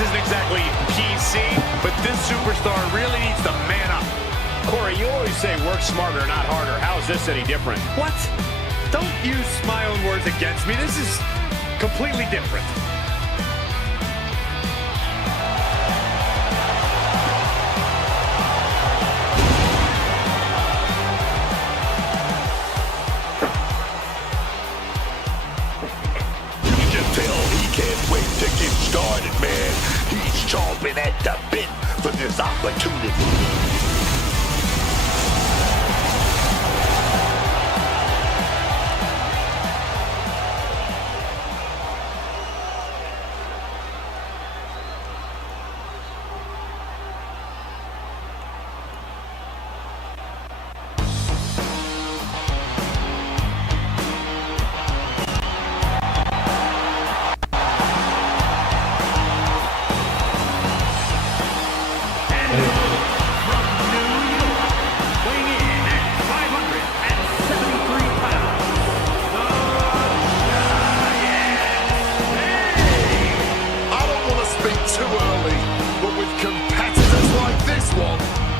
isn't exactly PC, but this superstar really needs to man up. Corey, you always say work smarter, not harder. How is this any different? What? Don't use my own words against me. This is completely different. You can tell he can't wait to get started, man. He's chomping at the bit for this opportunity.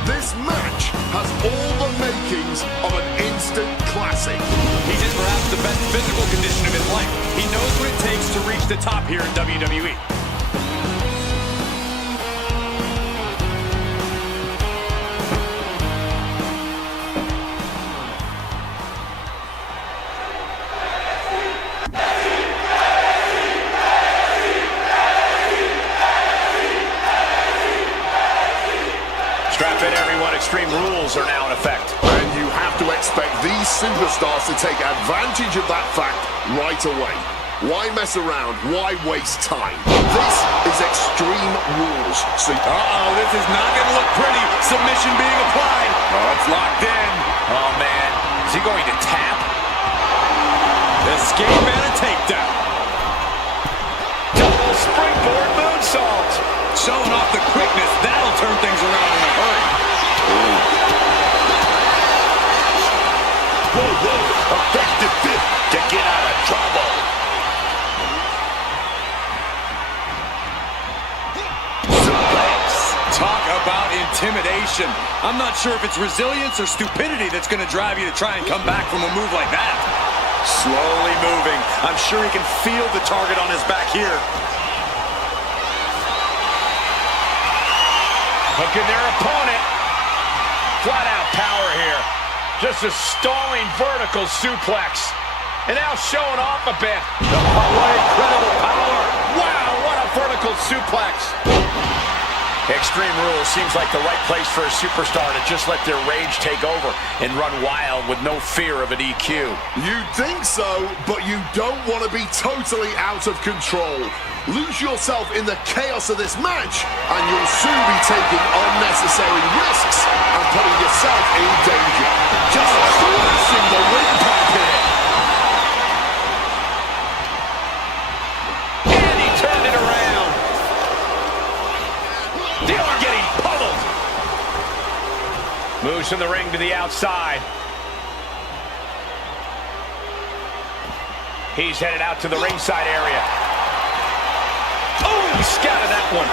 This match has all the makings of an instant classic. He's in perhaps the best physical condition of his life. He knows what it takes to reach the top here in WWE. Strap in, everyone. Extreme rules are now in effect. And you have to expect these superstars to take advantage of that fact right away. Why mess around? Why waste time? This is Extreme Rules. See, this is not going to look pretty. Submission being applied. Oh, it's locked in. Oh, man. Is he going to tap? Escape and a takedown. Double springboard moonsault. Showing off the quickness. That'll turn things around in a hurry. Whoa. Effective fifth to get out of trouble. Talk about intimidation. I'm not sure if it's resilience or stupidity that's going to drive you to try and come back from a move like that. Slowly moving. I'm sure he can feel the target on his back here. Hooking their opponent. Flat out power here. Just a stalling vertical suplex. And now showing off a bit. Oh, what incredible power. Wow, what a vertical suplex. Extreme Rules seems like the right place for a superstar to just let their rage take over and run wild with no fear of an EQ. You think so, but you don't want to be totally out of control. Lose yourself in the chaos of this match, and you'll soon be taking unnecessary risks and putting yourself in danger. Just smashing the windpipe here. And he turned it around. The arm getting pummeled. Moves from the ring to the outside. He's headed out to the ringside area. Oh, he scouted that one.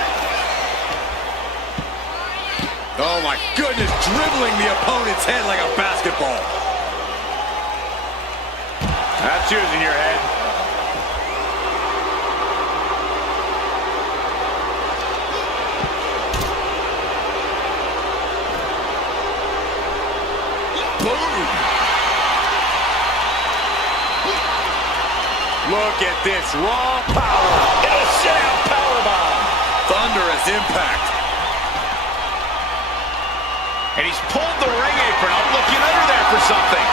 Oh my goodness, dribbling the opponent's head like a basketball. That's using your head. Boom! Look at this raw power. It'll set out powerbomb. Thunderous impact. And he's pulled the ring apron up, looking under there for something.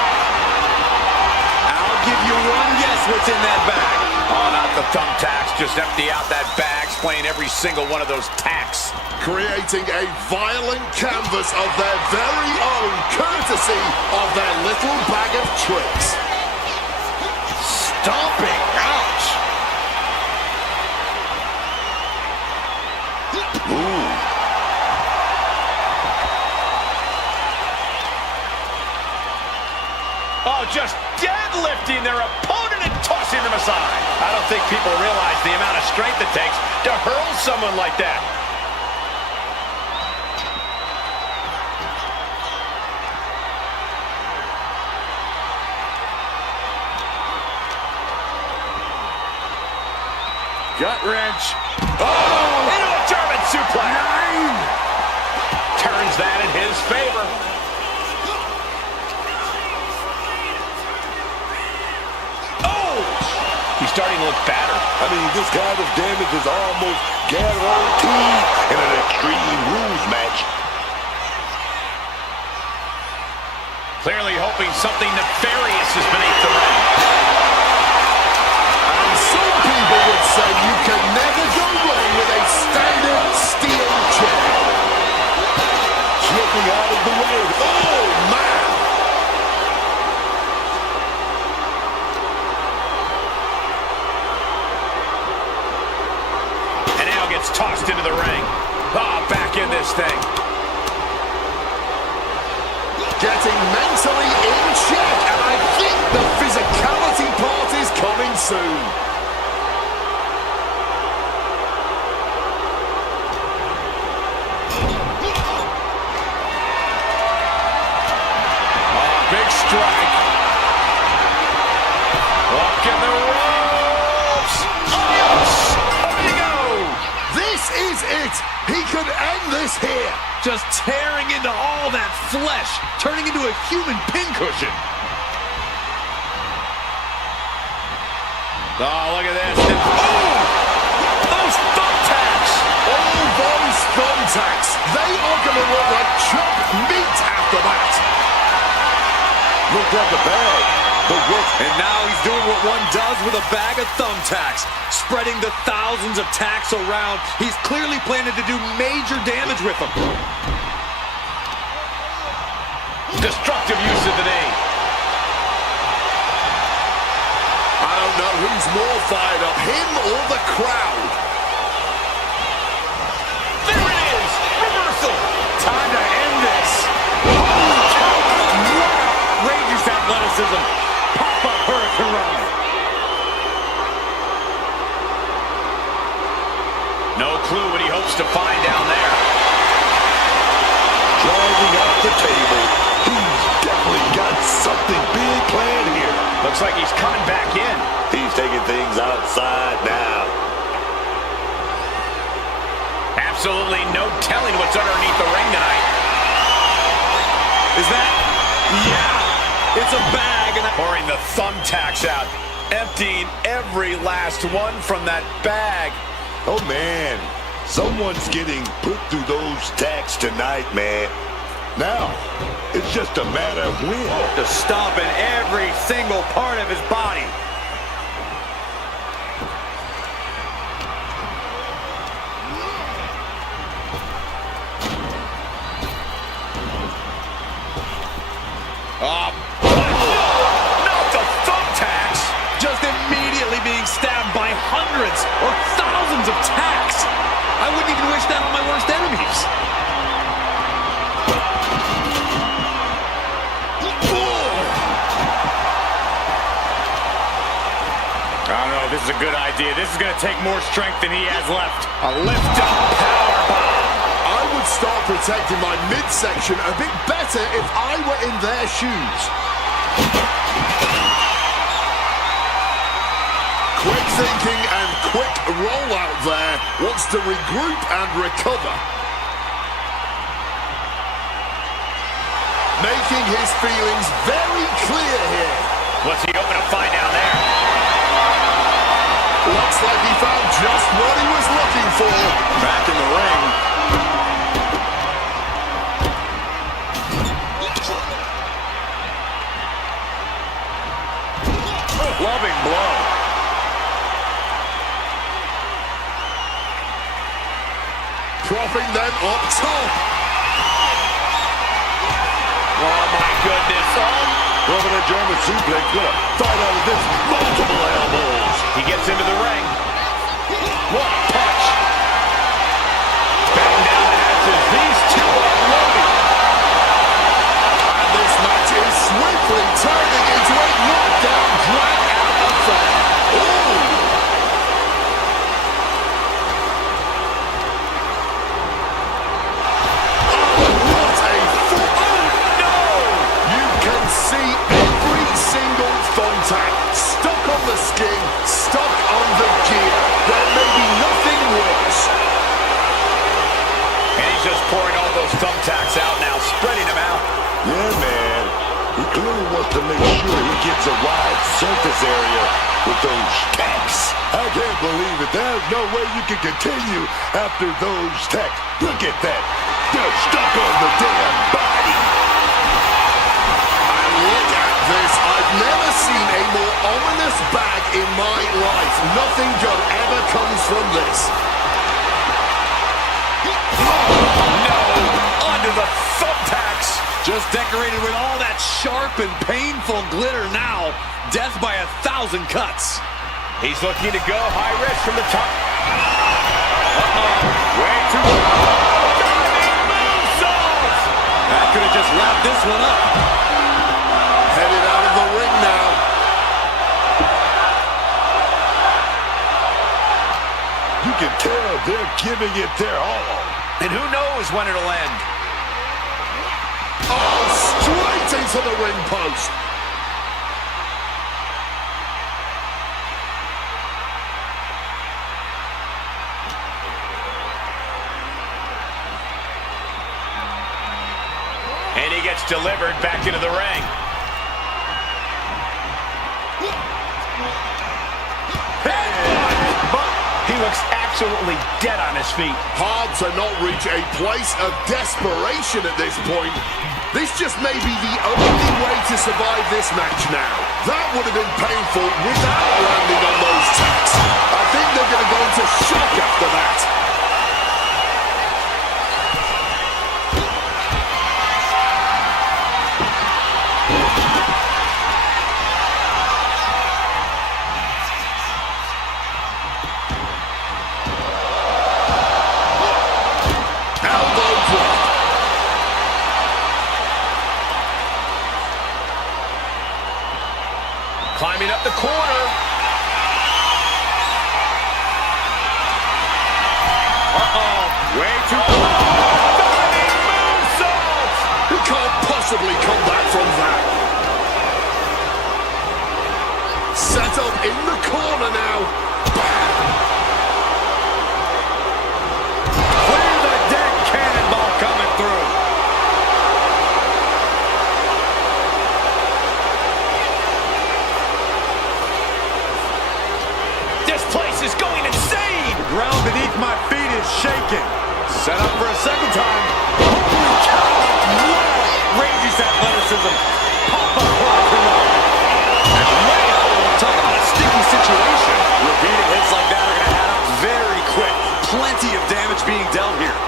I'll give you one guess what's in that bag. Oh, not the thumbtacks. Just empty out that bag, playing every single one of those tacks. Creating a violent canvas of their very own, courtesy of their little bag of tricks. Stomping. Ouch. Ooh. Oh, just deadlifting their opponent and tossing them aside. I don't think people realize the amount of strength it takes to hurl someone like that. Gut wrench. Oh! Into a German suplex. Turns that in his favor. Oh! He's starting to look battered. I mean, this kind of damage is almost guaranteed in an Extreme Rules match. Clearly hoping something nefarious is beneath the ring. And some people would say you can never go wrong with a standard steel chair. Slipping out of the way. Oh, man! And now gets tossed into the ring. Ah, back in this thing. Getting mentally in check, and I think the physicality part is coming soon. Big strike. Walking the ropes. Adios. This is it. He could end this here. Just tearing into all that flesh, turning into a human pincushion. Oh, look at this. Oh! Those thumbtacks! All those thumbtacks, they are going to look like chopped meat after that. Look like a bag. The work. And now he's doing what one does with a bag of thumbtacks, spreading the thousands of tacks around. He's clearly planning to do major damage with them. Destructive use of the knee. I don't know who's more fired up, him or the crowd. There it is! Reversal! Time to end this. Outrageous athleticism. Pop-up hurricane. No clue what he hopes to find down there. Driving out the table. He's definitely got something big planned here. Looks like he's coming back in. He's taking things outside now. Absolutely no telling what's underneath the ring tonight. Is that? Yeah. It's a bag. And pouring the thumbtacks out, emptying every last one from that bag. Oh, man. Someone's getting put through those tacks tonight, man. Now, it's just a matter of when. Just stomping every single part of his body. Not the thumbtacks! Just immediately being stabbed by hundreds or thousands of tacks. I wouldn't even wish that on my worst enemies. I don't know if this is a good idea. This is going to take more strength than he has left. A lift-up powerbomb. I would start protecting my midsection a bit better if I were in their shoes. Quick thinking and quick rollout there. Wants to regroup and recover. Making his feelings very clear here. What's he hoping to find down there? Looks like he found just what he was looking for. Back in the ring. Loving blow. Propping them up top. Oh, my goodness. Rubbing a German suplex with a fight out of this. Multiple elbows. He gets into the ring. What a punch. Batting down the hatches. These two are loaded. And this match is swiftly turning into a knockdown drag-out affair. Ooh! thumbtacks out now, spreading them out. Yeah, man. He clearly wants to make sure he gets a wide surface area with those tacks. I can't believe it. There's no way you can continue after those tacks. Look at that. They're stuck on the damn body. And look at this. I've never seen a more ominous bag in my life. Nothing good ever comes from this. No, under the thumbtacks. Just decorated with all that sharp and painful glitter now. Death by 1,000 cuts. He's looking to go high risk from the top. Way too low. Diving moonsault. That could have just wrapped this one up. Headed out of the ring now. You can tell they're giving it their all. And who knows when it'll end. Oh, straight into the ring post. And he gets delivered back into the ring. But he looks absolutely dead on his feet. Hard to not reach a place of desperation at this point. This just may be the only way to survive this match now. That would have been painful without landing on those tacks. I think they're going to go into shock after that. Climbing up the corner. Way too low. Diving moonsault. He can't possibly come back from that. Set up in the corner now. Clear the deck, cannonball coming through. This place is going insane. The ground beneath my feet is shaking. Set up for a second time. Holy cow! Wow! Rangy's athleticism. Pop up hurricane. And way out. Talk about a sticky situation. Repeating hits like that are going to add up very quick. Plenty of damage being dealt here.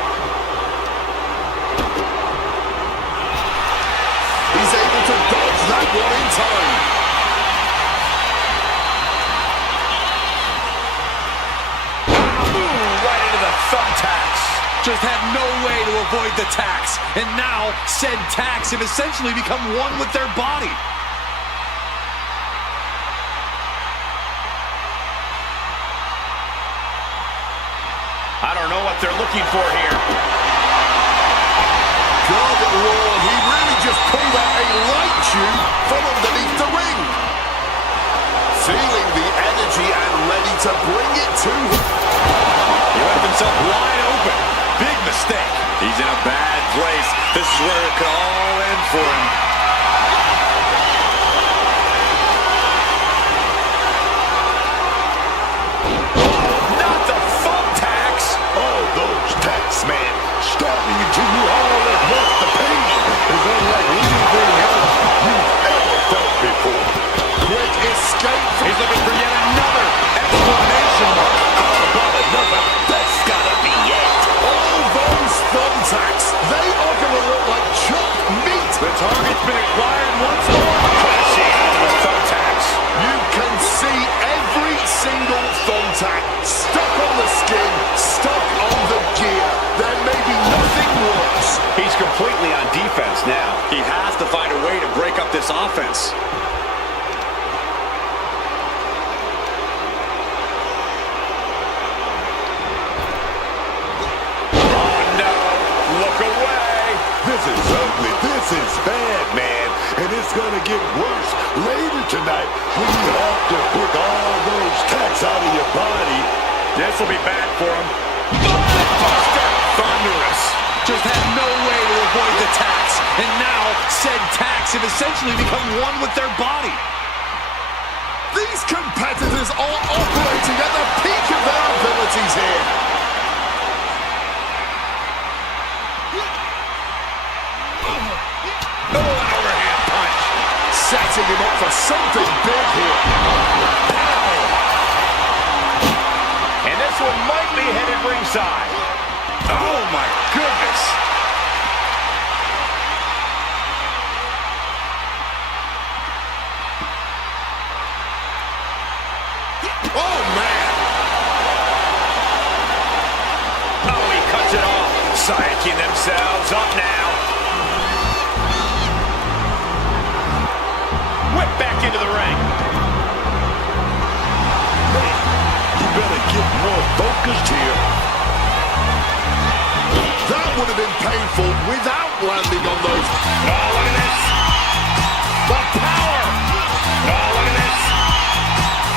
He's able to dodge that one in time. Right into the thumbtacks. Just had no way to avoid the tacks. And now, said tacks have essentially become one with their body. I don't know what they're looking for here. God, Lord, he really just pulled out a light tube from underneath the ring. Feeling the energy and ready to bring it to him. He left himself wide open. Big mistake. He's in a bad place. This is where it could all end for him. Not the thumbtacks. Oh, those tacks, man. Starting to you all at once. The pain is unlike anything else you've ever felt before. Quick escape. He's looking for yet another exclamation mark. Another. That's gotta be it. All those thumbtacks, they are going to look like chopped meat. The target's been acquired once more. Crashing into the thumbtacks. You can see every single thumbtack stuck on the skin, stuck on the gear. There may be nothing worse. He's completely on defense now. He has to find a way to break up this offense. This is ugly. This is bad, man. And it's going to get worse later tonight when you have to pick all those tacks out of your body. This will be bad for him. Buster! Thunderous. Just had no way to the tacks, and now said tacks have essentially become one with their body. These competitors are operating at the peak of their abilities here. Oh, an overhand punch. Setting him up for something big here. And this one might be headed ringside. Oh, my goodness. Oh, man. Oh, he cuts it off. Psyching themselves up now. Whip back into the ring. Man, you better get more focused here. That would have been painful without landing on those. Oh, look at this. The power. Oh, look at this.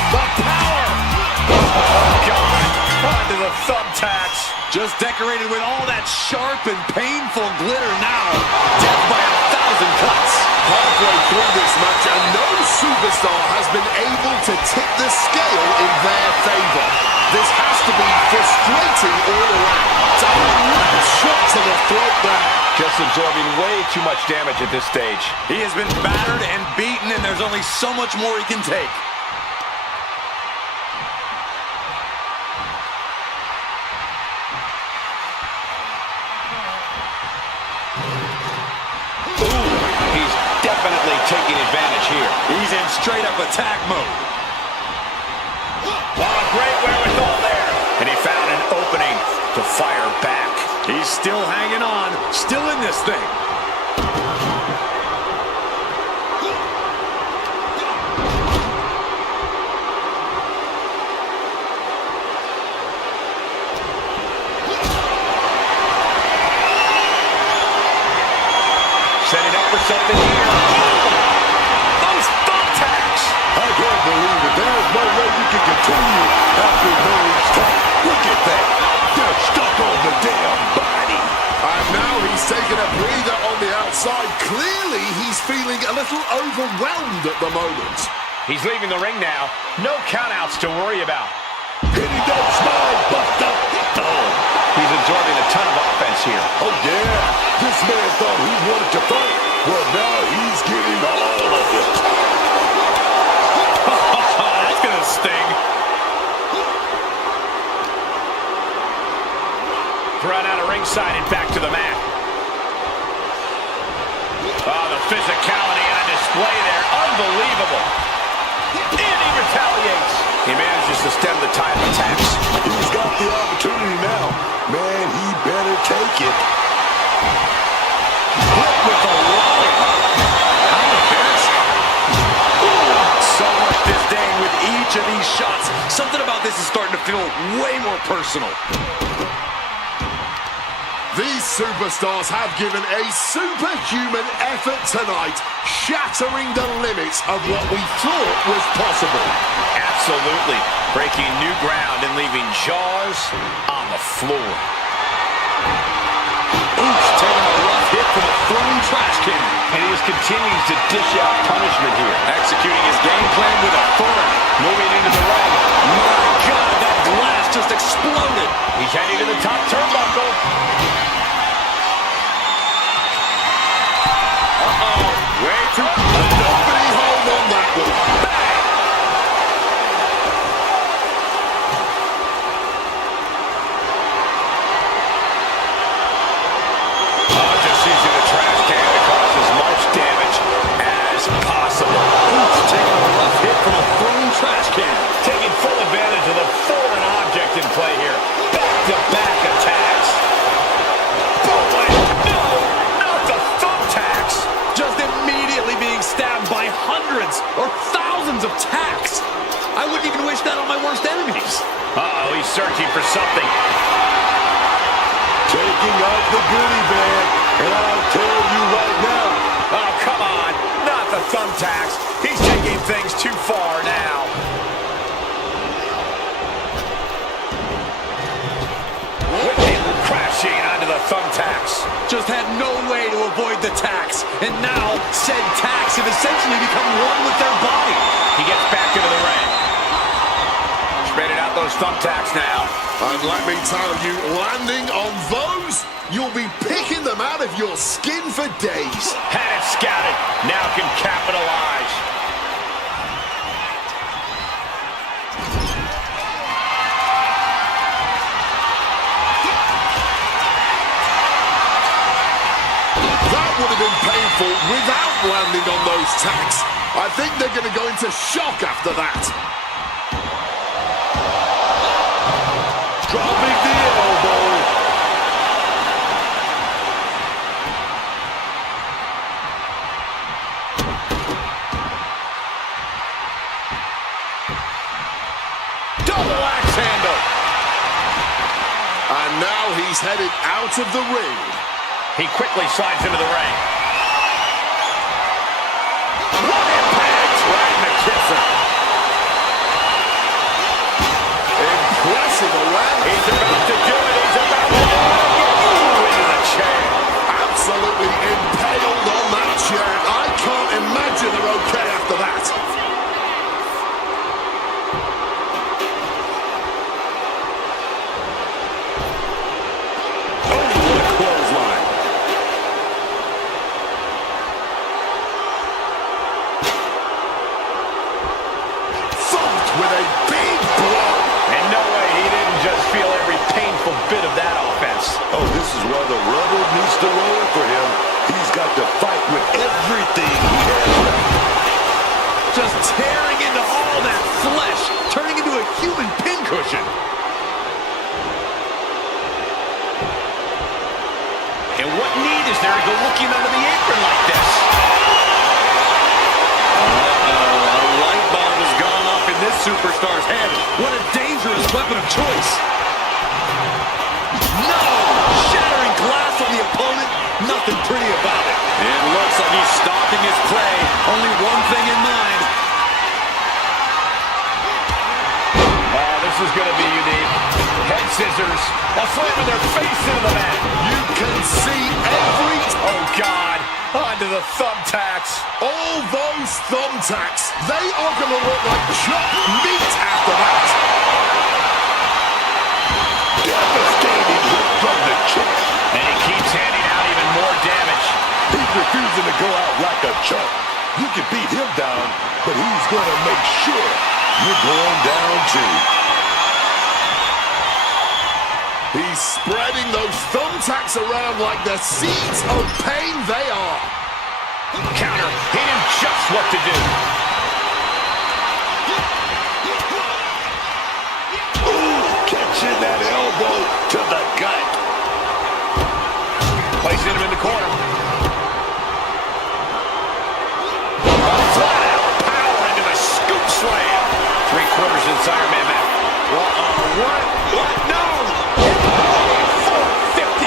The power. Oh, God. Onto the thumbtacks. Just decorated with all that sharp and painful glitter now. Death by 1,000 cuts. Halfway through this match, and no superstar has been able to tip the scale in their favor. This has to be frustrating all around. Direct shot to the throat there. Just absorbing way too much damage at this stage. He has been battered and beaten, and there's only so much more he can take. He's definitely taking advantage here. He's in straight-up attack mode. Oh, great wherewithal there. And he found an opening to fire back. He's still hanging on, still in this thing. Setting up for something here. Those thumbtacks. I can't believe it. There's no way you can continue after those attacks. Look at that. They're stuck on the damn body. And now he's taking a breather on the outside. Clearly, he's feeling a little overwhelmed at the moment. He's leaving the ring now. No countouts to worry about. Hitting that spine buster. Oh, he's absorbing a ton of offense here. Oh, yeah. This man thought he wanted to fight. Well, now he's getting all of it. That's going to sting. Thrown out of ringside and back to the mat. Oh, the physicality on display there. Unbelievable. And he retaliates. He manages to stem the tide of attacks. He's got the opportunity now. Man, he better take it. Hit with the lollipop. How embarrassing. So much disdain with each of these shots. Something about this is starting to feel way more personal. These superstars have given a superhuman effort tonight, shattering the limits of what we thought was possible. Absolutely. Breaking new ground and leaving jaws on the floor. Oof, taking a rough hit from a thrown trash can. And he just continues to dish out punishment here. Executing his game plan with authority. Moving into the ring. My God, that glass just exploded. He's heading to the top turnbuckle. Way too... Nobody hold on that one. Bang! Oh, just using the trash can to cause as much damage as possible. Oof, taking a rough hit from a thrown trash can. Taking full advantage of the foreign object in play here. Back-to-back attacks. Boy, no, not the thumbtacks. Just immediately being stabbed by hundreds or thousands of tacks. I wouldn't even wish that on my worst enemies. Uh-oh, he's searching for something. Taking out the goodie bag. And I'll tell you right now. Oh, come on. Not the thumbtacks. He's taking things too far now. Crashing onto the thumbtacks. Just had no way to avoid the tax. And now, said tax have essentially become one with their body. He gets back into the ring. Spreading out those thumbtacks now. And let me tell you, landing on those, you'll be picking them out of your skin for days. Had it scouted. Now can capitalize. That would have been painful without landing on those tacks. I think they're going to go into shock after that. Dropping the elbow. Double axe handle. And now he's headed out of the ring. He quickly slides into the ring. What impact! Right in the kisser. Impressive awareness. He's about to do it. He's about to do it again. Ooh, into the chair. Absolutely impaled on that chair. I can't imagine they're okay after that. Oh, what a clothesline. Thumped with a big blow. And no way he didn't just feel every painful bit of that offense. Oh, this is where the rubber needs to roll for him. He's got to fight with everything he has left. Just tearing into all that flesh, turning into a human pincushion. And what need is there to go looking under the apron like this? A light bulb has gone off in this superstar's head. What a dangerous weapon of choice. No! Shattering glass on the opponent. Nothing pretty about it. It looks like he's stalking his prey. Only one thing in mind. Oh, this is going to be unique. Head scissors. A slam in their face into the mat. You can see every... Oh, God. Onto the thumbtacks. All those thumbtacks, they are going to look like chopped meat after that. Devastating hit from the champ. And he keeps handing out even more damage. He's refusing to go out like a chump. You can beat him down, but he's going to make sure you're going down too. He's spreading those thumbtacks around like the seeds of pain they are. Counter. He knew just what to do. Ooh, catching that elbow to the gut. Placing him in the corner. Flat out power into the scoop slam. 3/4 inside our man mat. What? No! 450.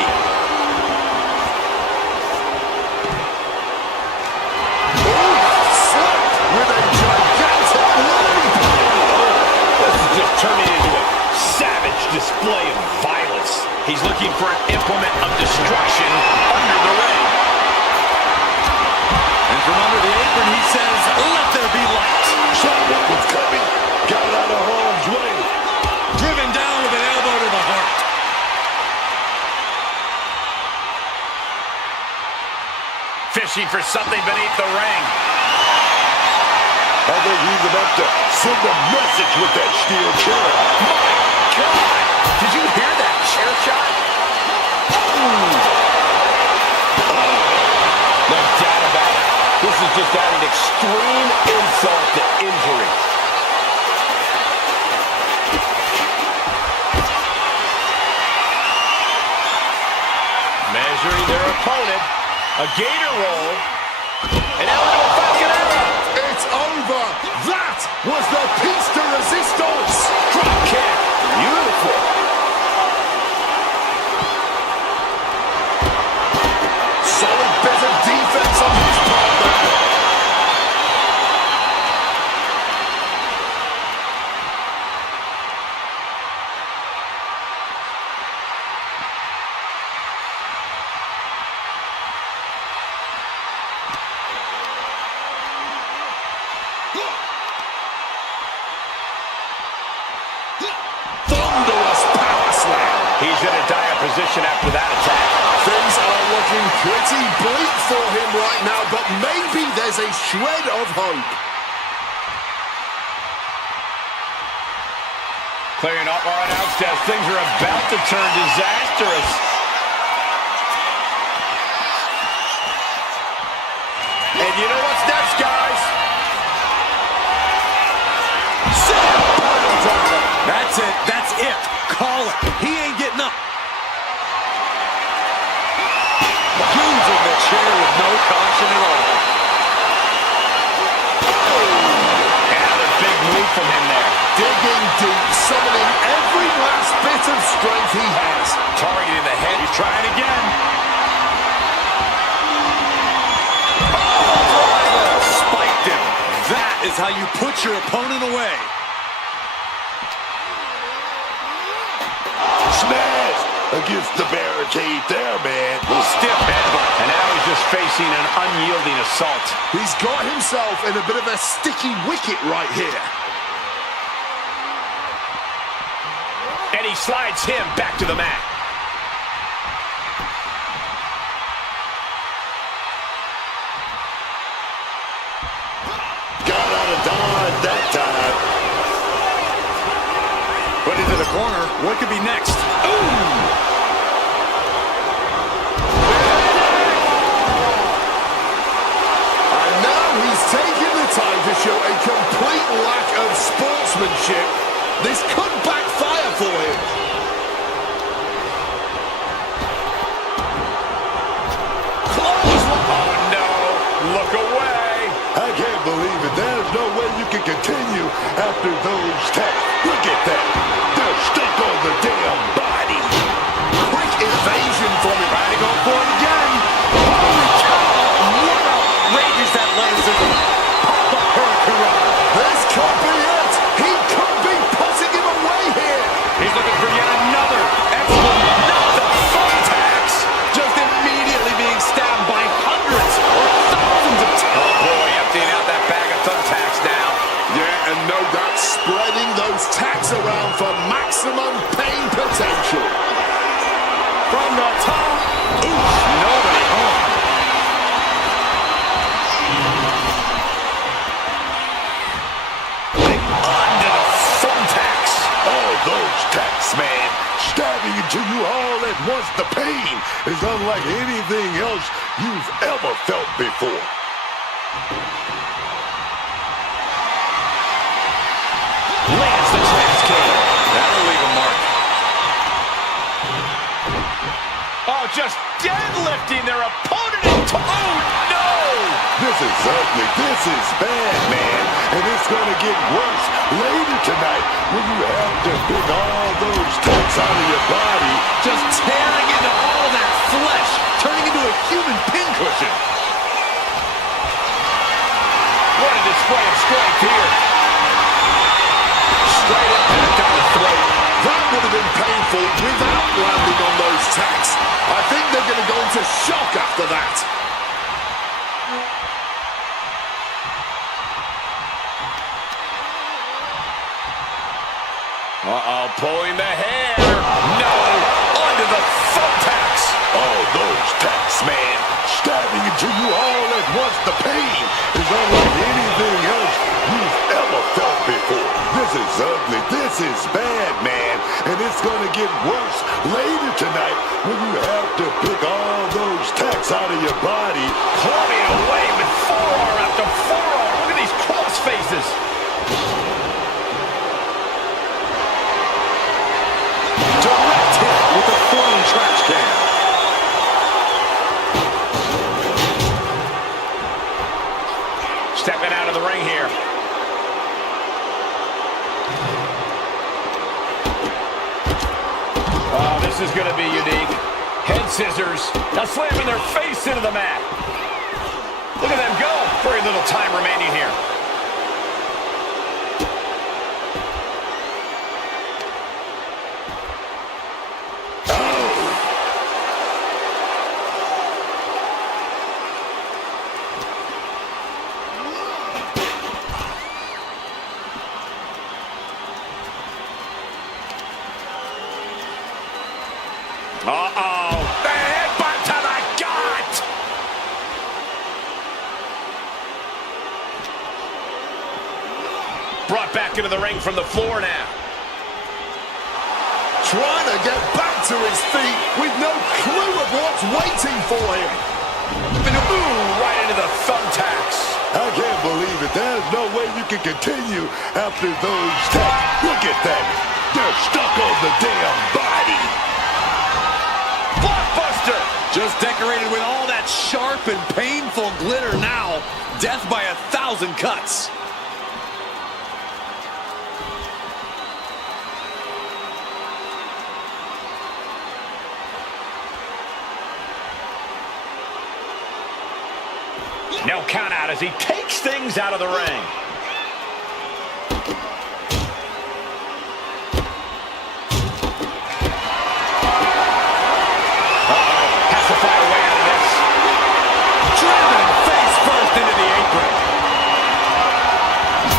Slapped with a gigantic running power. This is just turning into a savage display of violence. He's looking for an implement of destruction under the ring. And from under the apron, he says, let there be light. Saw what was coming. Got out of harm's way. Driven down with an elbow to the heart. Fishing for something beneath the ring. I think he's about to send a message with that steel chair. My God! Did you hear that chair shot? No doubt about it. This is just adding extreme insult to injury. Measuring their opponent. A gator roll. And now we're going back and out. It's over. That was the piece de resistance. Drop kick. Beautiful. Solid bit of defense on his part there. position after that attack. Things are looking pretty bleak for him right now, but maybe there's a shred of hope. Clearing up our announce desk. Things are about to turn disastrous. And you know what's next, guys? That's it. That's it. Call it. He ain't getting up. Using the chair with no caution at all. Another big move from him there. Digging deep, summoning every last bit of strength he has. Targeting the head. He's trying again. Spiked him. That is how you put your opponent away. Smash against the barricade there, man. Stiff headbutt. And now he's just facing an unyielding assault. He's got himself in a bit of a sticky wicket right here. And he slides him back to the mat. Got out of dodge that time. Put into the corner. What could be next? Ooh! And now he's taking the time to show a complete lack of sportsmanship. This could backfire for him. Close. Oh, no. Look away. I can't believe it. There's no way you can continue after those taps. Look at that. They're stuck on the damn body. Quick evasion from him. Trying to go for it again. Holy cow! What outrageous athleticism. Pop up Hurricane. This could be it. He could be putting him away here. He's looking for yet another excellent. Not the thumbtacks. Just immediately being stabbed by hundreds or thousands of times. Oh, boy, emptying out that bag of thumbtacks now. Yeah, and no doubt spreading those tacks around for maximum pain potential. From the top. Oof, nobody home. Under the thumbtacks. Oh, those tacks, man. Stabbing into you all at once. The pain is unlike anything else you've ever felt before. Lands the chest kick. That'll leave a mark. Oh, just deadlifting their opponent. Oh, no. This is ugly. This is bad, man. And it's going to get worse later tonight when you have to pick all those tacks out of your body. Just tearing into all that flesh, turning into a human pincushion. What a display of strength here. Straight impact on the throat. That would have been painful without landing on those tacks. I think they're going to go into shock after that. Uh-oh, pulling the hair. No, under the thumbtacks. Oh, those tacks, man. Stabbing into you all at once. The pain is unlike anything else you've ever felt before. This is ugly. This is bad, man. And it's going to get worse later tonight when you have to pick all those tacks out of your body. Clubbing away with forearm after forearm. Look at these cross faces. Direct hit with a thrown trash can. Stepping out of the ring here. Oh, this is going to be unique. Head scissors. Now slamming their face into the mat. Look at them go. Very little time remaining here. back into the ring from the floor now. Trying to get back to his feet with no clue of what's waiting for him. Ooh, right into the thumbtacks. I can't believe it. There's no way you can continue after those attacks. Look at that. They're stuck on the damn body. Blockbuster. Just decorated with all that sharp and painful glitter now. Death by 1,000 cuts. No count out as he takes things out of the ring. Has to find a way out of this. Driven face first into the apron.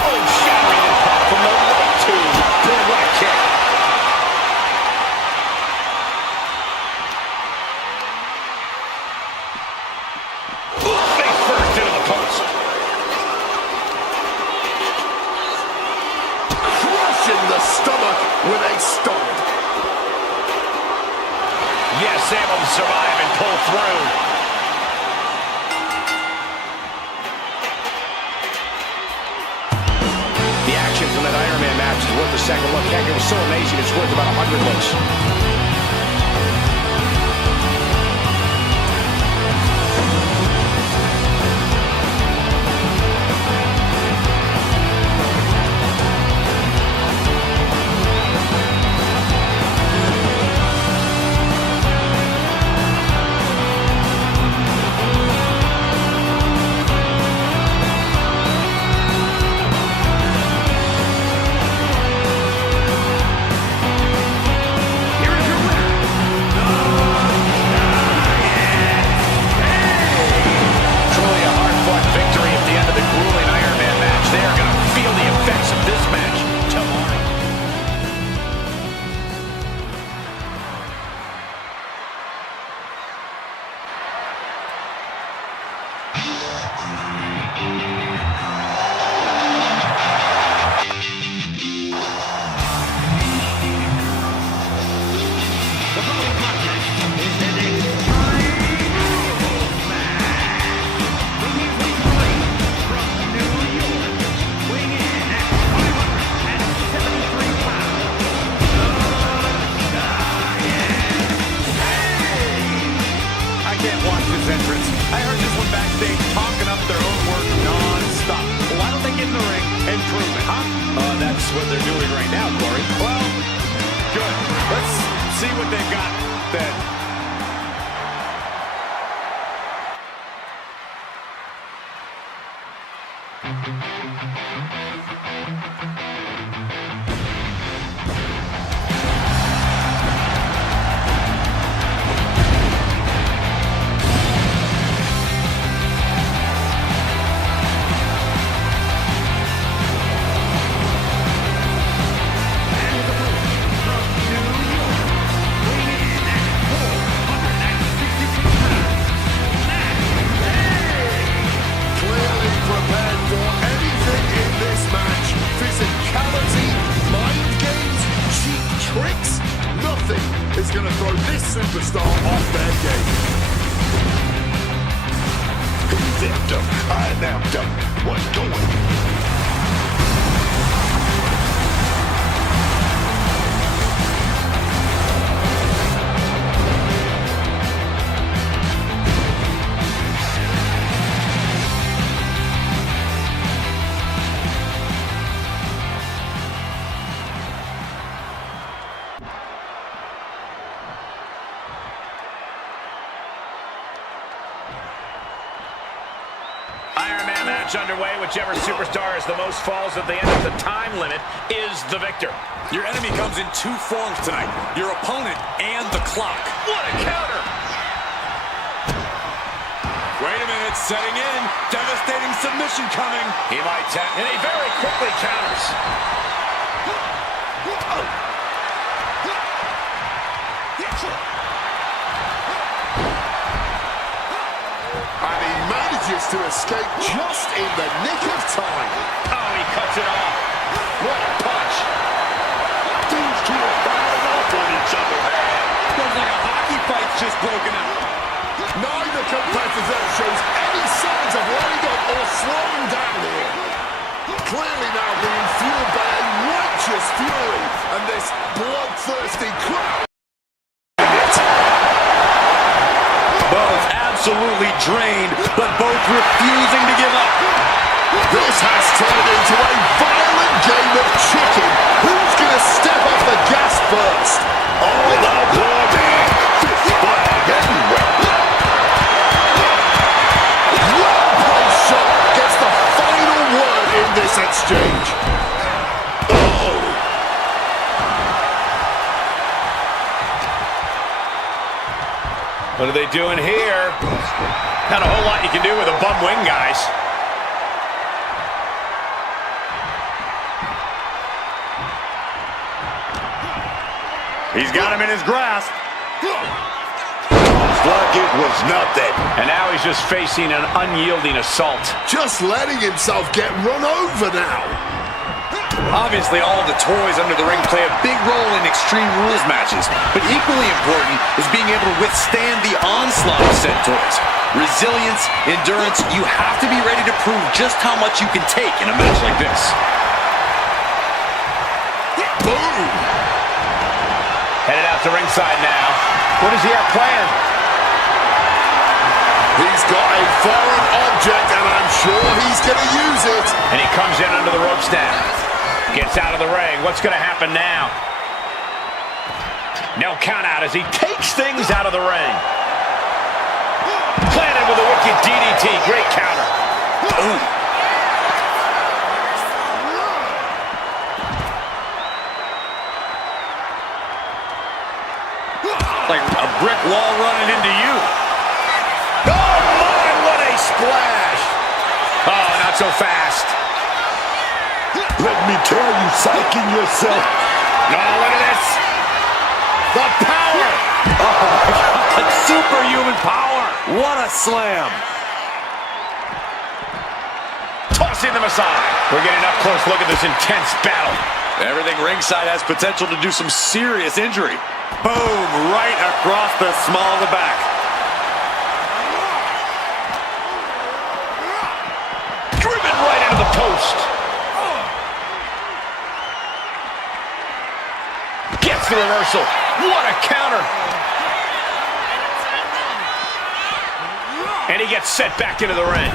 Oh, shattering impact from the right tube. Boy, what a kick. Face first into the post. Crushing the stomach with a stomp. Yes, able to survive and pull through. The action from that Iron Man match is worth a second look. Heck, it was so amazing, it's worth about 100 looks. What they're doing right now, Corey. Well, good. Let's see what they've got then. Going to throw this superstar off their game. He zipped him. I napped him. What's going? Underway. Whichever superstar has the most falls at the end of the time limit is the victor. Your enemy comes in two forms tonight. Your opponent and the clock. What a counter! Wait a minute, setting in. Devastating submission coming. He might tap, and he very quickly counters. And he manages to escape just in the nick of time. Oh, he cuts it off. What a just broken out. Neither competitor shows any signs of letting up or slowing down here. Clearly now being fueled by a righteous fury and this bloodthirsty crowd. Both absolutely drained, but both refusing to give up. This has turned into a violent game of chicken. Who's going to step off the gas first? All out war, man. Fist flag everywhere. Well-placed shot gets the final word in this exchange. Oh. What are they doing here? Not a whole lot you can do with a bum wing, guys. He's got him in his grasp. Like it was nothing. And now he's just facing an unyielding assault. Just letting himself get run over now. Obviously, all the toys under the ring play a big role in Extreme Rules matches, but equally important is being able to withstand the onslaught of said toys. Resilience, endurance, you have to be ready to prove just how much you can take in a match like this. Boom. Headed out to ringside now. What does he have planned? He's got a foreign object, and I'm sure he's going to use it. And he comes in under the ropes now. Gets out of the ring. What's going to happen now? No count out as he takes things out of the ring. Planted with a wicked DDT. Great counter. Ooh. Like a brick wall running into you. Oh, my, what a splash. Oh, not so fast. Let me tell you, psyching yourself. No, look at this. The power. Oh, my God. Superhuman power. What a slam. Tossing them aside. We're getting up close. Look at this intense battle. Everything ringside has potential to do some serious injury. Boom, right across the small of the back. Driven right into the post. Gets the reversal. What a counter. And he gets set back into the ring.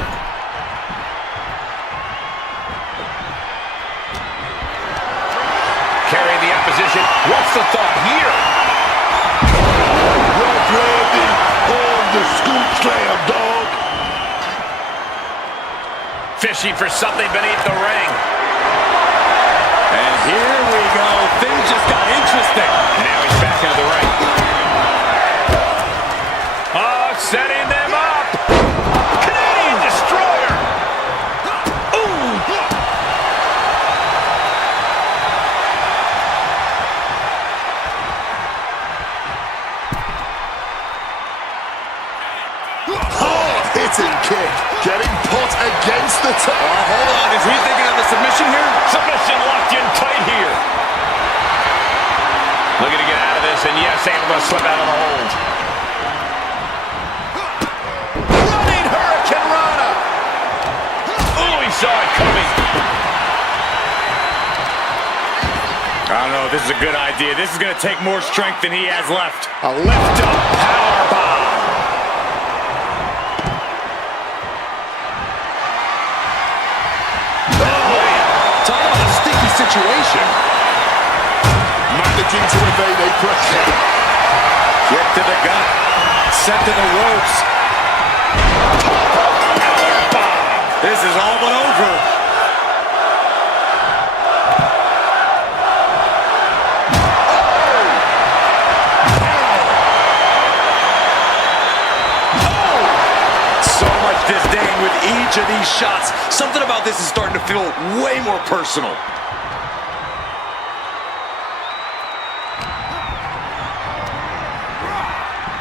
Carrying the opposition. What's the thought here? Rough Randy on the scoop slam, dog. Fishing for something beneath the ring. And here we go. Things just got interesting. Now he's back into the ring. Oh, setting them up. Canadian Destroyer. Ooh. Hard-hitting kick. Getting put against the top. Hold on. Is he thinking of a submission here? Submission locked in tight here. Looking to get out of this, and yes, able to slip out of the hold. Running Hurricane Rana. Oh, he saw it coming. I don't know if this is a good idea. This is going to take more strength than he has left. A lift-up power bomb. Talk about a sticky situation. Managing to evade a pressure. Kick to the gut. Sent to the ropes. This is all but over. So much disdain with each of these shots. Something about this is starting to feel way more personal.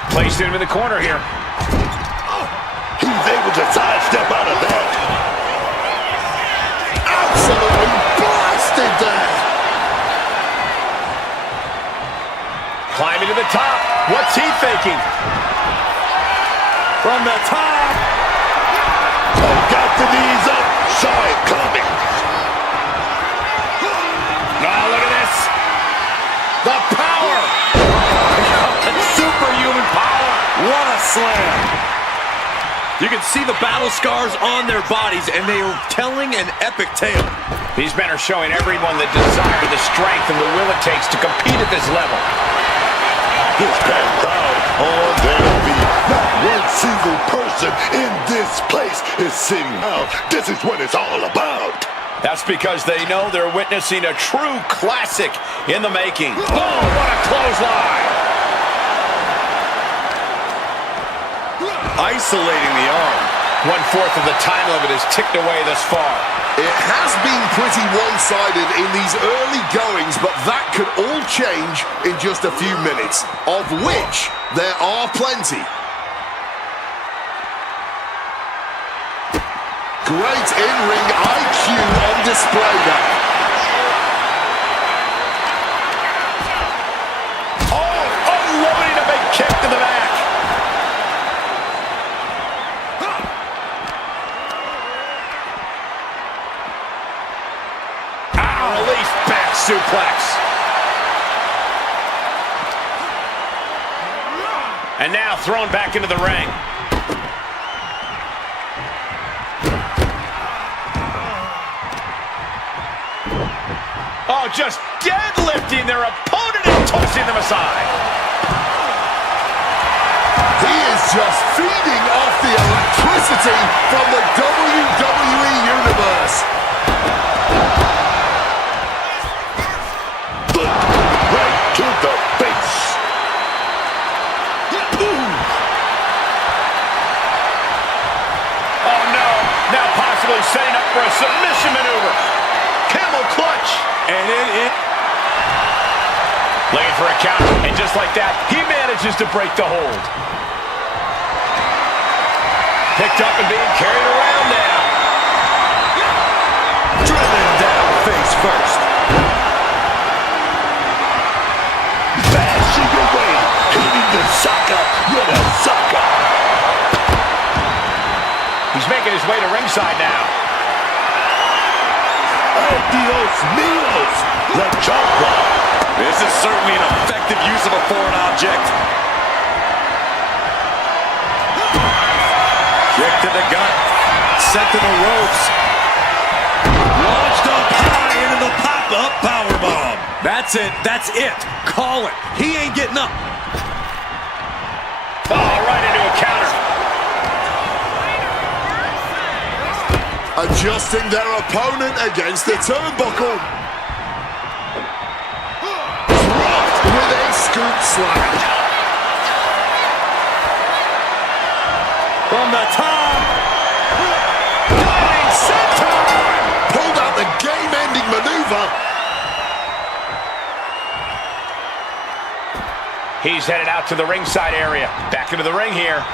Placed him in the corner here. He's able to sidestep out of that. Absolutely blasted there. Climbing to the top. What's he thinking? From the top. Oh, got the knees up. Saw it coming. Oh, look at this. The power. Superhuman power. What a slam. You can see the battle scars on their bodies, and they are telling an epic tale. These men are showing everyone the desire, the strength, and the will it takes to compete at this level. This packed crowd on their feet. Not one single person in this place is sitting out. This is what it's all about. That's because they know they're witnessing a true classic in the making. Oh, what a clothesline! Isolating the arm. 1/4 of the time limit is ticked away thus far. It has been pretty one-sided in these early goings, but that could all change in just a few minutes, of which there are plenty. Great in-ring IQ on display there. Oh, unloading a big kick to the back. Release back suplex. And now thrown back into the ring. Oh, just deadlifting their opponent and tossing them aside. He is just feeding off the electricity from the WWE Universe. Right to the face. Oh no, now possibly setting up for a submission maneuver. Camel clutch. And it Looking for a count, and just like that, he manages to break the hold. Picked up and being carried around now. driven down face first. Bashing away. Hitting the sucker with a sucker. He's making his way to ringside now. Adios míos. The jump block. This is certainly an effective use of a foreign object. Kick to the gut. Sent to the ropes. Launched up high into the pop-up powerbomb. That's it. That's it. Call it. He ain't getting up. Oh, right into a counter. Adjusting their opponent against the turnbuckle. Dropped with a scoop slam. From the top. Diving senton. Pulled out the game-ending maneuver. He's headed out to the ringside area. Back into the ring here.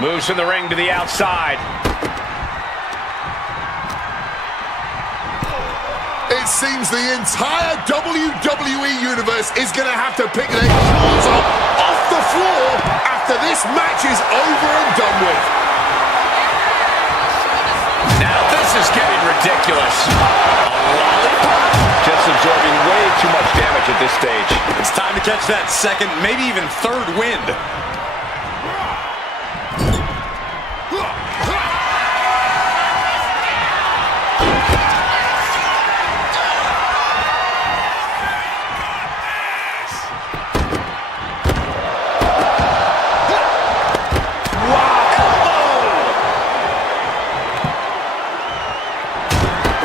Moves from the ring to the outside. It seems the entire WWE Universe is going to have to pick their claws up off the floor after this match is over and done with. Now this is getting ridiculous. A lollipop? Just absorbing way too much damage at this stage. It's time to catch that second, maybe even third wind.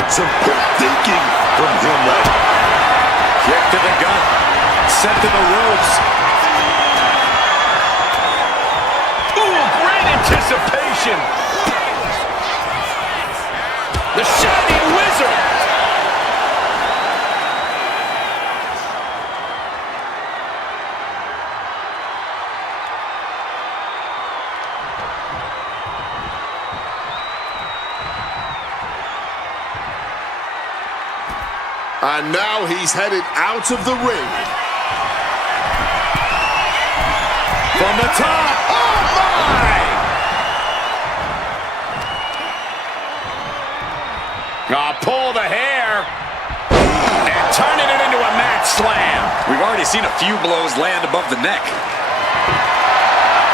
Some quick thinking from him right now. Kick to the gut. Sent to the ropes. Ooh, great anticipation. The Shining Wizard. And now he's headed out of the ring. From the top. Oh, my! Pull the hair. And turning it into a mat slam. We've already seen a few blows land above the neck.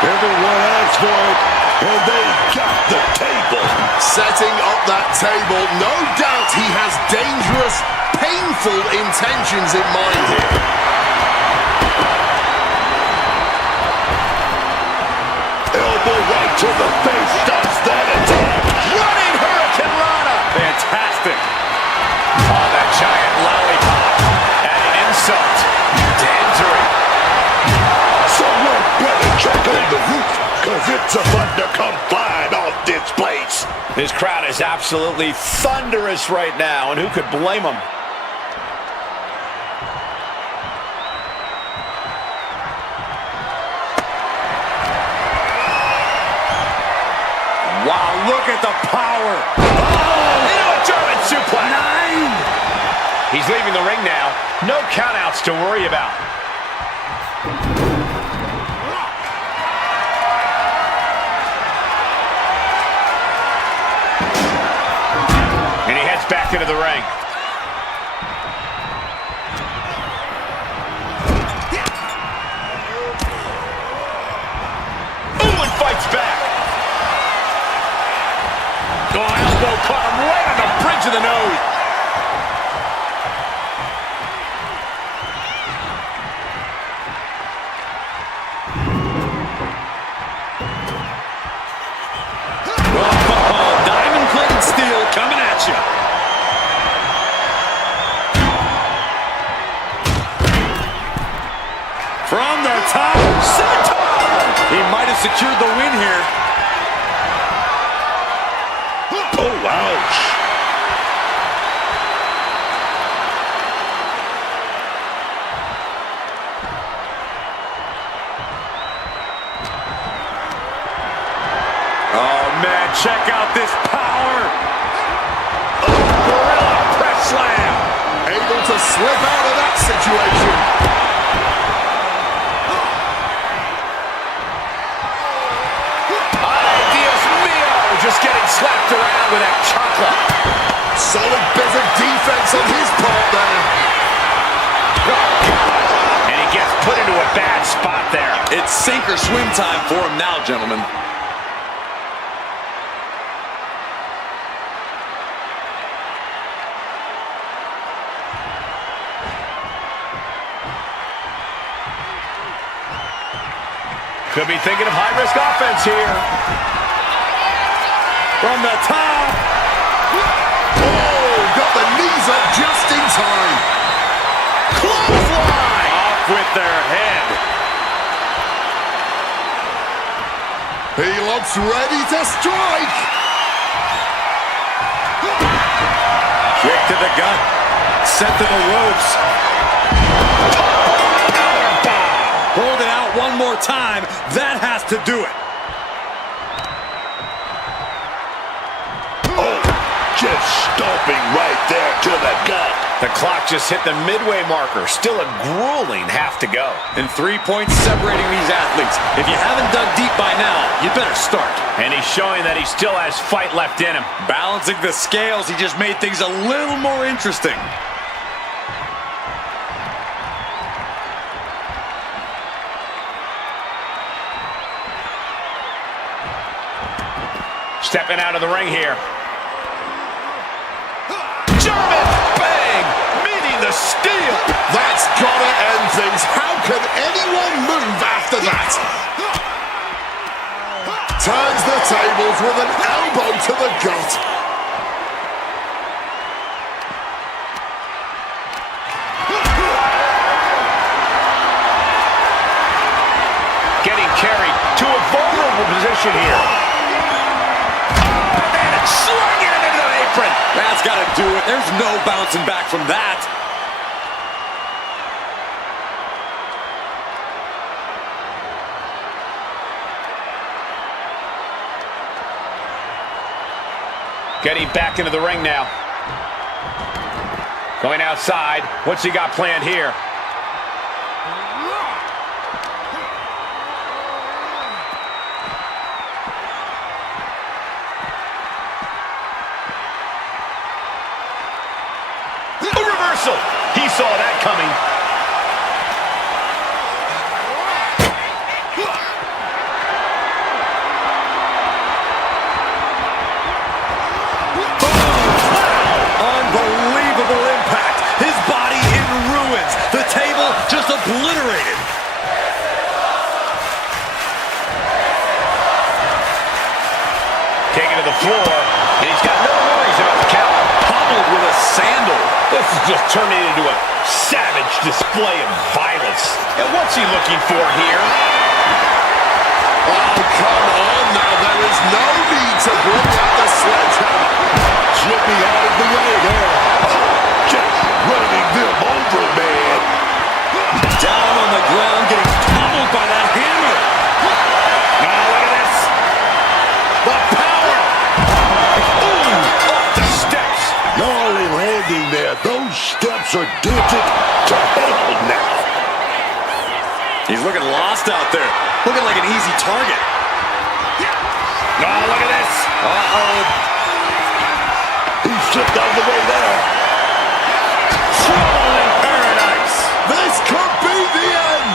Everyone asked for it, and they got the table. Setting up that table. No doubt he has dangerous, painful intentions in mind here. Elbow right to the face starts that attack. Running Hurricane Rana. Fantastic. Oh, that giant lollipop. An insult to injury. Someone better check on the roof, because it's about to come flying off this place. This crowd is absolutely thunderous right now, and who could blame them? Wow, look at the power. Into a German suplex. 9. He's leaving the ring now. No countouts to worry about. And he heads back into the ring. Ooh, and fights back. Oh, elbow caught him right on the bridge of the nose. Oh, diamond-plated steel coming at you. From the top. Senton! He might have secured the win here. Oh, ouch. Oh, man, check out this power. Gorilla press slam. Able to slip out of that situation. Just getting slapped around with that chocolate. Solid bit of defense on his part there. And he gets put into a bad spot there. It's sink or swim time for him now, gentlemen. Could be thinking of high-risk offense here. From the top. Oh, got the knees up just in time. Clothesline. Off with their head. He looks ready to strike. Kick to the gut. Sent to the ropes. Hold it out one more time. That has to do it. Just stomping right there to the gut. The clock just hit the midway marker. Still a grueling half to go. And 3 points separating these athletes. If you haven't dug deep by now, you better start. And he's showing that he still has fight left in him. Balancing the scales, he just made things a little more interesting. Stepping out of the ring here. German bang, meeting the steel. That's gotta end things. How can anyone move after that? Turns the tables with an elbow to the gut. Getting carried to a vulnerable position here. Oh, man, slinging it into the apron. That's got to do it. There's no bouncing back from that. Getting back into the ring now. Going outside. What's he got planned here? This is just turning into a savage display of violence. And what's he looking for here? Oh, come on now. There is no need to bring out the sledgehammer. Slipping out of the way there. Oh, just running them over, man. Down on the ground, getting pummeled by that hammer. Now look at this. The power. Ooh, off the steps. Gnarly landing there. Those steps are dented to hell now. He's looking lost out there. Looking like an easy target. Now look at this. Uh-oh. He slipped out of the way there. Trouble in paradise. This could be the end.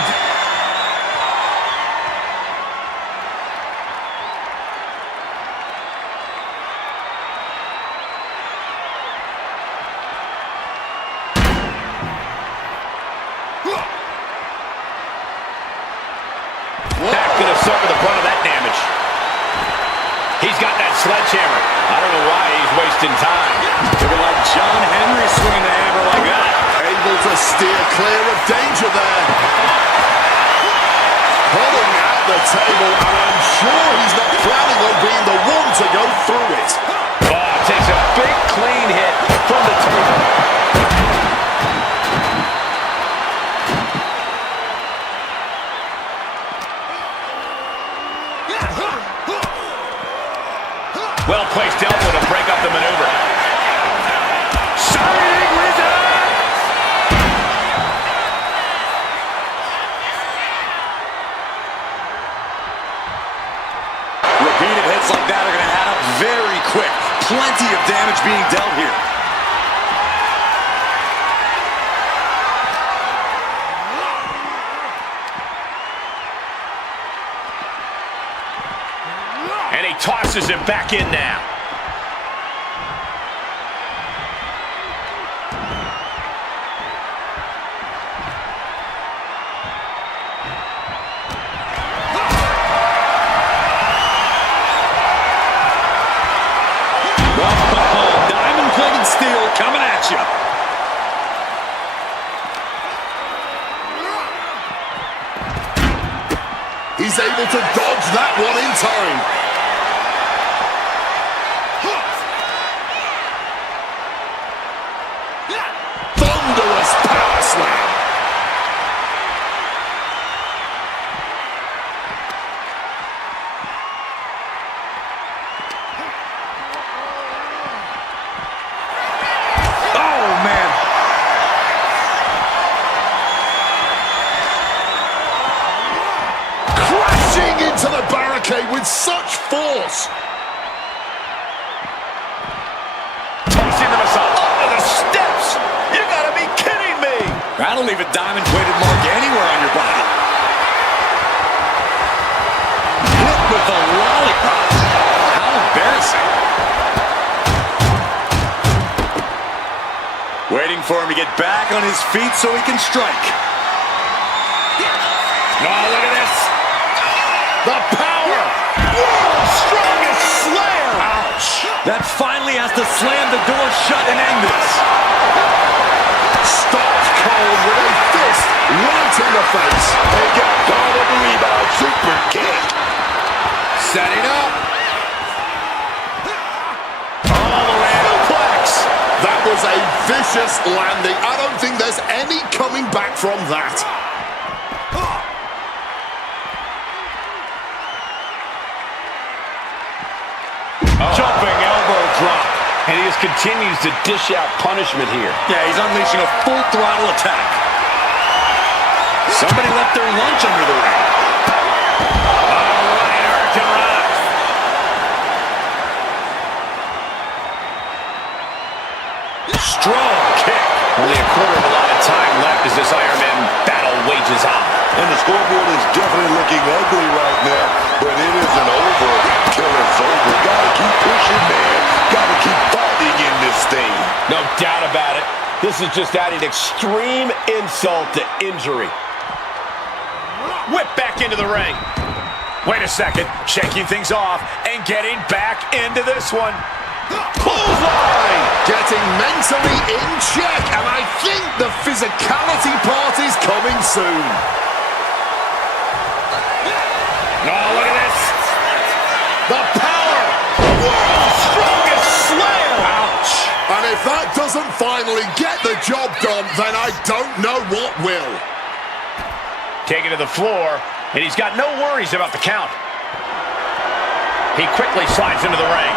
Back going to suffer the brunt of that damage. He's got that sledgehammer. I don't know why he's wasting time. Looking like John Henry swinging the hammer like that. Able to steer clear of danger there. Pulling out the table, and I'm sure he's not planning on being the one to go through it. Oh, takes a big clean hit from the table. Well-placed elbow to break up the maneuver. Shining Wizard! Repeated hits like that are going to add up very quick. Plenty of damage being dealt here. And he tosses him back in now. Diamond-plated steel coming at you. He's able to dodge that one in time. Thunderous power slam. Oh, man. Crashing into the barricade with such force. Tossing the missile up to the steps. You gotta be kidding me. That'll leave a diamond-plated mark anywhere on your body. Hit with a lollipop. How embarrassing. Waiting for him to get back on his feet so he can strike. Now look at this. The power. World's strongest slam. Ouch. That finally has to slam the door shut and end this. Stopped cold with a fist right in the face. They got caught on the rebound. Super kick. Setting up. All the way suplex. That was a vicious landing. I don't think there's any coming back from that. Jumping elbow drop. And he just continues to dish out punishment here. Yeah, he's unleashing a full throttle attack. Somebody left their lunch under the ring. All right, Hurricane. Strong kick. Only a quarter of a lot of time left as this Iron Man battle wages on. And the scoreboard is definitely looking ugly right now, but it isn't over till it's over. Gotta keep pushing, man. Gotta keep fighting in this thing. No doubt about it. This is just adding extreme insult to injury. Whip back into the ring. Wait a second. Shaking things off and getting back into this one. Clothesline! Getting mentally in check, and I think the physicality part is coming soon. Oh, look at this. The power. World's strongest slam. Ouch. And if that doesn't finally get the job done, then I don't know what will. Taken to the floor, and he's got no worries about the count. He quickly slides into the ring.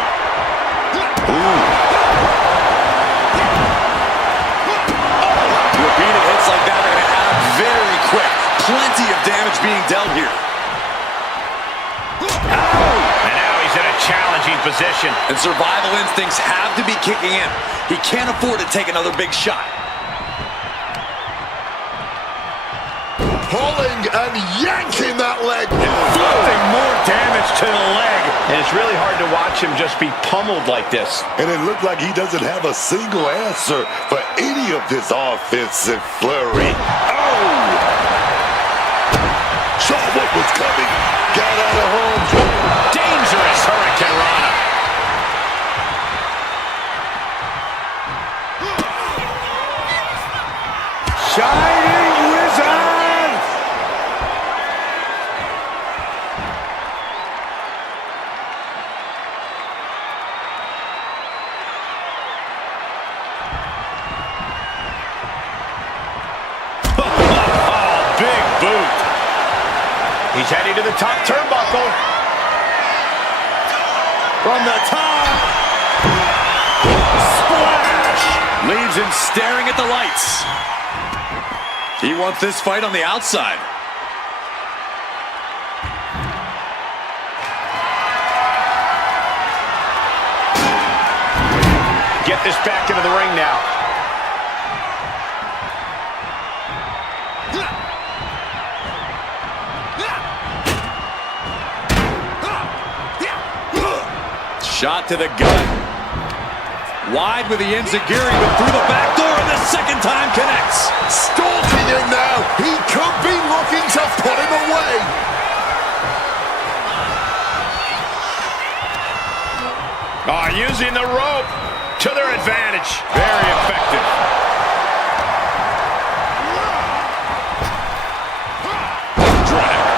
Repeated hits like that are going to add up very quick. Plenty of damage being dealt here. And now he's in a challenging position. And survival instincts have to be kicking in. He can't afford to take another big shot. Pulling and yanking that leg. Inflicting more damage to the leg. And it's really hard to watch him just be pummeled like this. And it looked like he doesn't have a single answer for any of this offensive flurry. Oh! Saw what was coming. Got out of harm's way. Dangerous Hurricane Rana. Shining Wizard! Big boot. He's heading to the top turnbuckle. From the top. Splash. Leaves him staring at the lights. He wants this fight on the outside. Get this back into the ring now. Shot to the gut. Wide with the enziguri, but through the back door, and the second time connects. Stalking him now. He could be looking to put him away. Using the rope to their advantage. Very effective.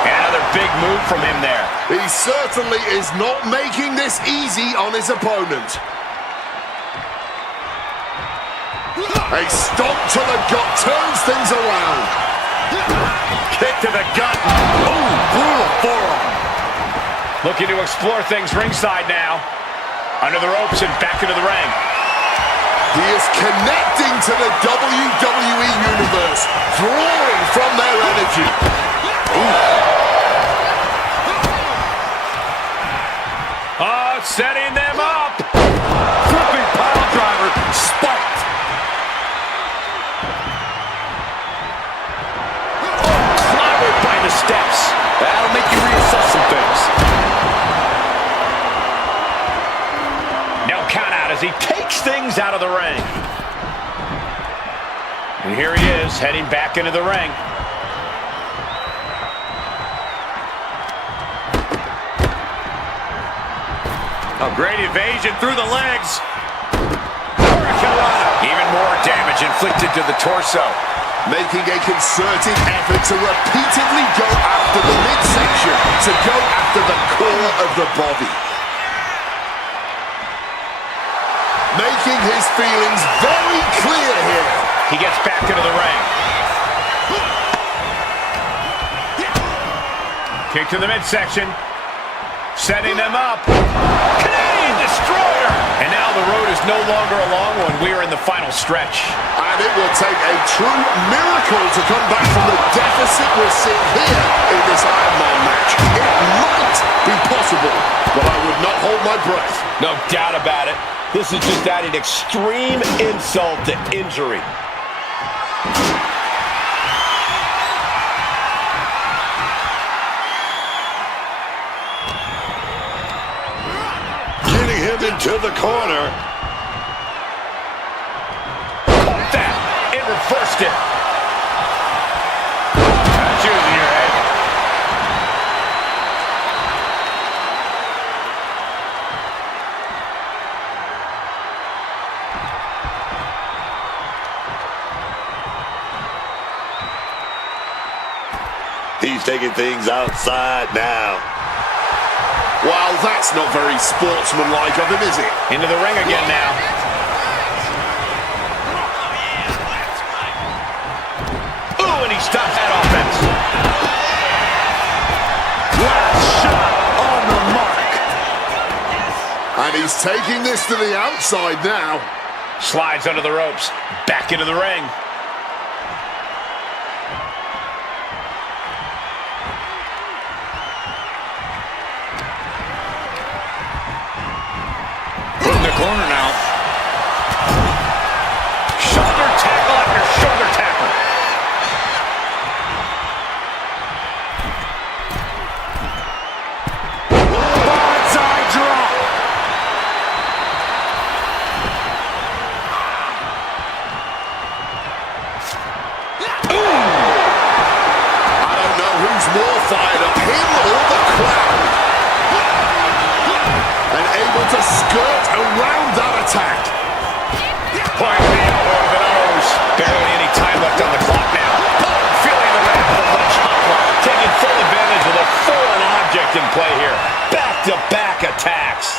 And another big move from him there. He certainly is not making this easy on his opponent. A stomp to the gut turns things around. Kick to the gut. Oh, brutal forearm. Looking to explore things ringside now. Under the ropes and back into the ring. He is connecting to the WWE Universe, drawing from their energy. Oh, setting them up. Flipping pile driver, spiked. Clobbered by the steps. That'll make you reassess some things. No count out as he takes things out of the ring. And here he is, heading back into the ring. A great evasion through the legs. Even more damage inflicted to the torso. Making a concerted effort to repeatedly go after the midsection, to go after the core of the body. Making his feelings very clear here. He gets back into the ring. Kick to the midsection. Setting them up. Canadian Destroyer! And now the road is no longer a long one. We are in the final stretch. And it will take a true miracle to come back from the deficit we're seeing here in this Iron Man match. It might be possible, but I would not hold my breath. No doubt about it. This is just adding extreme insult to injury. Getting him into the corner. Caught that. It reversed it. That's using your head. taking things outside now. Well, that's not very sportsmanlike of him, is it? Into the ring again now. Ooh, and he stopped that offense. Last shot on the mark. And he's taking this to the outside now. Slides under the ropes. Back into the ring. Put in the corner now. Shoulder tackle after shoulder tackle. Bonsai drop. I don't know who's more fired up, him or the crowd. And able to skirt around that attack. Point the elbow to the nose. Barely any time left on the clock now. Feeling the wrath of the chopper. Taking full advantage of the foreign object in play here. Back-to-back attacks.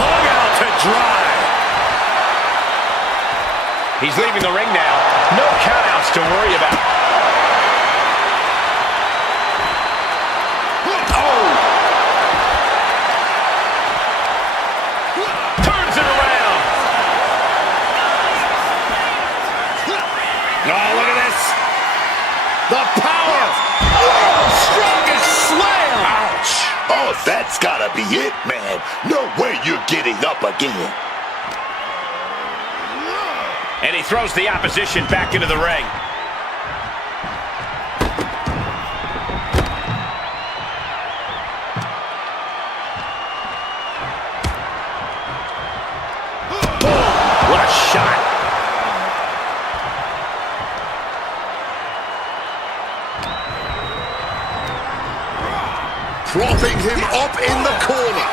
Hung out to dry. He's leaving the ring now. No countouts to worry about. Turns it around. Oh, look at this. The power. Oh, strongest slam. Ouch! Oh, that's gotta be it, man. No way you're getting up again. And he throws the opposition back into the ring. What a shot. Propping him up in the corner.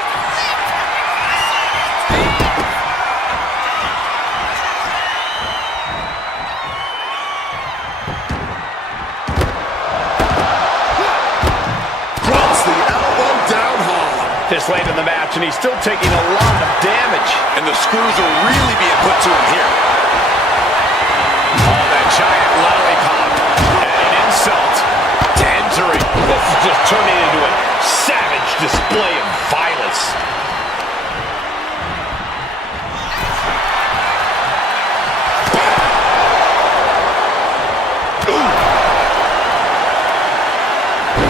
Drops the elbow down hard. This late in the match, and he's still taking a lot of damage. And the screws are really being put to him here. Oh, that giant lollipop. And an insult to injury. This is just turning into a savage display of violence.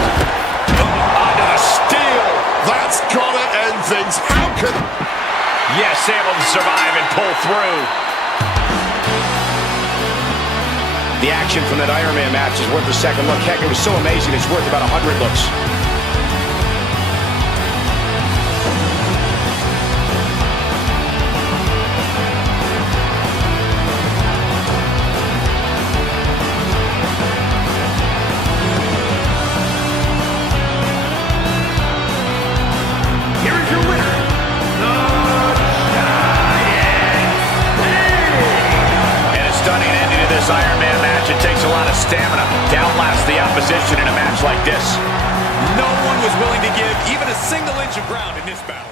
Onto the steel. That's gotta end things. How can... Yes, able to survive and pull through. The action from that Iron Man match is worth a second look. Heck, it was so amazing, it's worth about 100 looks. Here is your winner, the Giants. And a stunning ending to this Iron Man match. It takes a lot of stamina to outlast the opposition in a match like this. No one was willing to give even a single inch of ground in this battle.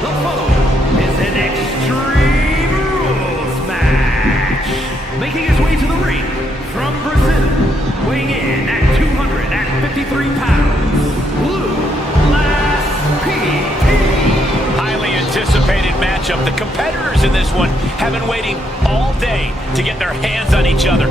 The following is an Extreme Rules match. Making his way to the ring from Brazil, weighing in at 253 pounds, Blue Glass PT. Highly anticipated matchup. The competitors in this one have been waiting all day to get their hands on each other.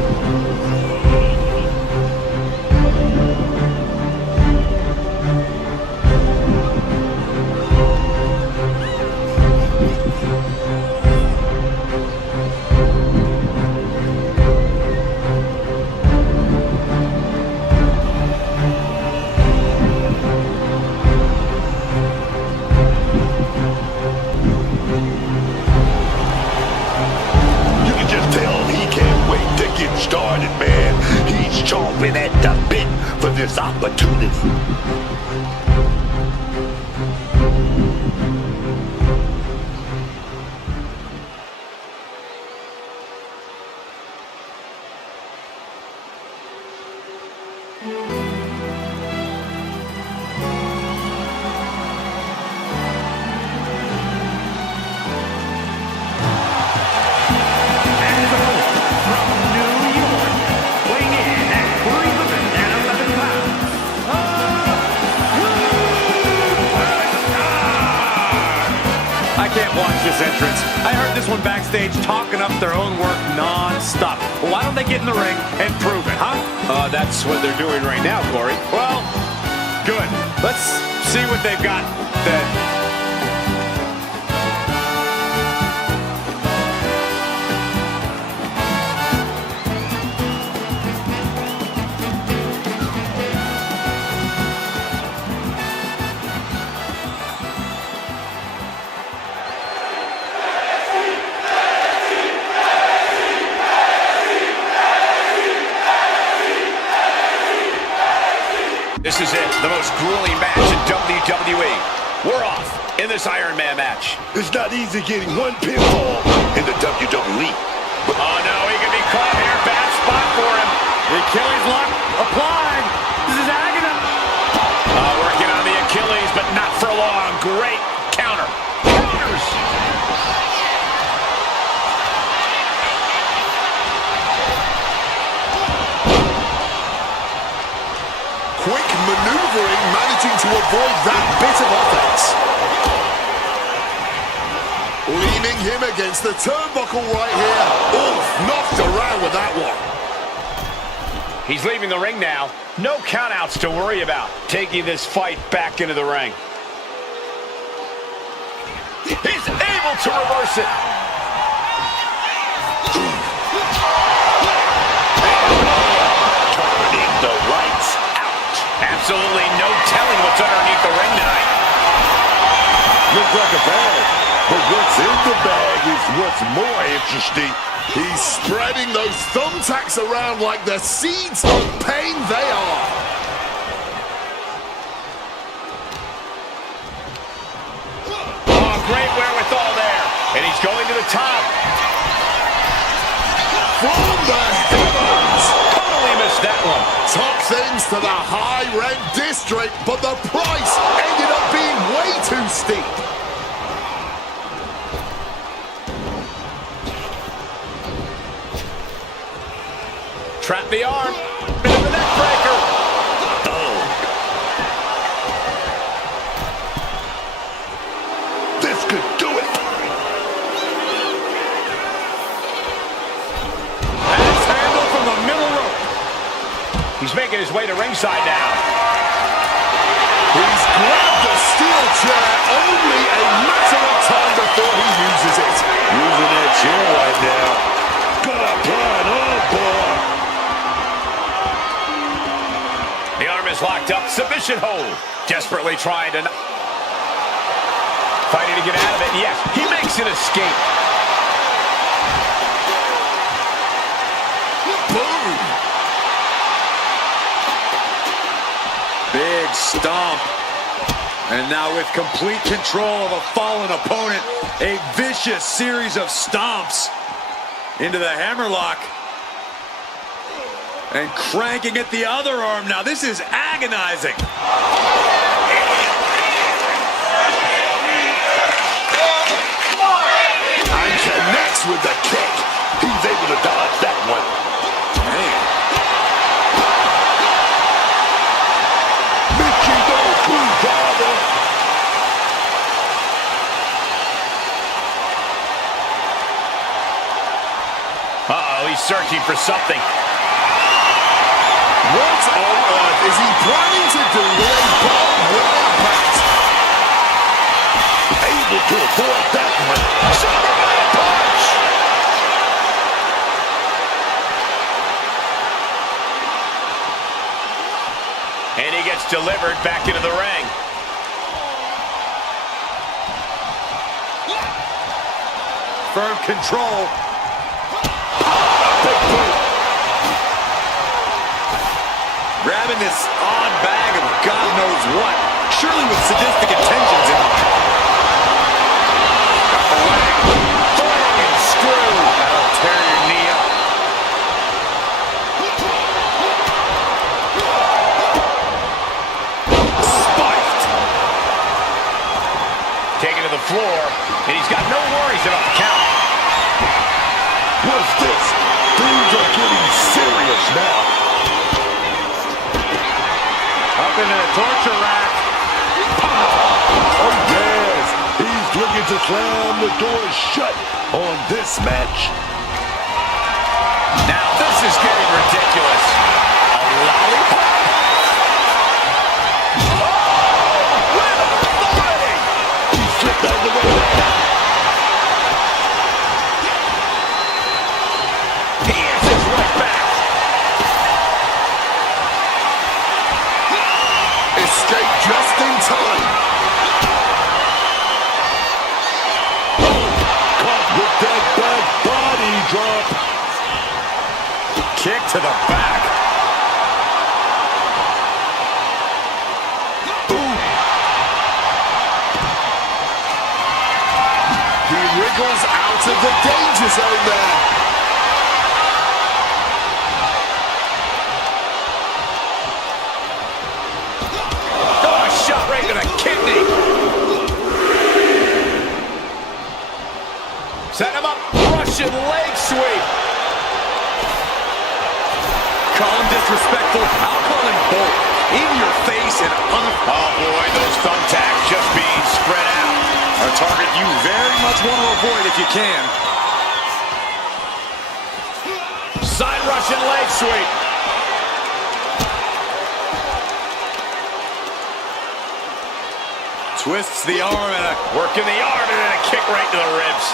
this opportunity. I can't watch this entrance. I heard this one backstage talking up their own work non-stop. Well, why don't they get in the ring and prove it, huh? That's what they're doing right now, Corey. Well, good. Let's see what they've got then. This is it, the most grueling match in WWE. We're off in this Iron Man match. It's not easy getting one pinfall in the WWE. Oh no, he can be caught here. Bad spot for him. The Achilles lock applied. This is agony. Working on the Achilles, but not for long. Great counter. Counters. Quick maneuvering, managing to avoid that bit of offense. Leaning him against the turnbuckle right here. Oof, knocked around with that one. He's leaving the ring now. No countouts to worry about. Taking this fight back into the ring. He's able to reverse it. Turning the lights out. Absolutely no telling what's underneath the ring tonight. Looks like a bag, but what's in the bag is what's more interesting. He's spreading those thumbtacks around like the seeds of pain they are. Oh, great wherewithal there. And he's going to the top. From the heavens. Totally missed that one. Top things to the high rent district, but the price ended up being way too steep. Trap the arm. Bit of a neck breaker. This could do it. Axe handle from the middle rope. He's making his way to ringside now. He's grabbed the steel chair, only a matter of time before he uses it. Using that chair right now. Gonna apply an armbar. The arm is locked up. Submission hold. Desperately trying to... Fighting to get out of it. Yes, he makes an escape. Boom! Big stomp. And now with complete control of a fallen opponent, a vicious series of stomps into the hammerlock. And cranking at the other arm now. This is agonizing. And connects with the kick. He's able to dodge that one. Man. Michino Cruzado. Uh-oh, he's searching for something. What on earth is he planning to do with a barbed wire bat? Able to avoid that one. Superman punch. And he gets delivered back into the ring. Firm control. Big boot. Grabbing this on knows what. Surely with sadistic intentions in mind. Got the leg. Flying screw. That'll tear your knee up. Spiked. Taken to the floor, and he's got no worries about the count. What's this? Things are getting serious now. Up into the torture rack. Oh, yes. He's looking to slam the door shut on this match. Now this is getting ridiculous. A lollipop? Oh, with authority! He slipped out of the way. He answers right back. Escape just in time. Caught with that back body drop. Kick to the back. He wriggles out of the danger zone there. Oh, a shot right to the kidney. Set him up. Russian leg sweep. Call him disrespectful. I'll call him bold. In your face and Oh boy, those thumbtacks just being spread out. a target you very much want to avoid if you can. Side Russian leg sweep. Twists the arm and Working the arm and then a kick right to the ribs.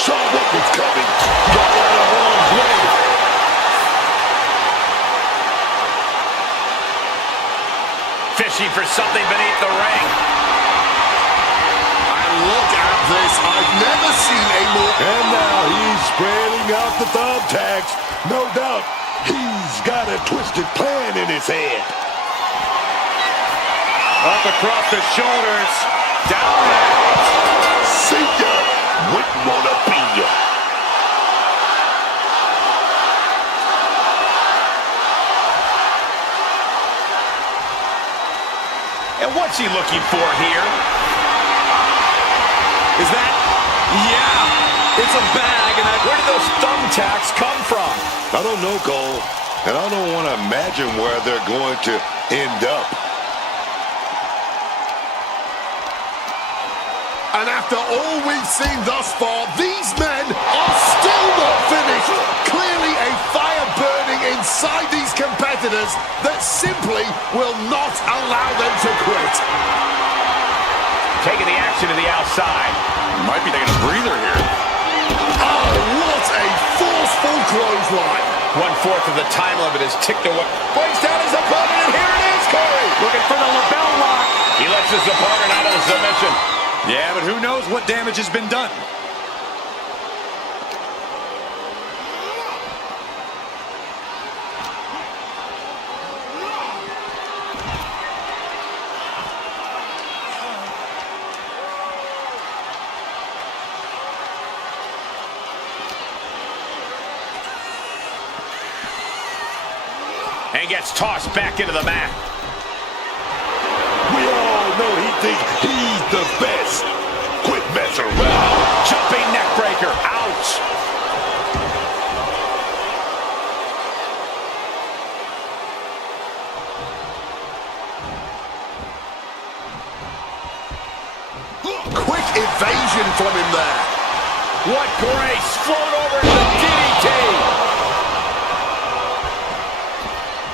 Saw what was coming. Got out of harm's way. Fishing for something beneath the ring. And look at this. I've never seen a more... And now he's spreading out the thumbtacks. No doubt he's got a twisted plan in his head. up across the shoulders. Down and out. See ya. Wouldn't wanna be ya. And what's he looking for here? Is that? Yeah. It's a bag. And Where did those thumbtacks come from? I don't know, Cole. And I don't want to imagine where they're going to end up. And after all we've seen thus far, these men are still not finished. Clearly a fire burning inside these competitors that simply will not allow them to quit. Taking the action to the outside. might be taking a breather here. Oh, what a forceful clothesline. 1/4 of the time limit is ticked away. Breaks down his opponent, and here it is, Corey. Looking for the lapel lock. He lets his opponent out of the submission. Yeah, but who knows what damage has been done. And gets tossed back into the mat. We all know he thinks he's the best. Quit messing around. Jumping neck breaker. Ouch. Quick evasion from him there. What grace. Float over to the DDT.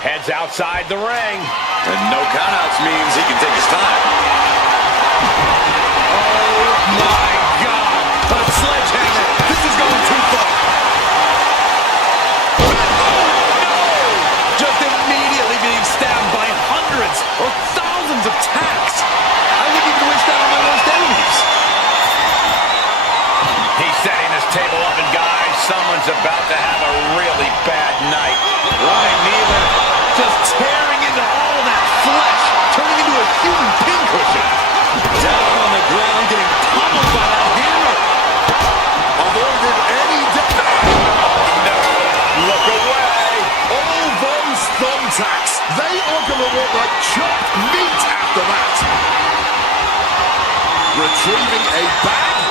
Heads outside the ring. And no countouts means he can take his time. Oh my God. A sledgehammer. This is going too far. Oh no. Just immediately being stabbed by hundreds or thousands of tacks. I wouldn't even wish that on my worst enemies. He's setting this table up, and guys, someone's about to have a really thumbtacks. They are going to look like chopped meat after that. Retrieving a bag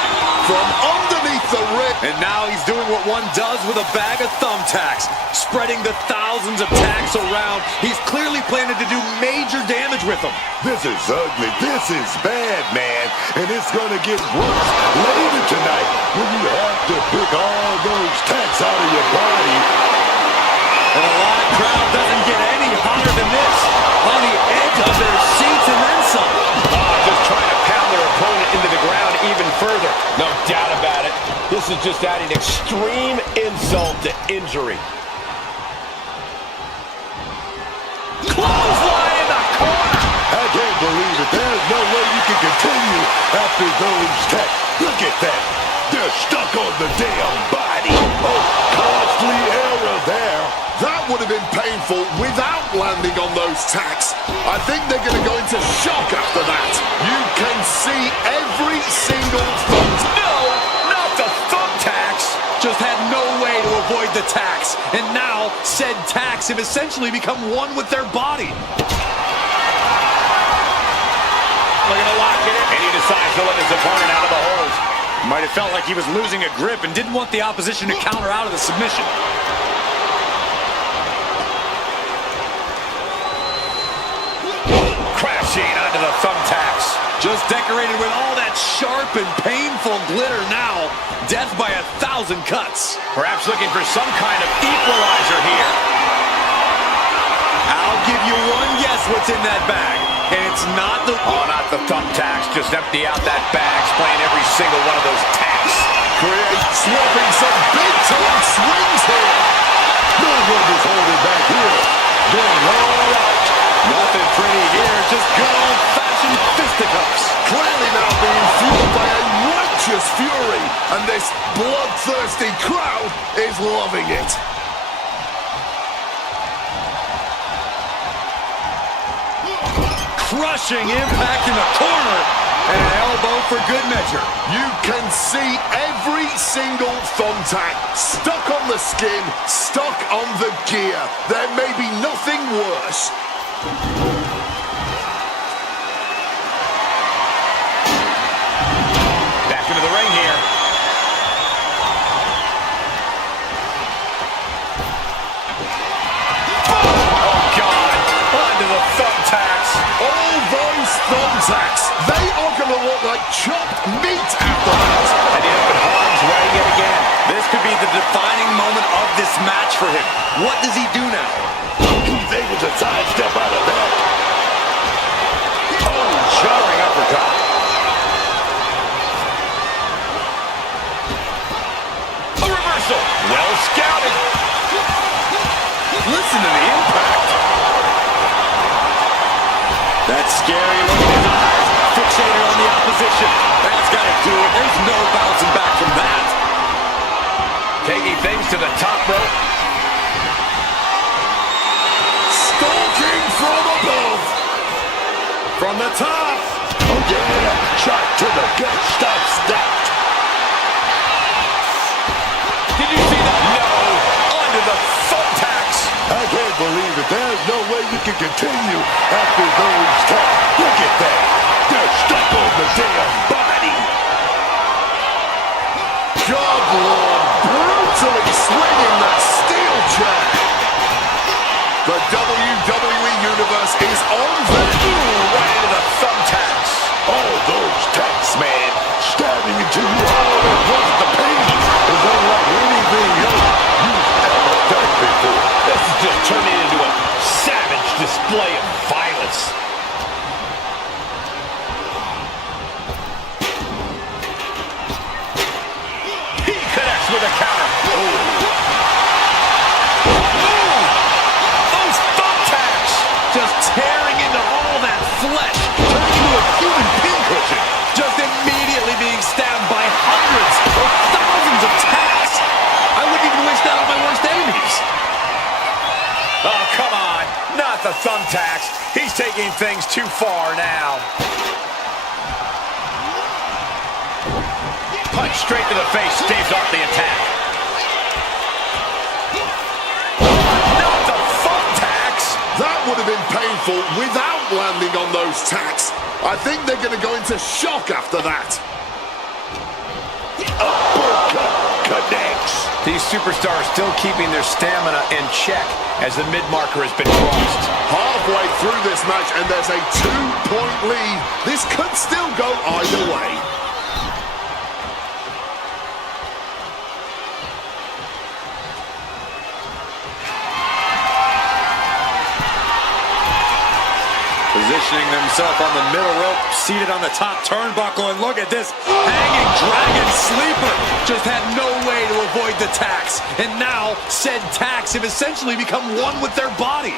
from underneath the ring. And now he's doing what one does with a bag of thumbtacks, spreading the thousands of tacks around. He's clearly planning to do major damage with them. This is ugly. This is bad, man. And it's going to get worse later tonight when you have to pick all those tacks out of your body. And a live crowd doesn't get any hotter than this. On the edge of their seats and then some. Just trying to pound their opponent into the ground even further. No doubt about it. This is just adding extreme insult to injury. Clothesline in the corner. I can't believe it. There's no way you can continue after those tacks. Look at that. They're stuck on the damn body. Oh, costly error there. That would have been painful without landing on those tacks. I think they're going to go into shock after that. You can see every single thumbtack. No, not the thumbtacks. Just had no way to avoid the tacks. And now, said tacks have essentially become one with their body. Looking to lock it in. And he decides to let his opponent out of the hold. Might have felt like he was losing a grip and didn't want the opposition to counter out of the submission. Crashing onto the thumbtacks. Just decorated with all that sharp and painful glitter now. Death by 1,000 cuts. Perhaps looking for some kind of equalizer here. I'll give you one guess what's in that bag. And it's not the... Oh, not the thumbtacks. Just empty out that bag, playing every single one of those tacks. Swapping some big-time swings here. No one is holding back here. Going all out. Nothing pretty here, just good old-fashioned fisticuffs. Clearly now being fueled by a righteous fury, and this bloodthirsty crowd is loving it. Crushing impact in the corner, and an elbow for good measure. You can see every single thumbtack stuck on the skin, stuck on the gear. There may be nothing worse. Back into the ring here. Oh, God. Onto the thumbtacks. All those thumbtacks, they are going to look like chopped meat after that. And the open harm's way yet again. This could be the defining moment of this match for him. What does he do now? He's able to sidestep out of that. Oh, jarring uppercut. A reversal. Well scouted. Listen to the impact. That scary look in his eyes, fixated on the opposition. That's got to do it. There's no bouncing back from that. Taking things to the top rope. Stalking from above. From the top. Oh, yeah. Shot to the gut. Stops that. Did you see that? No. Onto the thumbtacks. I can't believe it. There's no way you can continue after those tacks. Look at that. They're stuck on the damn body. God Lord, brutally swinging that steel chair. The WWE Universe is on there. Right into the thumbtacks. All those tacks, man, stabbing into you all at once. The pain is unlike anything else you've ever felt before. This is just turning into a savage display of violence. He connects with a counter. Those thumbtacks. Just tearing into all that flesh. Turning into a human pincushion. Just immediately being stabbed by hundreds or thousands of tacks. I wouldn't even wish that on my worst enemies. Oh, come on. Not the thumbtacks. He's taking things too far now. Punch straight to the face staves off the attack. Not the thumbtacks. painful without landing on those tacks. I think they're going to go into shock after that. Uppercut connects. These superstars still keeping their stamina in check as the mid-marker has been crossed. Halfway through this match and there's a 2-point lead. This could still go either way. Positioning themselves on the middle rope, seated on the top turnbuckle, and look at this hanging dragon sleeper. Just had no way to avoid the tacks, and now said tacks have essentially become one with their body.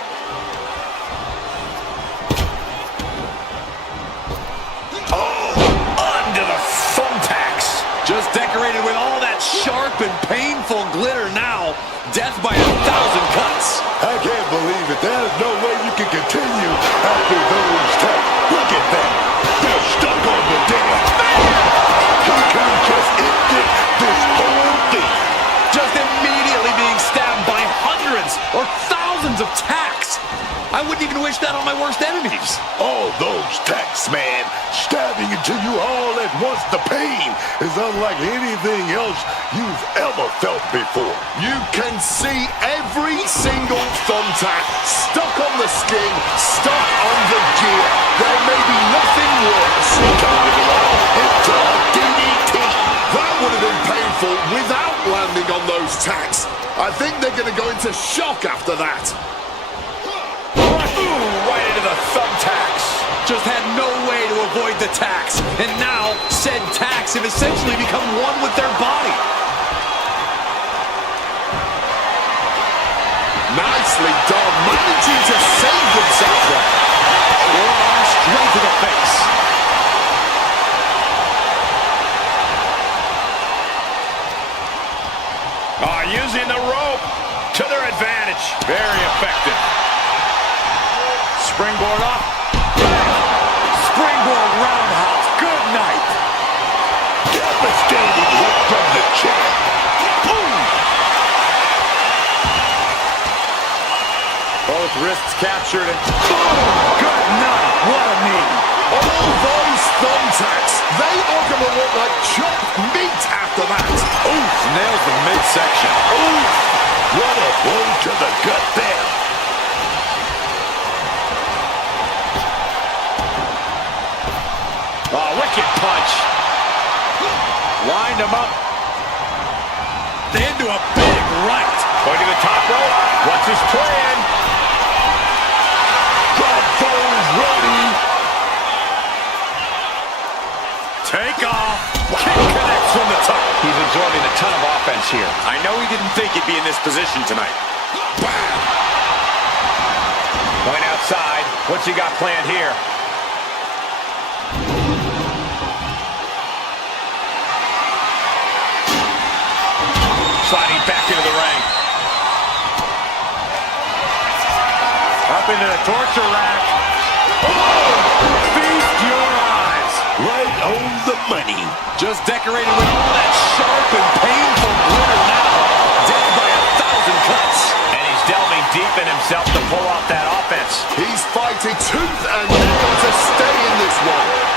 Under the thumbtacks. Just decorated with all that sharp and painful glitter now. Death by 1,000 cuts. I can't believe it. There's no way you can continue after those taps. Look at that. They're stuck on the damn thing. He could have just ended this whole thing. Just immediately being stabbed by hundreds or thousands of tacks. I wouldn't even wish that on my worst enemies. All those tacks, man, stabbing into you all at once. The pain is unlike anything else you've ever felt before. You can see every single thumbtack stuck on the skin, stuck on the gear. There may be nothing worse. It's a DDT. That would have been painful without landing on those tacks. I think they're going to go into shock after that. Right into the thumbtacks. Just had no way to avoid the tacks, and now said tacks have essentially become one with their body. Nicely done, managing to save themselves there. Forearm straight to the face. Using the rope to their advantage. Very effective. Springboard up. Springboard roundhouse. Good night. Devastating hit from the champ. Boom. Both wrists captured and boom. Good night. What a knee. All those thumbtacks, they are going to look like chopped meat after that. Oof. Nails the midsection. Oof. What a blow to the gut there. Oh, wicked punch. Wind him up. Into a big right. Going to the top rope. What's his plan? Drop those ready. Take off. Kick connects from the top. He's absorbing a ton of offense here. I know he didn't think he'd be in this position tonight. Going outside. What's he got planned here? Sliding back into the ring. Up into the torture rack. Oh! Feast your eyes. Right on the money. Just decorated with all that sharp and painful glitter now. Death by 1,000 cuts. And he's delving deep in himself to pull off that offense. He's fighting tooth and nail to stay in this one.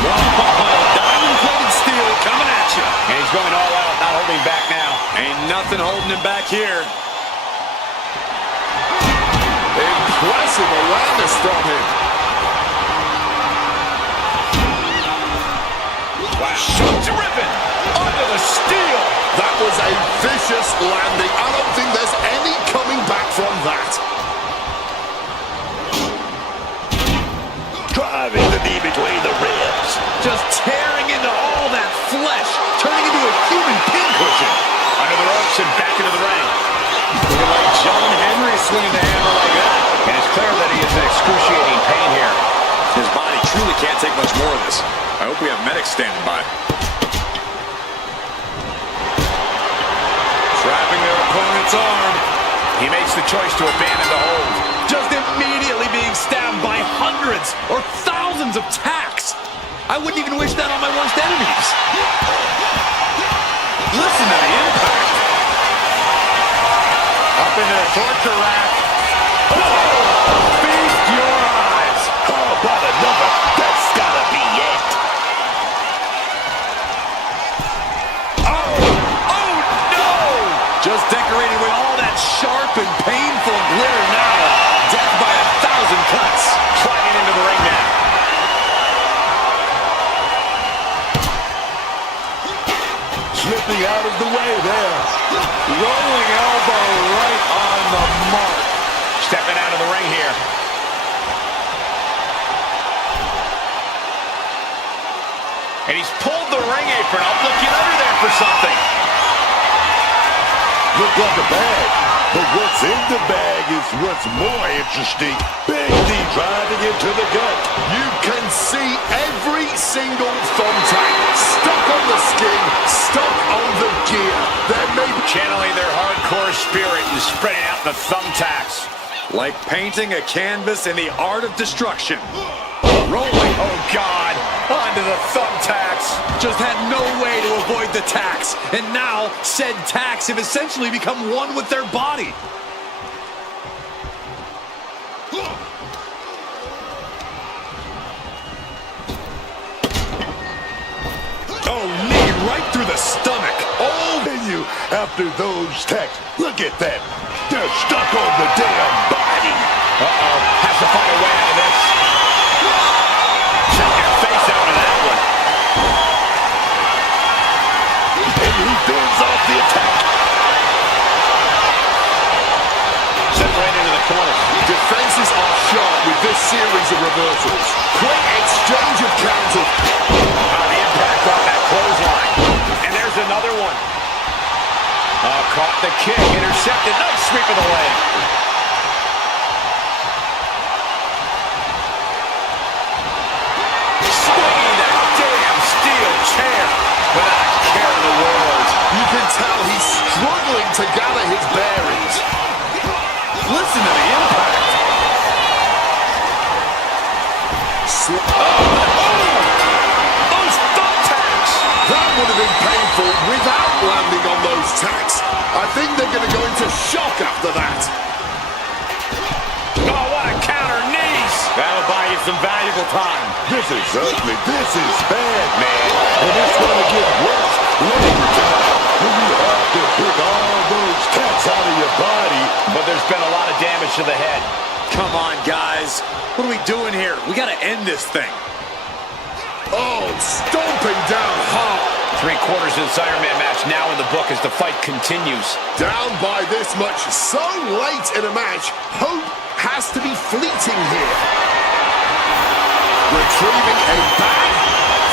Diamond-plated steel coming at you. And he's going all out, not holding back now. Ain't nothing holding him back here. Impressive awareness from him. Wow. Driven under the steel. That was a vicious landing. I don't think there's any coming back from that. Driving the knee between the ribs. Just tearing into all that flesh, turning into a human pincushion. Under the ropes and back into the ring. Looking like John Henry swinging the hammer like that. And it's clear that he is in excruciating pain here. His body truly can't take much more of this. I hope we have medics standing by. Trapping their opponent's arm. He makes the choice to abandon the hold. Just immediately being stabbed by hundreds or thousands of tacks. I wouldn't even wish that on my worst enemies. Listen to the impact. torture rack. Feast your eyes. How about another? That's gotta be it. Oh no! Just decorated with all that sharp and painful glitter now. Death by 1,000 cuts. Sliding into the ring now. Slipping out of the way there. Rolling elbow right on the mark. Stepping out of the ring here. And he's pulled the ring apron up, looking under there for something. Look like a bag, but what's in the bag is what's more interesting. Big D driving into the gut. You can see every single thumbtack stuck on the skin, stuck on the gear. There may be Channeling their hardcore spirit and spreading out the thumbtacks. Like painting a canvas in the art of destruction. Rolling, oh God, onto the thumbtacks. Just had no way to avoid the tacks. And now, said tacks have essentially become one with their body. Oh, knee right through the stomach. Oh, you after those tacks. Look at that. They're stuck on the damn body. Uh-oh, has to find a way out of this. Check your face out of that one. And he bends off the attack. Sent right into the corner. defenses are sharp with this series of reversals. Quick exchange of counters. The impact on that clothesline. And there's another one. Caught the kick, intercepted, nice sweep of the leg. Swinging that damn steel chair without a care in the world. You can tell he's struggling to gather his bearings. Listen to the impact. Those thumbtacks. That would have been painful without landing on those tacks. I think they're going to go into shock after that. Oh, what a counter, knees. That'll buy you some valuable time. This is ugly. This is bad, man. And it's going to get worse later tonight when you have to pick all those tacks out of your body. But there's been a lot of damage to the head. Come on, guys. What are we doing here? We got to end this thing. Oh, stomping down hard. 3/4 of this Iron Man match now in the book as the fight continues. Down by this much so late in a match, hope has to be fleeting here. Retrieving a bag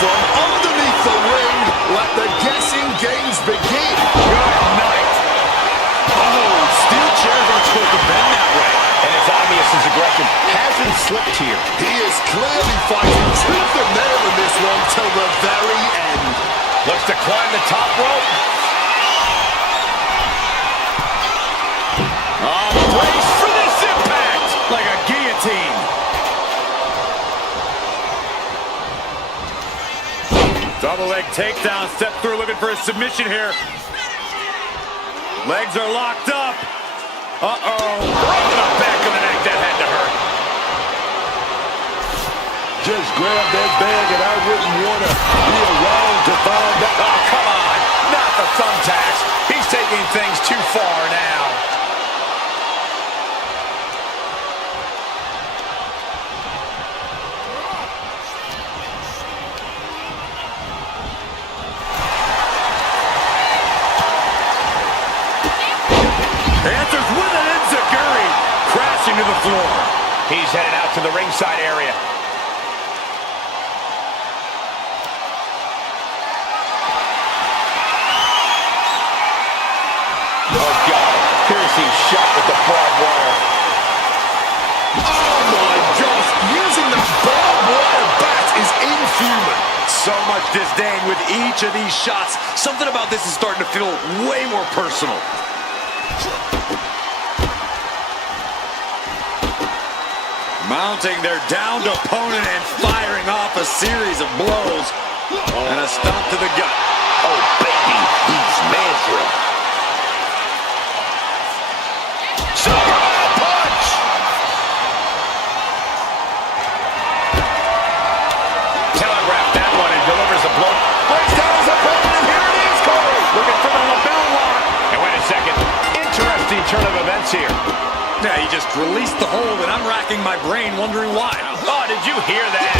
from underneath the ring. Let the guessing games begin. Good night. Oh, steel chairs aren't supposed to bend that way. And it's obvious his aggression hasn't slipped here. He is clearly fighting tooth and nail in this one till the very end. Looks to climb the top rope. Brace for this impact. Like a guillotine. Double leg takedown. Step through looking for a submission here. Legs are locked up. Uh-oh. Right to the back of the neck. That had to hurt. Just grab that bag and I wouldn't want to be around to find out. Oh, come on. Not the thumbtacks. He's taking things too far now. Answers with an enziguri. Crashing to the floor. He's headed out to the ringside area. Oh, God. Piercing shot with the barbed wire. Oh my gosh, using the barbed wire bat is inhuman. So much disdain with each of these shots. Something about this is starting to feel way more personal. Mounting their downed opponent and firing off a series of blows. And a stomp to the gut. Oh, baby, he's measuring. turn of events here. Yeah, he just released the hold, and I'm racking my brain wondering why. Oh, did you hear that?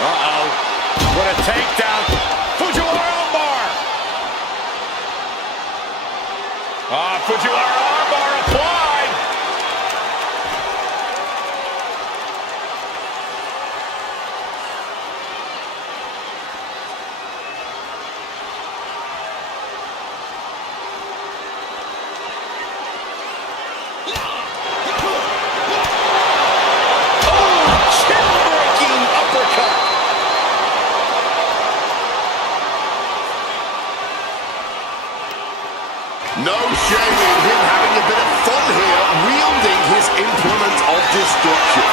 Uh-oh. What a takedown. Fujiwara armbar. Fujiwara armbar applied. No shame in him having a bit of fun here, wielding his implement of destruction.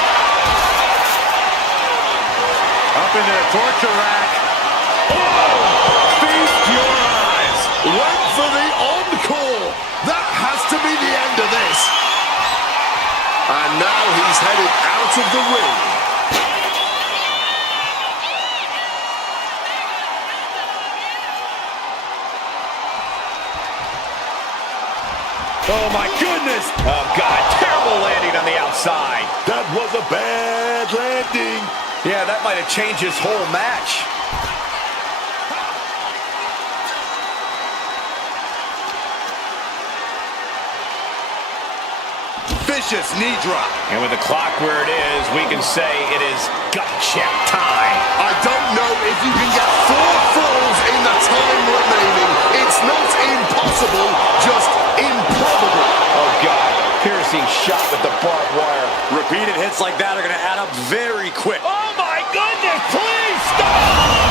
Up into the torture rack. Oh! Feast your eyes. Went for the encore. That has to be the end of this. And now he's headed out of the ring. Oh, my goodness. Oh, God, terrible landing on the outside. That was a bad landing. Yeah, that might have changed his whole match. Vicious knee drop. And with the clock where it is, we can say it is gut check time. I don't know if you can get 4 falls in the time remaining. It's not impossible, just improbable. Oh, God. Piercing shot with the barbed wire. Repeated hits like that are going to add up very quick. Oh, my goodness. Please stop.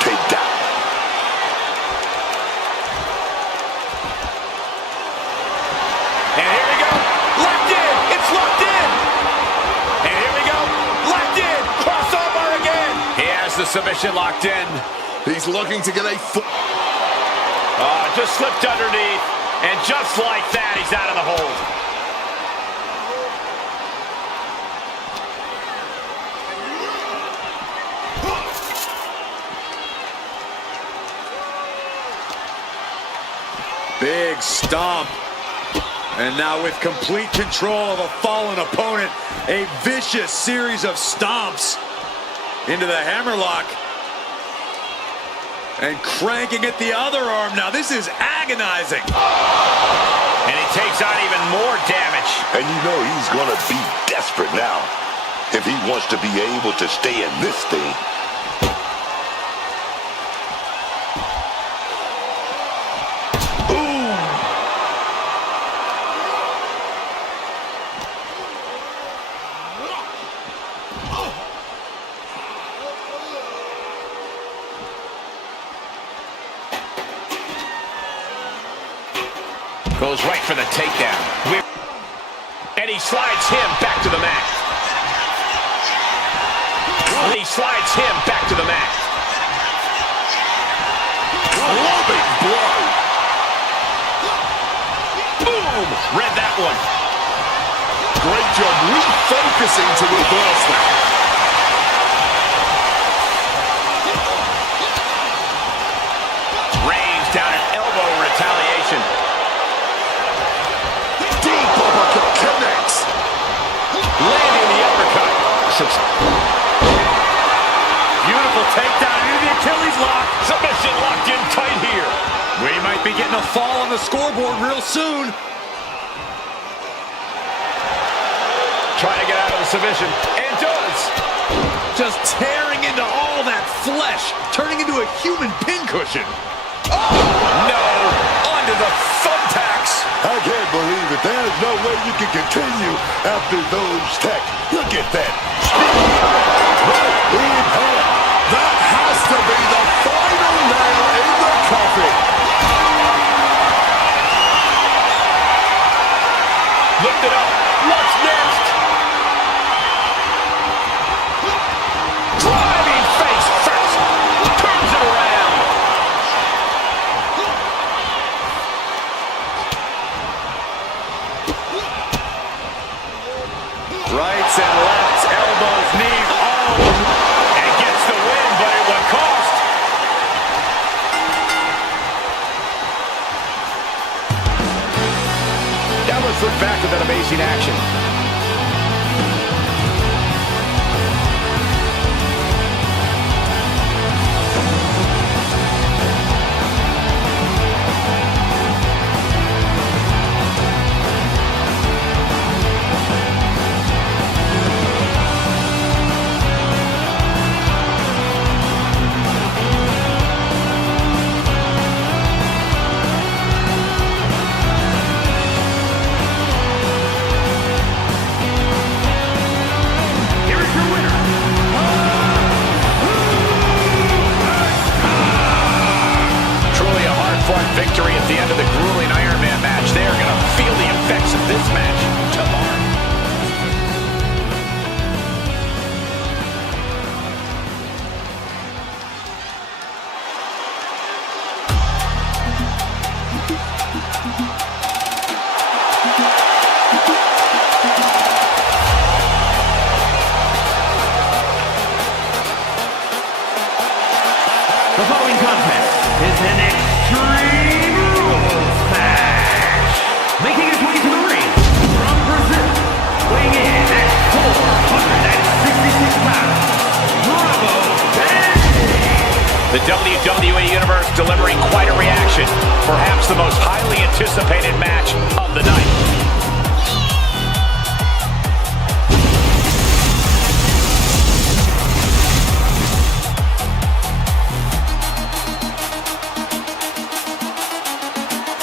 Take that. And here we go. Locked in. It's locked in. And here we go. Locked in. Crossover again. He has the submission locked in. He's looking to get a Just slipped underneath. And just like that, he's out of the hold. Big stomp. And now with complete control of a fallen opponent, a vicious series of stomps into the hammerlock. And cranking at the other arm. Now this is agonizing. And he takes on even more damage. And you know he's going to be desperate now if he wants to be able to stay in this thing. Goes right for the takedown. And he slides him back to the mat. He slides him back to the mat. loving blow. Boom! Read that one. Great job refocusing to reverse that. Rains down an elbow retaliation. Deep uppercut connects. Landing the uppercut. Beautiful takedown into the Achilles lock. Submission locked in tight here. We might be getting a fall on the scoreboard real soon. Trying to get out of the submission. And does. Just tearing into all that flesh, turning into a human pincushion. No. Onto the thumbtacks. I can't believe it. There's no way you can continue after those tacks. Look at that. Right in hand. That has to be the final nail in the coffin. Lift it up. What's next? Driving face first. Turns it around. of that amazing action. Victory at the end of the grueling Iron Man match. They are going to feel the effects of this match tomorrow. The following contest is an Extreme Rules match. Making his way to the ring from Brazil, weighing in at 466 pounds, Bravo Bandy. The WWE Universe delivering quite a reaction. Perhaps the most highly anticipated match of the night.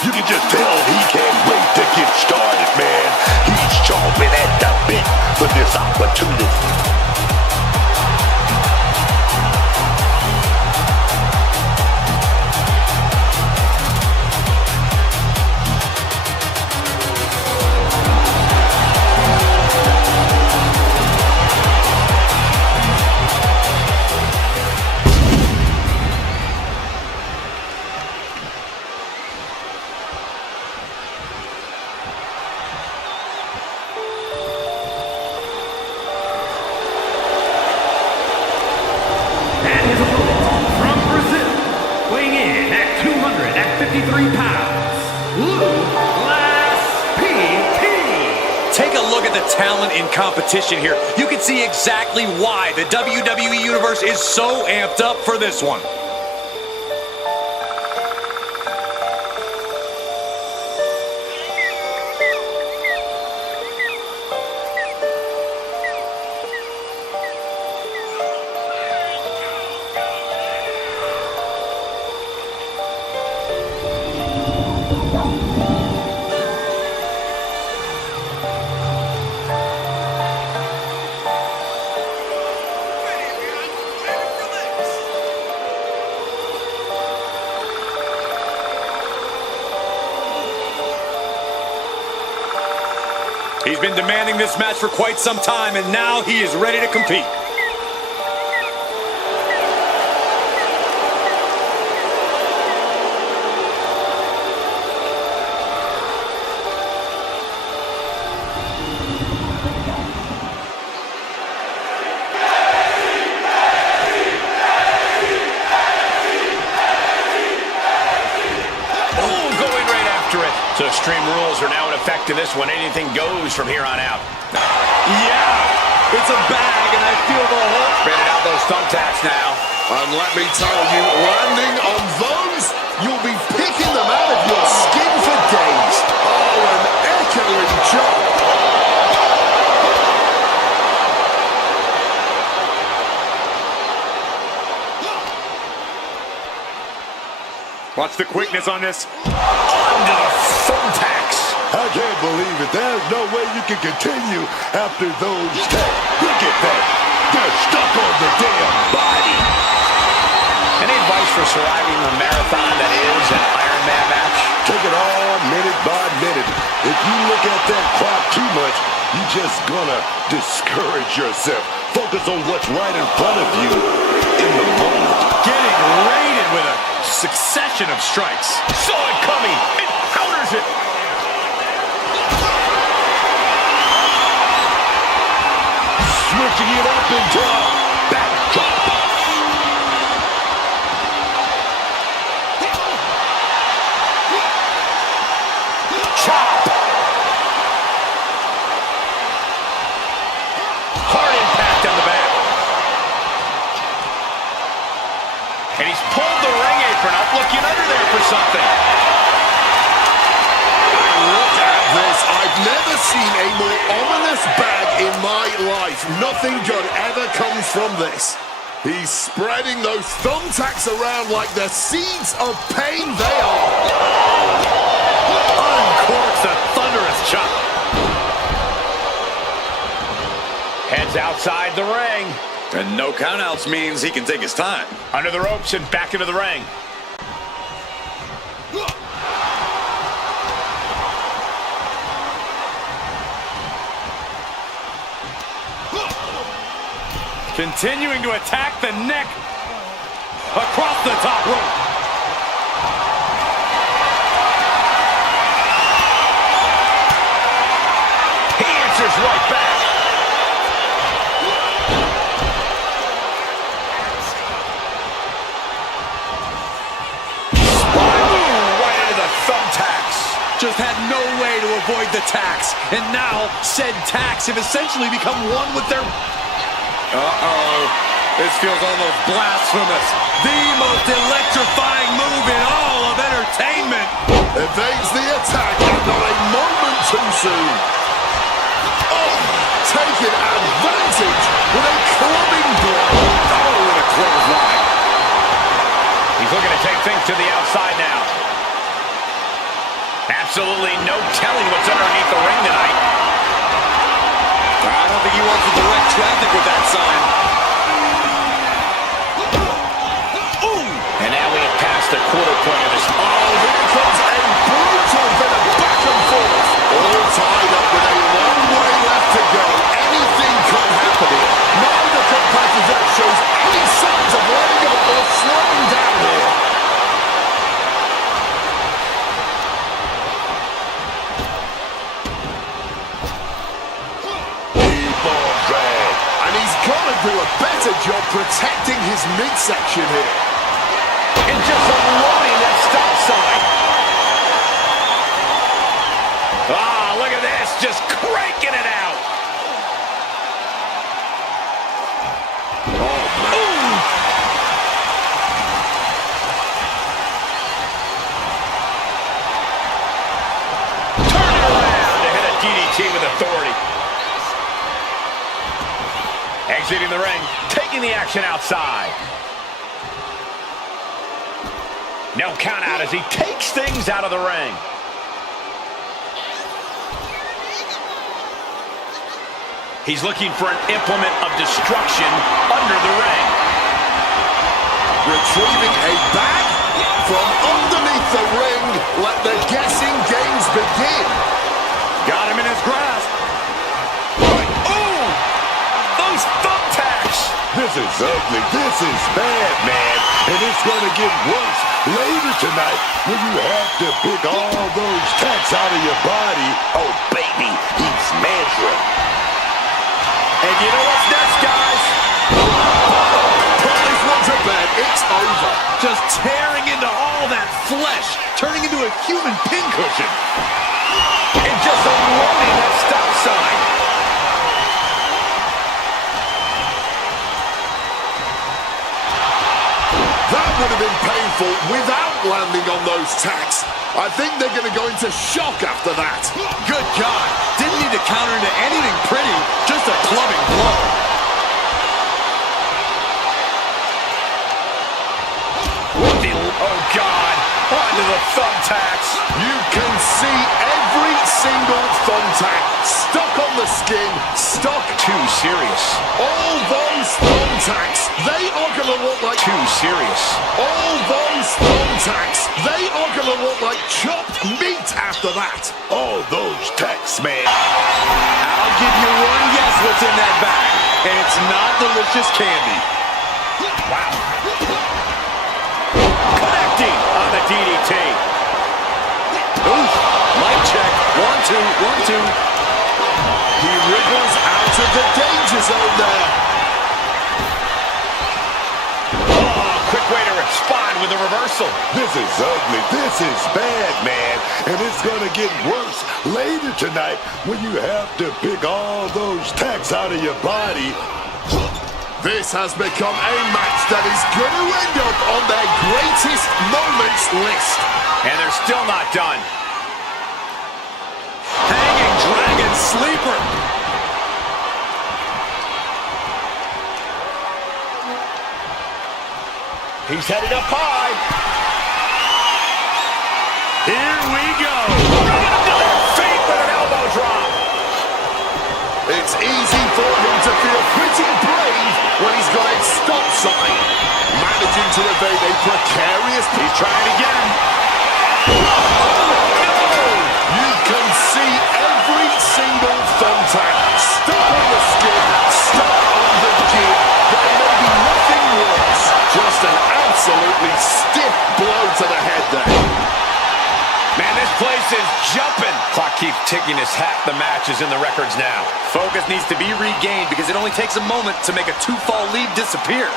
You can just tell he can't wait to get started, man. He's chomping at the bit for this opportunity. And his opponent from Brazil, weighing in at 253 pounds, PT. Take a look at the talent in competition here. You can see exactly why the WWE Universe is so amped up for this one. He's been demanding this match for quite some time, and now he is ready to compete. So Extreme Rules are now in effect in this one. Anything goes from here on out. Yeah, it's a bag, and I feel the whole... Spreading out those thumbtacks now. And let me tell you, landing on those, you'll be picking them out of your skin for days. Oh, an echoing chop. Watch the quickness on this. Onto the thumbtacks. I can't believe it. There's no way you can continue after those tags. Look at that. They're stuck on the damn body. Any advice for surviving the marathon that is an Iron Man match? Take it all minute by minute. If you look at that clock too much, you're just gonna discourage yourself. Focus on what's right in front of you in the moment. Getting raided with a succession of strikes. Saw it coming. It counters it. Switching it up into a backdrop. Chop. if nothing good ever comes from this. He's spreading those thumbtacks around like the seeds of pain they are. Uncorks a thunderous chop. Heads outside the ring. And no countouts means he can take his time. Under the ropes and back into the ring. Continuing to attack the neck across the top rope. He answers right back. Right into the thumbtacks. Just had no way to avoid the tacks. And now said tacks have essentially become one with their... This feels almost blasphemous. The most electrifying move in all of entertainment. Evades the attack and not a moment too soon. Oh, taking advantage with a clubbing blow. Oh, with a clothesline. He's looking to take things to the outside now. Absolutely no telling what's underneath the ring tonight. I don't think he wants to direct traffic with that sign. And now we have passed the quarter point of this. Oh, here comes a brutal bit of back and forth. All tied up with a long way left to go. Anything could happen here. Neither competitor shows any signs of letting up or slowing down here. And he's got to do a better job protecting his midsection here. And just unloading that stop sign. Ah, look at this, just cranking it out. Turn it around to hit a DDT with authority. Exiting the ring, taking the action outside. No count out as he takes things out of the ring. He's looking for an implement of destruction under the ring. Retrieving a bag from underneath the ring. Let the guessing games begin. Got him in his grasp. Ooh! Those thumbtacks! This is ugly. This is bad, man. And it's going to get worse later tonight when you have to pick all those tacks out of your body. Oh, baby, he's measuring. And you know what's next, guys? Put this one to bed. It's over. Just tearing into all that flesh, turning into a human pincushion. And just unloading that stop sign. That would have been painful without landing on those tacks. I think they're going to go into shock after that. Good God. Didn't need to counter into anything pretty, just a clubbing blow. Oh, God. Onto the thumbtacks. You can see every single thumbtack stuck on the skin, stuck. Too serious. All those thumbtacks, they are going to look like... Too serious. All those thumbtacks, they are going to look like chopped meat after that. All those tacks, man. I'll give you one guess what's in that bag, and it's not delicious candy. Wow. Connecting on the DDT. Oof. Mic check. 1, 2, 1, 2. He wriggles out of the danger zone there. Oh, quick way to respond with a reversal. This is ugly. This is bad, man. And it's going to get worse later tonight when you have to pick all those tacks out of your body. This has become a match that is going to end up on their greatest moments list. And they're still not done. Hanging Dragon Sleeper. He's headed up high. Here we go. Bringing him to their feet with an elbow drop. It's easy for him to feel pretty brave when he's got a stop sign. Managing to evade a precarious... He's trying again. You can see every single thumbtack stuck on the skin, stuck on the jib. There may be nothing worse. Just an absolutely stiff blow to the head there. Man, this place is jumping. Clock keeps ticking as half the match is in the records now. Focus needs to be regained because it only takes a moment to make a two-fall lead disappear.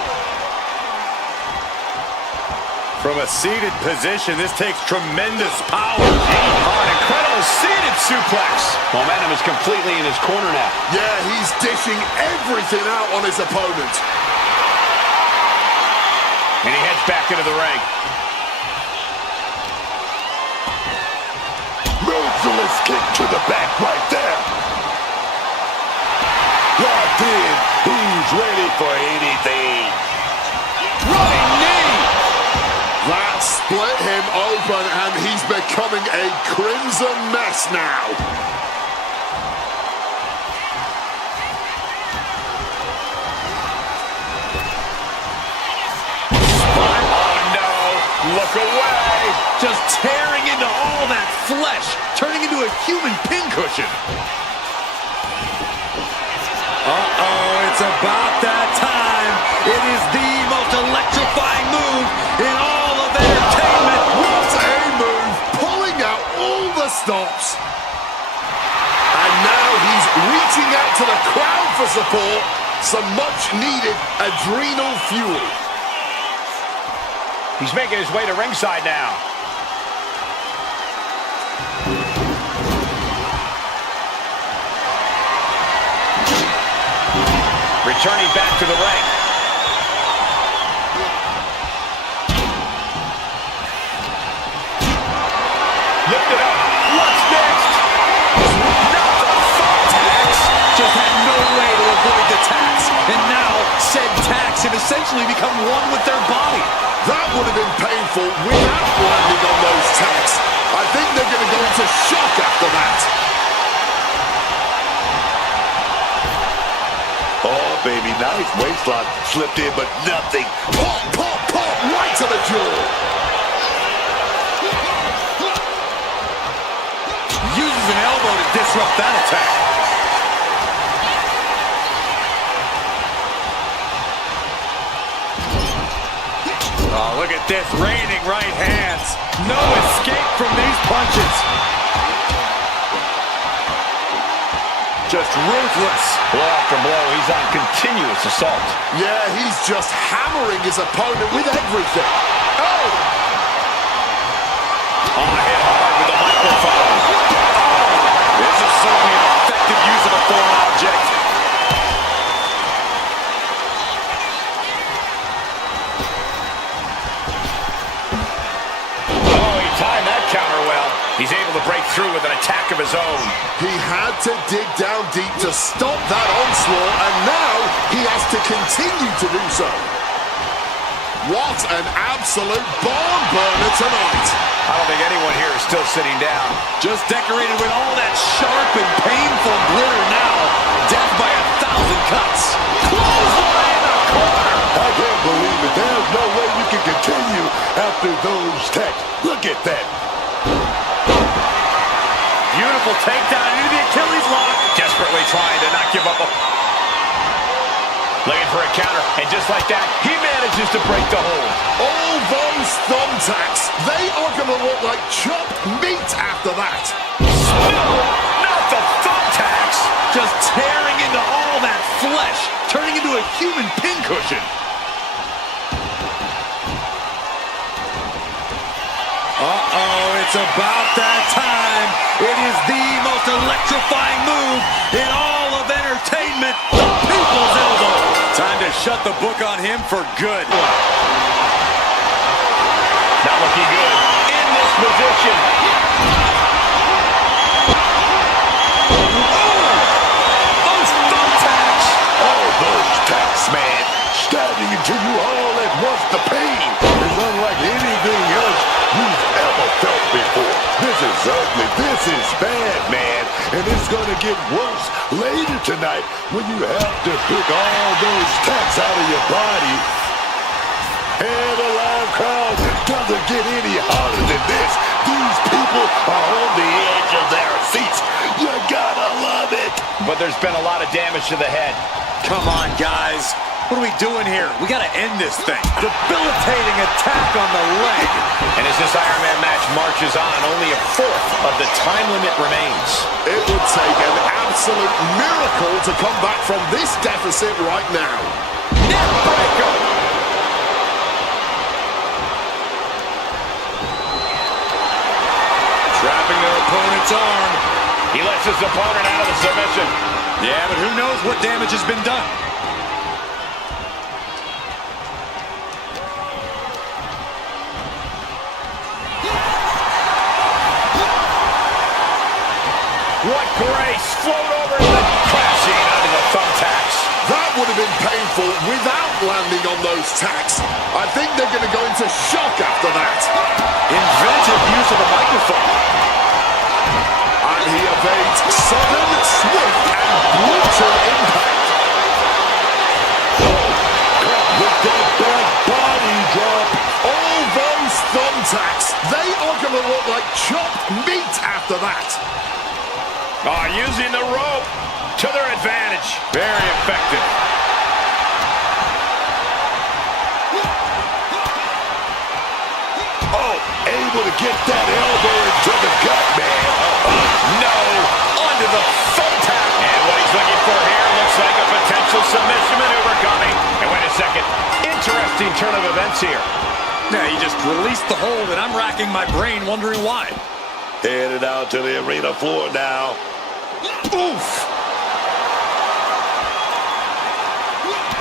From a seated position, this takes tremendous power. Oh, an incredible seated suplex. Momentum is completely in his corner now. Yeah, he's dishing everything out on his opponent. And he heads back into the ring. Merciless kick to the back right there. Locked in. Who's ready for anything? Running knee. That split him open, and he's becoming a crimson mess now. Oh, no. Look away. Just tearing into all that flesh, turning into a human pincushion. Uh-oh, it's about that time. It is the most electrifying move in all of entertainment. What a move, pulling out all the stops. And now he's reaching out to the crowd for support. Some much-needed adrenal fuel. He's making his way to ringside now. Returning back to the ring. Lift it up. What's next? Not the thumbtacks. Just had no way to avoid the tacks. And now, said tacks have essentially become one with their body. That would have been painful without landing on those tacks. I think they're going to go into shock after that. Oh, baby, nice waistlock. Slipped in, but nothing. Pop, pop, pop, right to the jaw. Uses an elbow to disrupt that attack. Oh, look at this, raining right hands. No escape from these punches. Just ruthless. Blow after blow, he's on continuous assault. Yeah, he's just hammering his opponent with everything. Oh! Oh, hit hard with the microphone. Oh, This is certainly an effective use of a foreign object. oh, he timed that counter well. He's able to break through with an attack of his own. He had to dig down deep to stop that onslaught, and now he has to continue to do so. What an absolute barn burner tonight. I don't think anyone here is still sitting down. Just decorated with all that sharp and painful glitter now. Death by 1,000 cuts. Clothesline in the corner. I can't believe it. There's no way you can continue after those tacks. Look at that. Beautiful takedown into the Achilles lock. Desperately trying to not give up. Looking for a counter, and just like that, he manages to break the hold. All those thumbtacks, they are going to look like chopped meat after that. No, not the thumbtacks. Just tearing into all that flesh, turning into a human pincushion. Uh-oh, it's about that time. It is the most electrifying move in all of entertainment, the People's Elbow. Time to shut the book on him for good. Not looking good in this position. Those thumbtacks. All those tacks, man. Stabbing into you all at once. The pain. gonna get worse later tonight when you have to pick all those tacks out of your body. And a live crowd doesn't get any harder than this. These people are on the edge of their seats. You gotta love it. But there's been a lot of damage to the head. Come on, guys. What are we doing here? We gotta end this thing. Debilitating attack on the leg. And as this Iron Man match marches on, only a fourth of the time limit remains. It would take an absolute miracle to come back from this deficit right now. Neckbreaker! Trapping their opponent's arm. He lets his opponent out of the submission. Yeah, but who knows what damage has been done. What grace! Float over the crashing onto the thumbtacks. That would have been painful without landing on those tacks. I think they're going to go into shock after that. Inventive use of the microphone. And he evades sudden, swift, and brutal impact. With that back body drop. All those thumbtacks, they are going to look like chopped meat after that. Oh, using the rope to their advantage. Very effective. Oh, able to get that elbow into the gut, man. No, onto the thumbtack. And what he's looking for here looks like a potential submission maneuver coming. And wait a second, interesting turn of events here. Yeah, he just released the hold, and I'm racking my brain wondering why. Headed out to the arena floor now. Oof!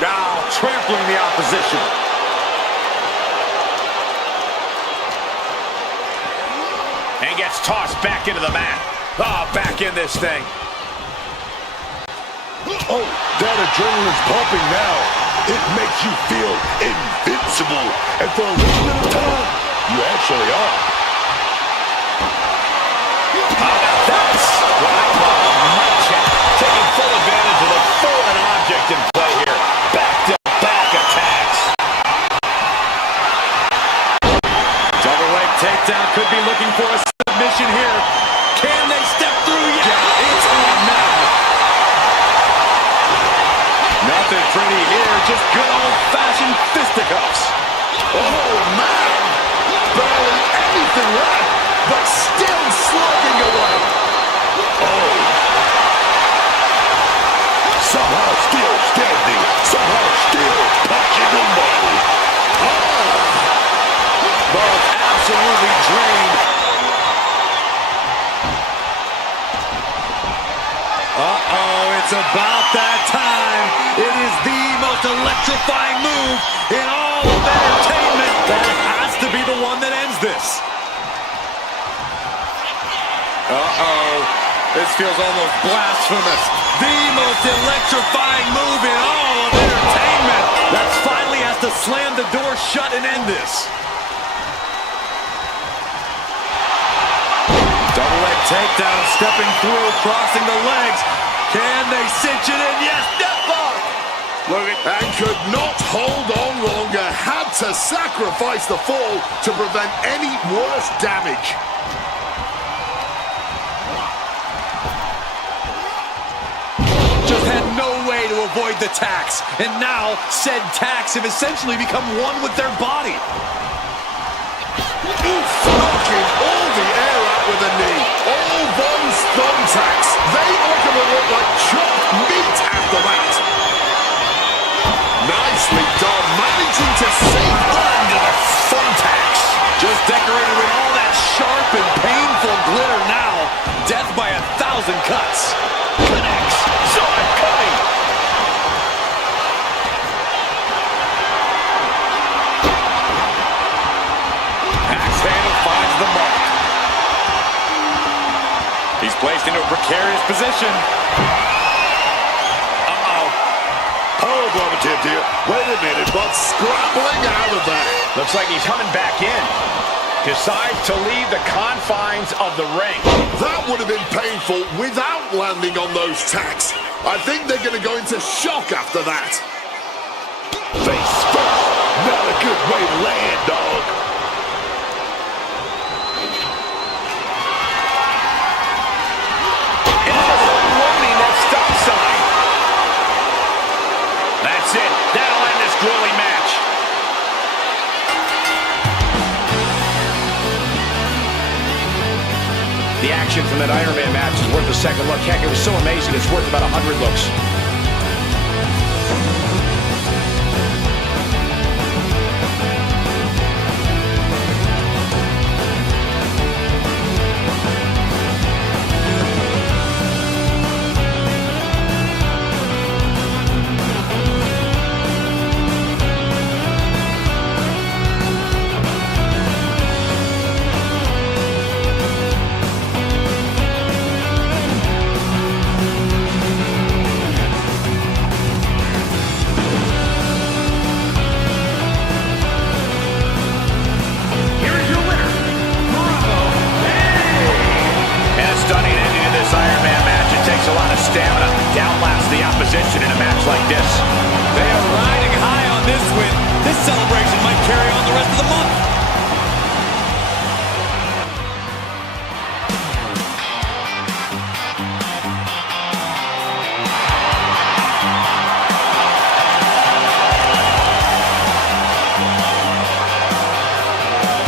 Now trampling the opposition. And gets tossed back into the mat. Oh, back in this thing. Oh, that adrenaline's pumping now. It makes you feel invincible. And for a little bit of time, you actually are. How about that? What I call a mic check. Taking full advantage of the fallen object in play here. Back-to-back attacks. Double leg takedown, could be looking for a submission here. Can they step through? Yeah, it's on now. Nothing pretty here, just good old-fashioned fisticuffs. Oh, man! Barely anything left, but still slugging away. Oh. Somehow still standing. Somehow still punching the body. Oh. Both absolutely drained. Uh-oh, it's about that time. It is the most electrifying move in all of entertainment. That has to be the one that ends this. Uh-oh. This feels almost blasphemous. The most electrifying move in all of entertainment. That finally has to slam the door shut and end this. Double leg takedown, stepping through, crossing the legs. Can they cinch it in? Yes, deathlock! And could not hold on longer. Had to sacrifice the fall to prevent any worse damage. Just had no way to avoid the tax. And now, said tax have essentially become one with their body. Knocking all the air out with a knee. All those thumbtacks, they are going to look like chopped meat after that. Nicely done, managing to save under the thumbtacks. Just decorated with all that sharp and painful glitter now. Death by 1,000 cuts. Connects. Saw it coming. Axe handle finds the mark. He's placed into a precarious position. Uh-oh. Powerbomb attempt here. Wait a minute. But scrambling out of there. Looks like he's coming back in. decides to leave the confines of the ring. That would have been painful without landing on those tacks. I think they're going to go into shock after that. Face first. Not a good way to land, dog. Loading that stop sign. That's it. That'll end this grueling match. The action from that Iron Man match is worth a second look. Heck, it was so amazing, it's worth about 100 looks. Stamina to outlast the opposition in a match like this. They are riding high on this win. This celebration might carry on the rest of the month.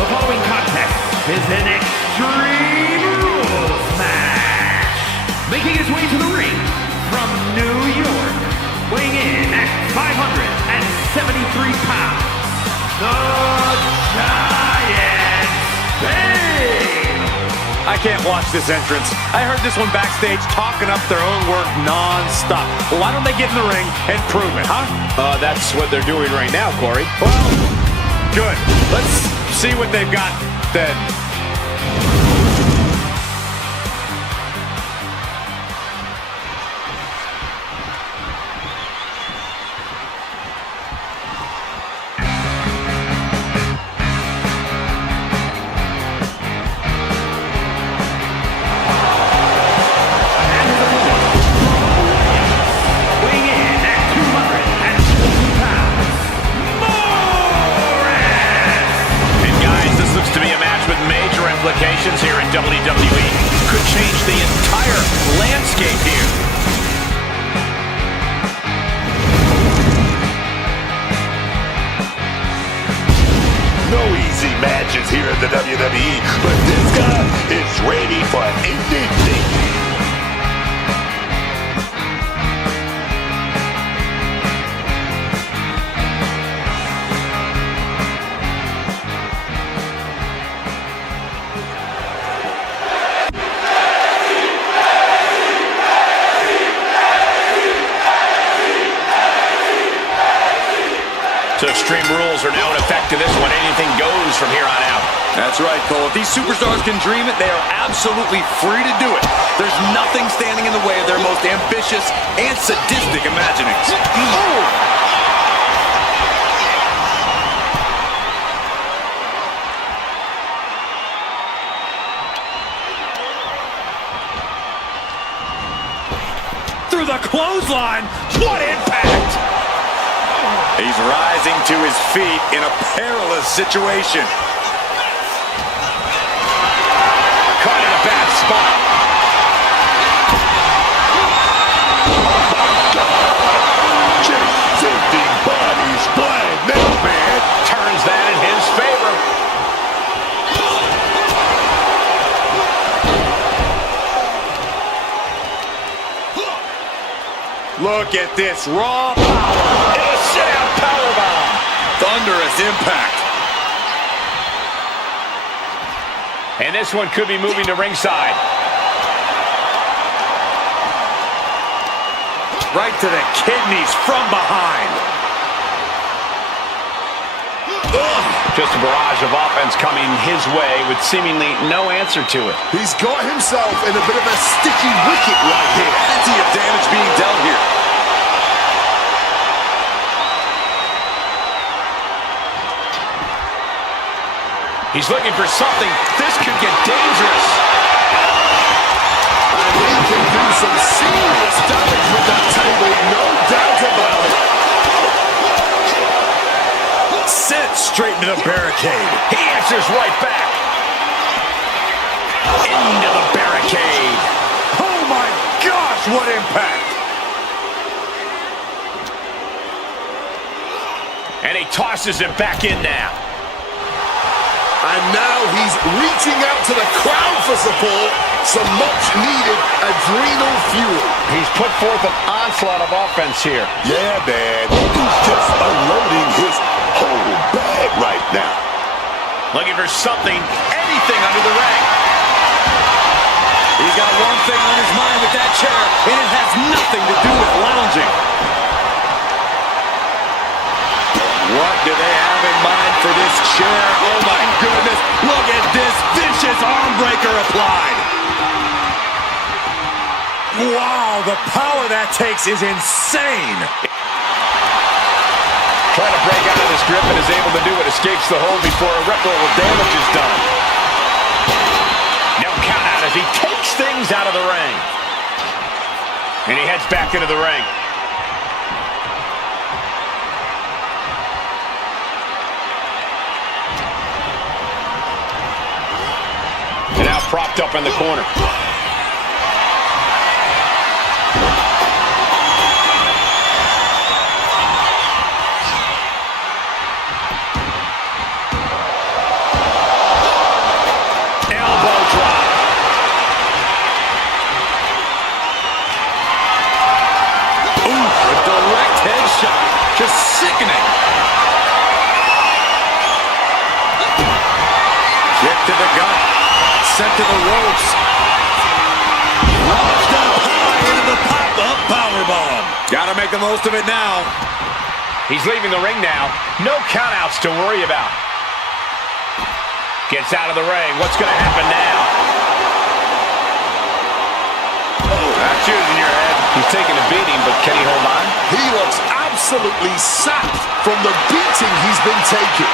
The following contest is an Extreme Rules match. Making his way to the ring from New York, weighing in at 573 pounds, the Giant Bane. I can't watch this entrance. I heard this one backstage talking up their own work non-stop. Well, why don't they get in the ring and prove it, huh? That's what they're doing right now, Corey. Well, good. Let's see what they've got then. Implications here in WWE could change the entire landscape here. No easy matches here in the WWE, but this guy is ready for anything. So Extreme Rules are now in effect to this one. Anything goes from here on out. That's right, Cole. If these superstars can dream it, they are absolutely free to do it. There's nothing standing in the way of their most ambitious and sadistic imaginings. Through the clothesline. What impact! He's rising to his feet in a perilous situation. Caught in a bad spot. Just shifting bodies blind now, man. Turns that in his favor. Look at this raw power. Sit-out powerbomb. Thunderous impact. And this one could be moving to ringside. Right to the kidneys from behind. Just a barrage of offense coming his way with seemingly no answer to it. He's got himself in a bit of a sticky wicket right here. Plenty of damage being dealt here. He's looking for something. This could get dangerous. And he can do some serious damage with that table, no doubt about it. Sent straight into the barricade. He answers right back. Into the barricade. Oh my gosh, what impact! And he tosses it back in now. And now he's reaching out to the crowd for support. Some much-needed adrenal fuel. He's put forth an onslaught of offense here. Yeah, man. He's just unloading his whole bag right now. Looking for something, anything under the ring. He's got one thing on his mind with that chair, and it has nothing to do with lounging. What do they have in mind for this chair? Oh my goodness, look at this vicious arm breaker applied. Wow, the power that takes is insane. Trying to break out of this grip and is able to do it. Escapes the hold before irreparable damage is done. No count out as he takes things out of the ring. And he heads back into the ring. And now propped up in the corner. Elbow drop. Ooh, a direct headshot. Just sickening. Kick to the gut. Sent to the ropes. Launched up high into the pop-up powerbomb. Got to make the most of it now. He's leaving the ring now. No countouts to worry about. Gets out of the ring. What's going to happen now? Not choosing your head. He's taking a beating, but can he hold on? He looks absolutely sapped from the beating he's been taking.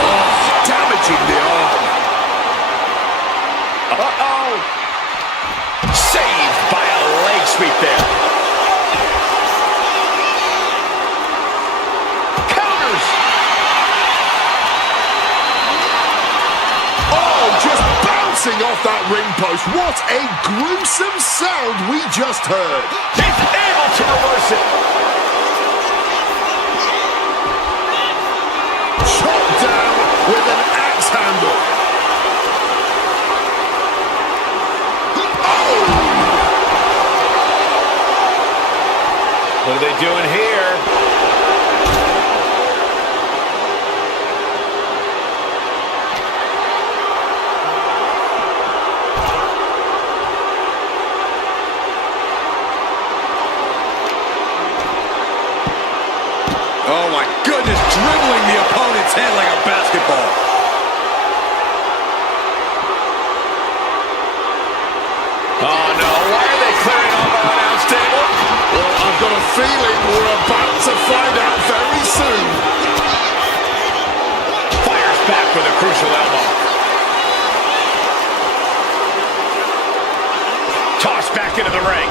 Oh, damaging the arm. Uh-oh. Saved by a leg sweep there. Counters. Oh, just bouncing off that ring post. What a gruesome sound we just heard. He's able to reverse it. Chopped down with an axe handle. What are they doing here? Oh my goodness, dribbling the opponent's head like a basketball. Oh no, why are they clearing off our announce table? Well, I've got a feeling we're about to find out very soon. Fires back with a crucial elbow. Tossed back into the ring.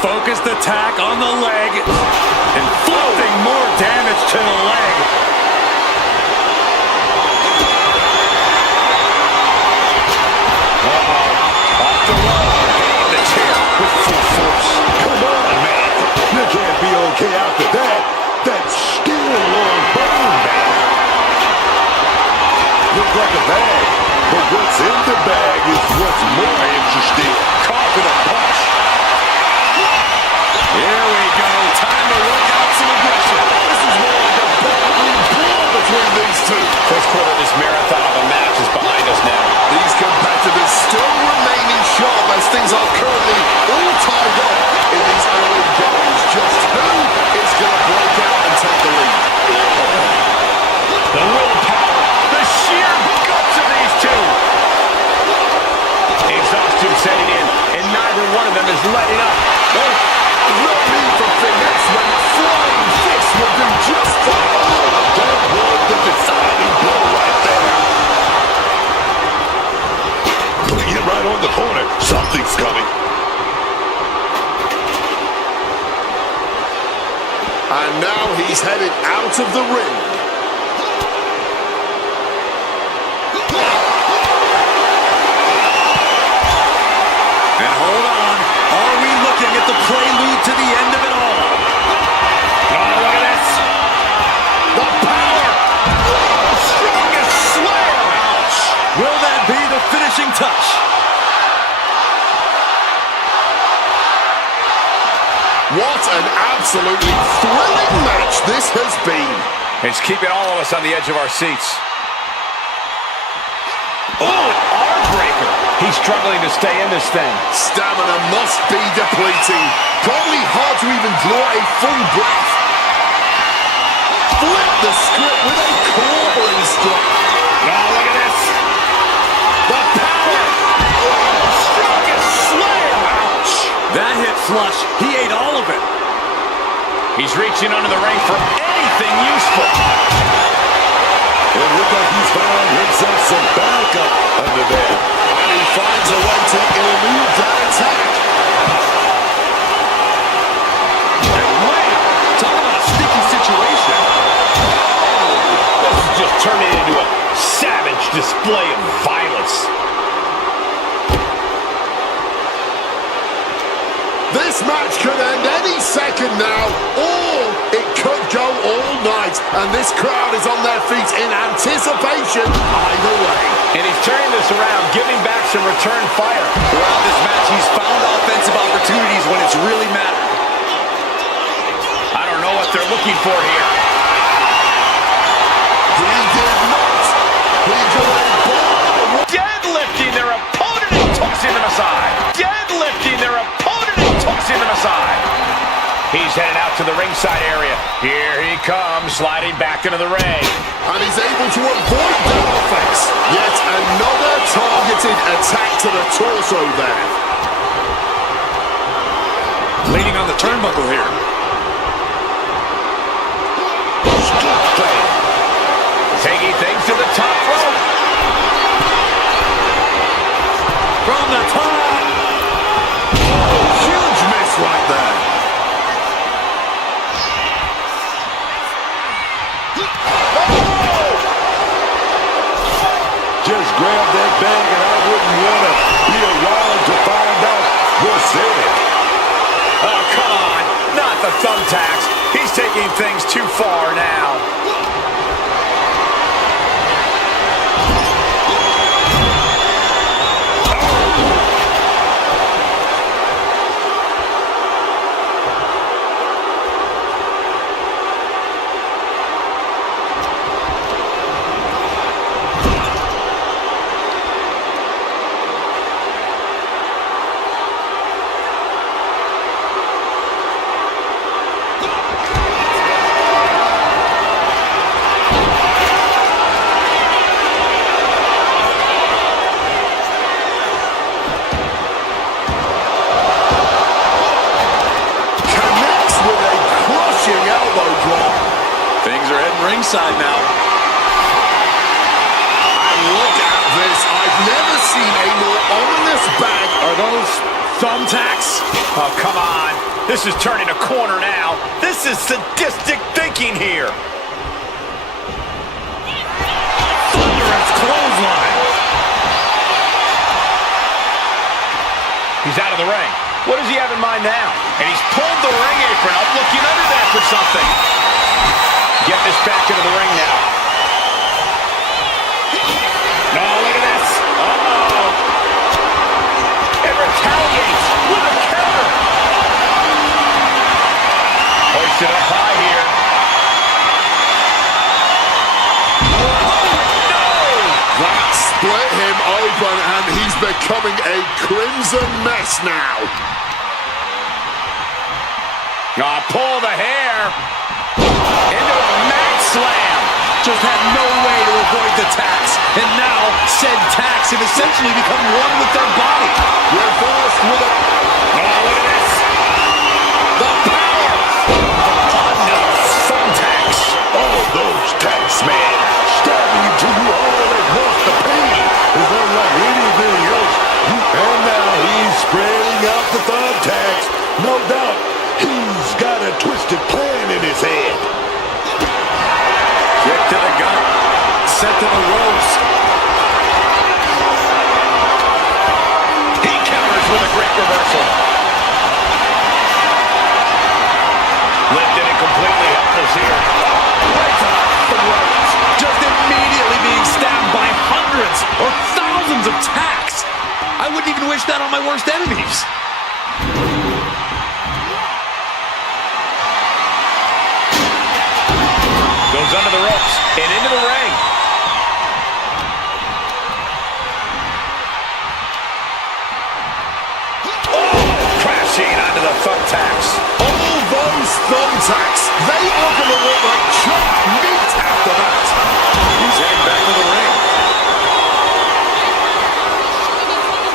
Focused attack on the leg. Inflicting more damage to the leg. Off the wall. Hitting the chair with full force. Come on, man. You can't be okay after that. That's still long bone, man. Looks like a bag, but what's in the bag is what's more interesting. Caught with a punch. Here we go. Time to work out some aggression. This is more like a ballroom brawl between these two. First quarter of this marathon of a match is behind us now. These competitors still remaining sharp as things are currently all tied up in these early goals. Just who is going to break out and take the lead? The willpower, the sheer guts of these two. Exhaustion setting in, and neither one of them is letting up. No need for finesse when flying fists will do just fine. That was the deciding blow right there. Putting it right on the corner. Something's coming. And now he's headed out of the ring. And hold on. Are we looking at the prelude to the end of it all? Oh, look at this. The power. Strongest slam. Ouch. Will that be the finishing touch? What an absolutely thrilling match this has been. It's keeping all of us on the edge of our seats. Oh, an arm breaker. He's struggling to stay in this thing. Stamina must be depleting. Probably hard to even draw a full breath. Flip the script with a clawing strike. Oh, look at this. The power. Oh, strongest slam. Ouch. That hit flush. He ate all of it. He's reaching under the ring for anything useful. It looked like he's found himself some backup under there. And he finds a way to elude that attack. And wham! Talk about a sticky situation. This is just turning into a savage display of violence. This match could end any second now, or it could go all night. And this crowd is on their feet in anticipation either way. And he's turning this around, giving back some return fire. Throughout this match, he's found offensive opportunities when it's really mattered. I don't know what they're looking for here. He did not. He got a ball. Deadlifting their opponent and tossing them aside. Deadlifting their opponent and tossing them aside. He's headed out to the ringside area. Here he comes, sliding back into the ring. And he's able to avoid that offense. Yet another targeted attack to the torso there. Leaning on the turnbuckle here. Taking things to the top rope. From the top. Huge miss right there. Just grab that bag and I wouldn't want to be around to find out what's in it. Oh, come on. Not the thumbtacks. He's taking things too far now. Ringside now. And look at this. I've never seen a more ominous bag. Are those thumbtacks? Oh, come on. This is turning a corner now. This is sadistic thinking here. Thunderous clothesline. He's out of the ring. What does he have in mind now? And he's pulled the ring apron up, looking under that for something. Get this back into the ring now. No, look at this. Uh-oh. It retaliates with a counter. Hoisted up high here. Oh, no! That split him open, and he's becoming a crimson mess now. Pull the hair. Into a mat slam. Just had no way to avoid the tax. And now, said tax have essentially become one with their body. Reversed with a... Oh, look at this. no doubt he's got a twisted plan in his head. Kick to the gut. Set to the ropes. He counters with a great reversal. Lifted and completely helpless here. Right to the throat. Just immediately being stabbed by hundreds or thousands of tacks. I wouldn't even wish that on my worst enemies. Goes under the ropes and into the ring. Oh, crashing onto the thumbtacks. All those thumbtacks, they are going to look like chopped meat after that. He's heading back to the ring.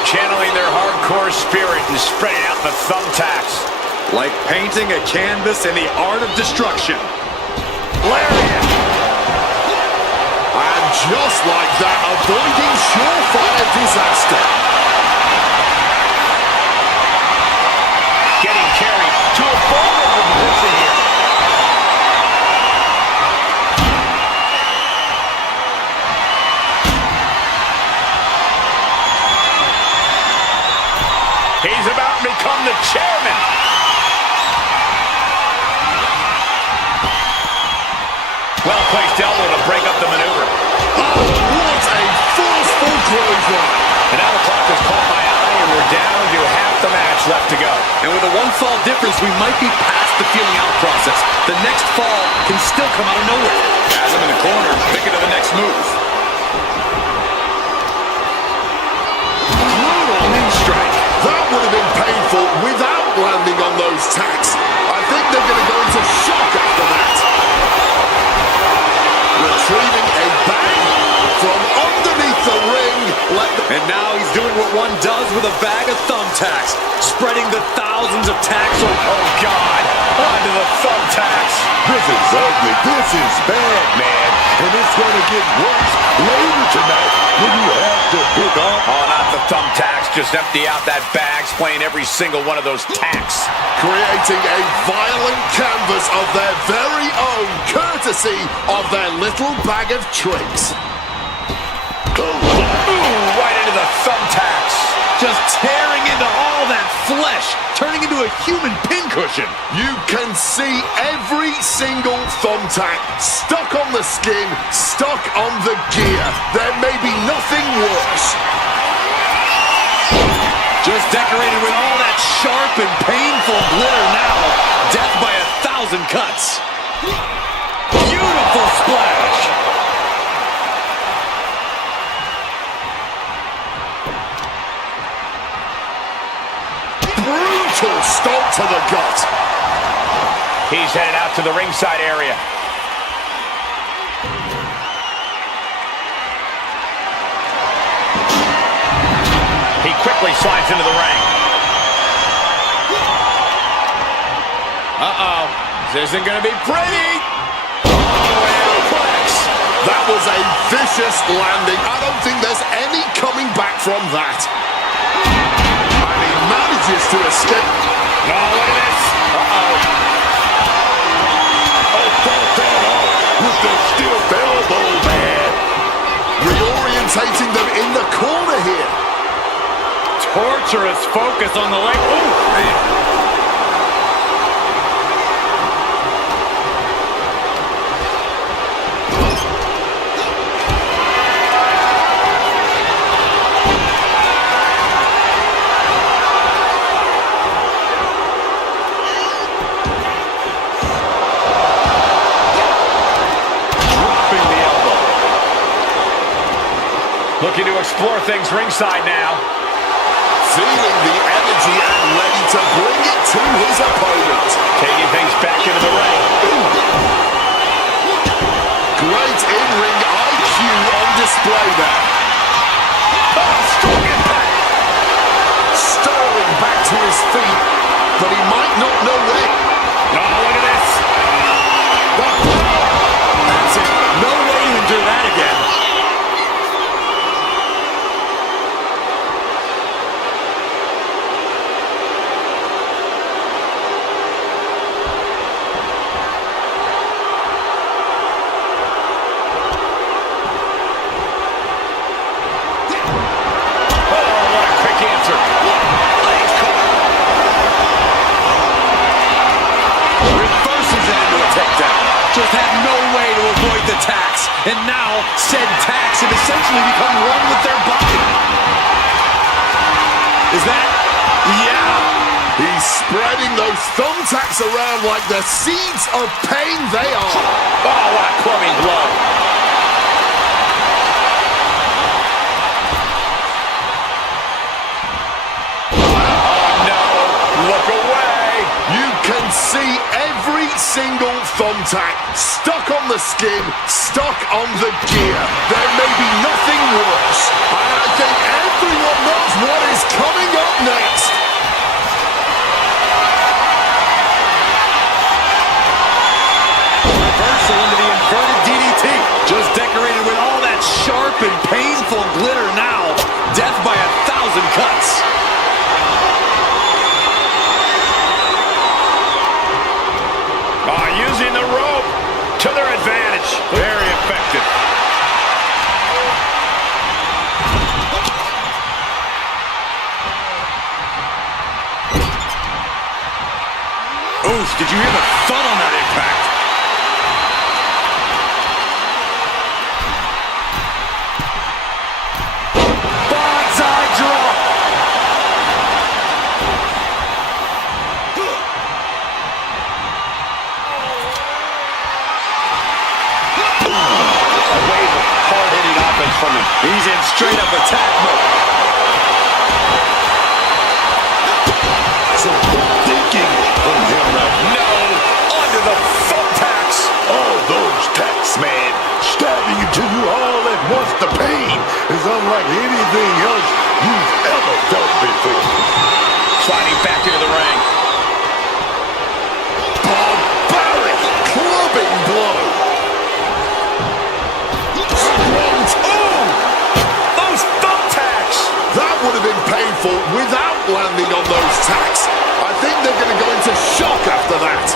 Channeling their hardcore spirit and spreading out the thumbtacks. Like painting a canvas in the art of destruction. Lariat. And just like that, avoiding surefire disaster. Getting carried to a vulnerable position here. He's about to become the chairman. Well-placed elbow to break up the maneuver. Oh, what a forceful clothesline. And now the clock has caught my eye, and we're down to half the match left to go. And with a one-fall difference, we might be past the feeling out process. The next fall can still come out of nowhere. Has him in the corner, thinking of the next move. Brutal knee strike. That would have been painful without landing on those tacks. I think they're going to go into shock after that. Retrieving a bag from underneath the ring. And now he's doing what one does with a bag of thumbtacks, spreading the thousands of tacks. Oh, God. Onto the thumbtacks. This is ugly. This is bad, man. And it's going to get worse later tonight when you have to pick up. Oh, not the thumbtacks. Just empty out that bag, playing every single one of those tacks. Creating a violent canvas of their very own, courtesy of their little bag of tricks. Ooh, right into the thumbtacks. Just tearing into all that flesh, turning into a human pincushion. You can see every single thumbtack stuck on the skin, stuck on the gear. There may be nothing worse. Just decorated with all that sharp and painful glitter now. Death by 1,000 cuts. Beautiful splash. Brutal stomp to the gut. He's headed out to the ringside area. He quickly slides into the ring. Uh-oh. This isn't going to be pretty. Oh, airplex. That was a vicious landing. I don't think there's any coming back from that. And he manages to escape. Oh, look at this. Uh-oh. Oh, fought that off with the stiff elbow, man. Reorientating them in the corner here. Torturous focus on the leg. Oh, man. Looking to explore things ringside now. Feeling the energy and ready to bring it to his opponent. Taking things back into the ring. Great in-ring IQ on display there. Oh, strong impact. Sterling back to his feet, but he might not know when. Oh, look at this. That's it. No way to endure that again. just had no way to avoid the tax. And now, said tax have essentially become one with their body. Is that? Yeah. He's spreading those thumbtacks around like the seeds of pain they are. Oh, what a clubbing blow. Look away! You can see every single thumbtack stuck on the skin, stuck on the gear. There may be nothing worse. And I think everyone knows what is coming up next. Reversal into the inverted DDT. Just decorated with all that sharp and painful glitter now. Death by 1,000 cuts. Using the rope to their advantage. Very effective. Oof, did you hear the thud on that impact? Bonsai drop. From him. He's in straight up attack mode. So thinking from him right now. No, under the thumbtacks. All those tacks, man, stabbing into you all at once. The pain is unlike anything else you've ever felt before. Sliding back into the ring. Barbaric clubbing blow. That would have been painful without landing on those tacks. I think they're going to go into shock after that.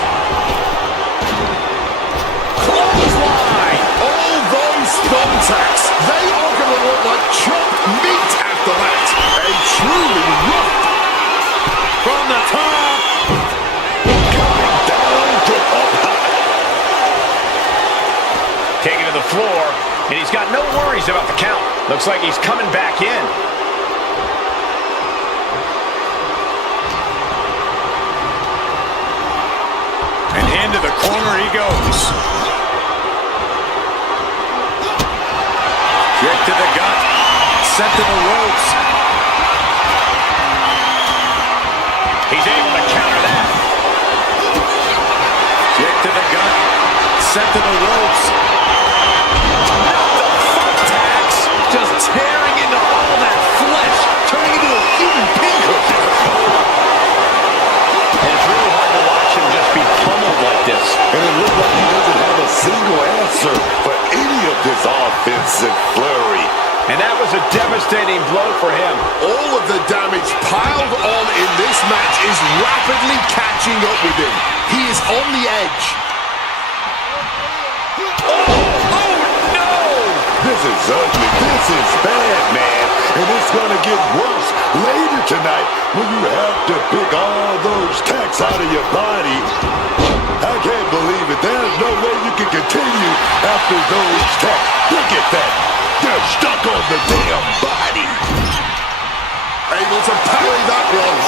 Clothesline! All those thumbtacks, they are going to look like chopped meat after that. A truly rough. From the top. Coming down to up high. Taken to the floor, and he's got no worries about the count. Looks like he's coming back in. And into the corner he goes. Kick to the gut. Sent to the ropes. He's able to counter that. Kick to the gut. Sent to the ropes. The thumbtacks! Just tearing into all that flesh. Turning into a human pincushion. And it's really hard to watch him just be pummeled like this. And it looks like he doesn't have a single answer for any of this offensive flurry. And that was a devastating blow for him. All of the damage piled on in this match is rapidly catching up with him. He is on the edge. Oh no! This is ugly. This is bad, man. And it's going to get worse later tonight when you have to pick all those tacks out of your body. I can't believe it. There's no way you can continue after those tacks. Look at that. They're stuck on the damn body. Able to parry that one.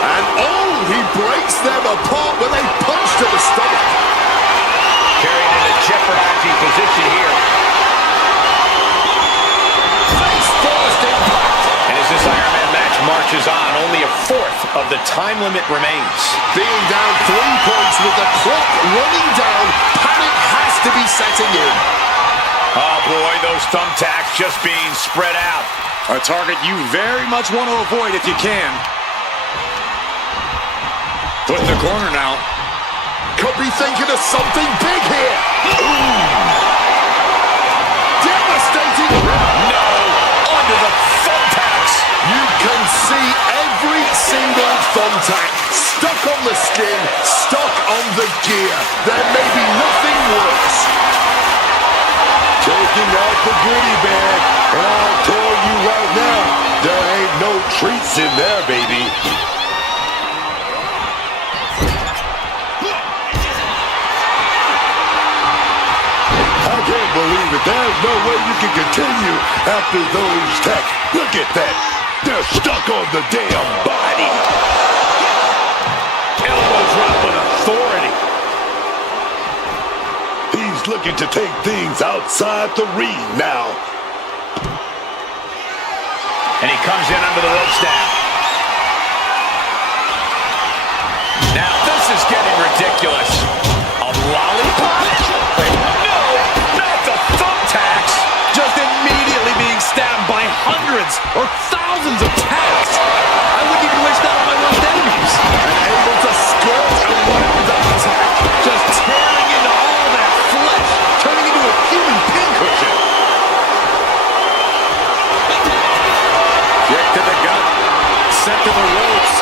And oh, he breaks them apart with a punch to the stomach. Carried in a jeopardizing position here. Face first impact. And as this Iron Man match marches on, only a fourth of the time limit remains. Being down 3 points with the clock running down, panic has to be setting in. Oh boy, those thumbtacks just being spread out. A target you very much want to avoid if you can. Foot in the corner now. Could be thinking of something big here. Ooh. Devastating. No, under the thumbtacks. You can see every single thumbtack stuck on the skin, stuck on the gear. There may be nothing worse. Taking out the goodie bag. And I'll tell you right now, there ain't no treats in there, baby. There's no way you can continue after those attacks. Look at that. They're stuck on the damn body. Elbow drop with authority. He's looking to take things outside the ring now. And he comes in under the ropes now. Now this is getting ridiculous. A lollipop? No, not the thumbtacks. Just immediately being stabbed by hundreds or thousands of tacks. I wouldn't even wish that on my worst enemies. And able to skirt around that attack. Just tearing into all that flesh, turning into a human pincushion. Kick to the gut, sent to the ropes.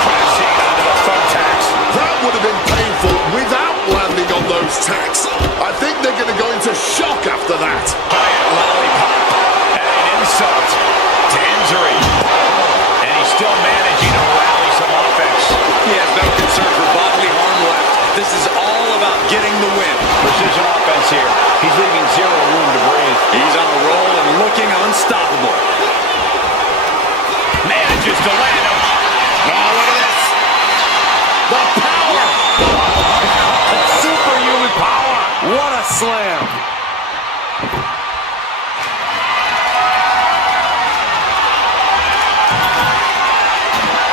Crashing onto the thumbtacks. That would have been painful without landing on those tacks. I think they're going to go into shock after that. Giant lollipop. Adding insult to injury. And he's still managing to rally some offense. He has no concern for bodily harm left. This is all about getting the win. Precision offense here. He's leaving zero room to breathe. He's on a roll and looking unstoppable. Manages to land him. Oh, look at this. The power. Superhuman power. What a slam.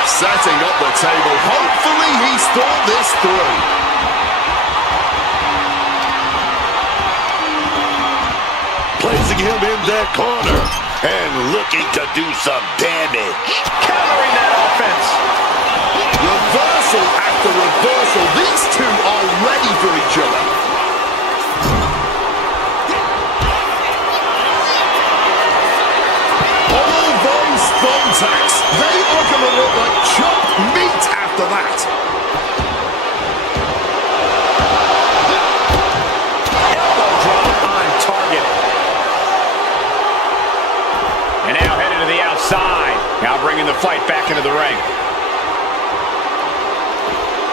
Setting up the table. Hopefully he's thought this through. Placing him in that corner and looking to do some damage. Countering that offense. Reversal after reversal. These two are ready for each other. All those thumbtacks, they are going to look like chopped meat after that. Elbow drop on target. And now headed to the outside. Now bringing the fight back into the ring.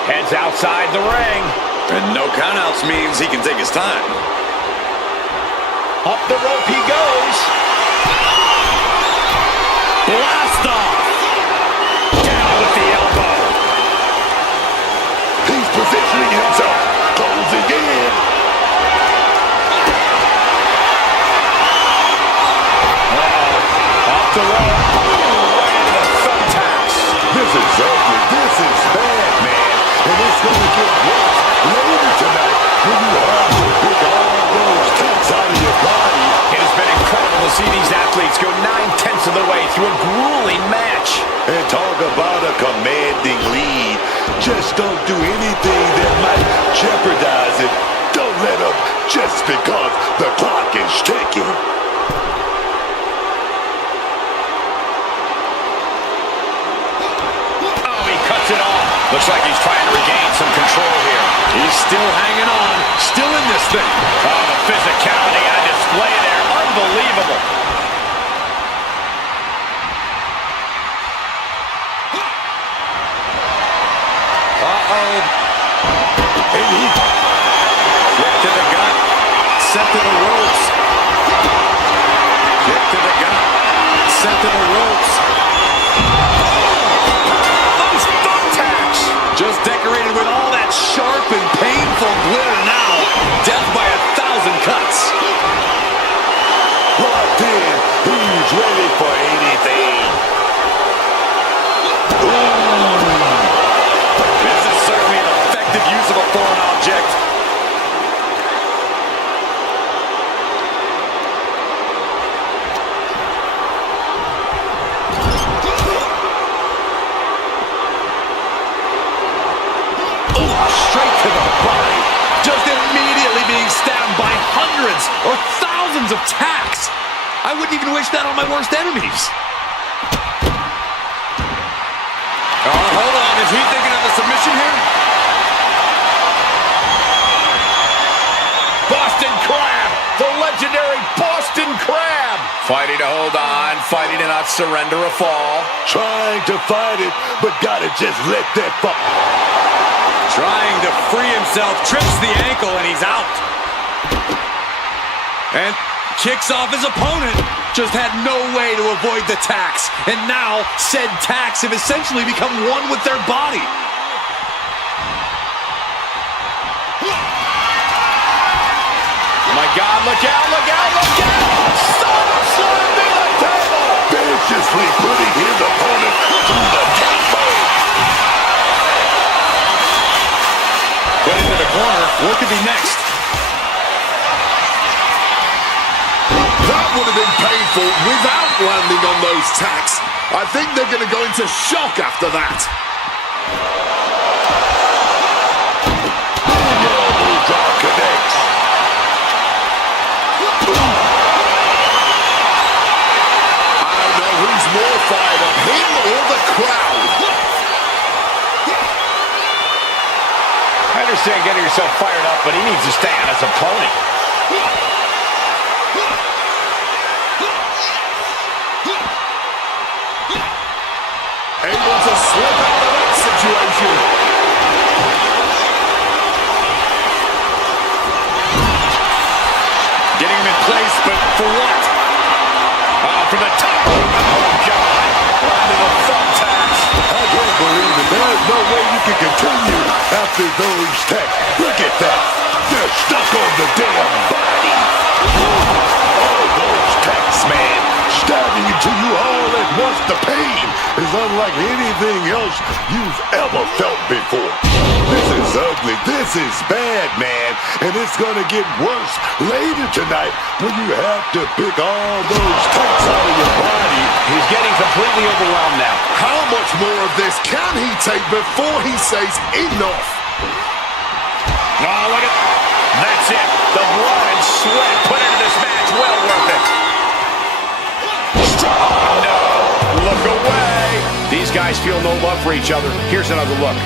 Heads outside the ring. And no countouts means he can take his time. Up the rope he goes. Blast off. Down with the elbow. He's positioning himself, closing in. Off the rope. Right into the thumbtacks. This is ugly. This is bad, man. And it's going to get worse later tonight when you have to pick all those tacks out of your body. It has been incredible to see these athletes go 9/10 of the way through a grueling match. And talk about a commanding lead. Just don't do anything that might jeopardize it. Don't let up just because the clock is ticking. Oh, he cuts it off. Looks like he's trying to regain some control here. He's still hanging on, still in this thing. Oh, the physicality on display there. Unbelievable. Uh-oh. And he Kick to the gut, sent to the ropes. Kick to the gut, sent to the ropes. Those thumbtacks. Just decorated with all that sharp and painful glitter now. Death by 1,000 cuts. locked in. He's ready for anything. This is certainly an effective use of a foreign object. Straight to the body. Just immediately being stabbed by hundreds or thousands of tacks. I wouldn't even wish that on my worst enemies. Oh, hold on. Is he thinking of a submission here? Boston Crab, the legendary Boston Crab. Fighting to hold on, fighting to not surrender or fall. Trying to fight it, but gotta just let that fall. Trying to free himself, trips the ankle, and he's out. And kicks off his opponent. Just had no way to avoid the tax. And now, said tax have essentially become one with their body. My God, look out, look out, look out! Stomach slam to the table! Viciously putting his opponent through the table. Put into the corner. What could be next? That would have been painful without landing on those tacks. I think they're going to go into shock after that. Bulldog connects. I don't know who's more fired up, him or the crowd. I understand getting yourself fired up, but he needs to stay on his opponent. Able to slip out of that situation. Getting him in place, but for what? From the top. Oh, God. Onto the thumbtacks. I can't believe it. There's no way you can continue after those tacks. Look at that. They're stuck on the damn body. All those tacks, man. Stabbing into you all at once. The pain is unlike anything else you've ever felt before. This is ugly. This is bad, man. And it's going to get worse later tonight when you have to pick all those tacks out of your body. He's getting completely overwhelmed now. How much more of this can he take before he says enough? Oh, look at that's it. The blood and sweat put into this match. Well worth it. Oh, no. Look away. These guys feel no love for each other. Here's another look.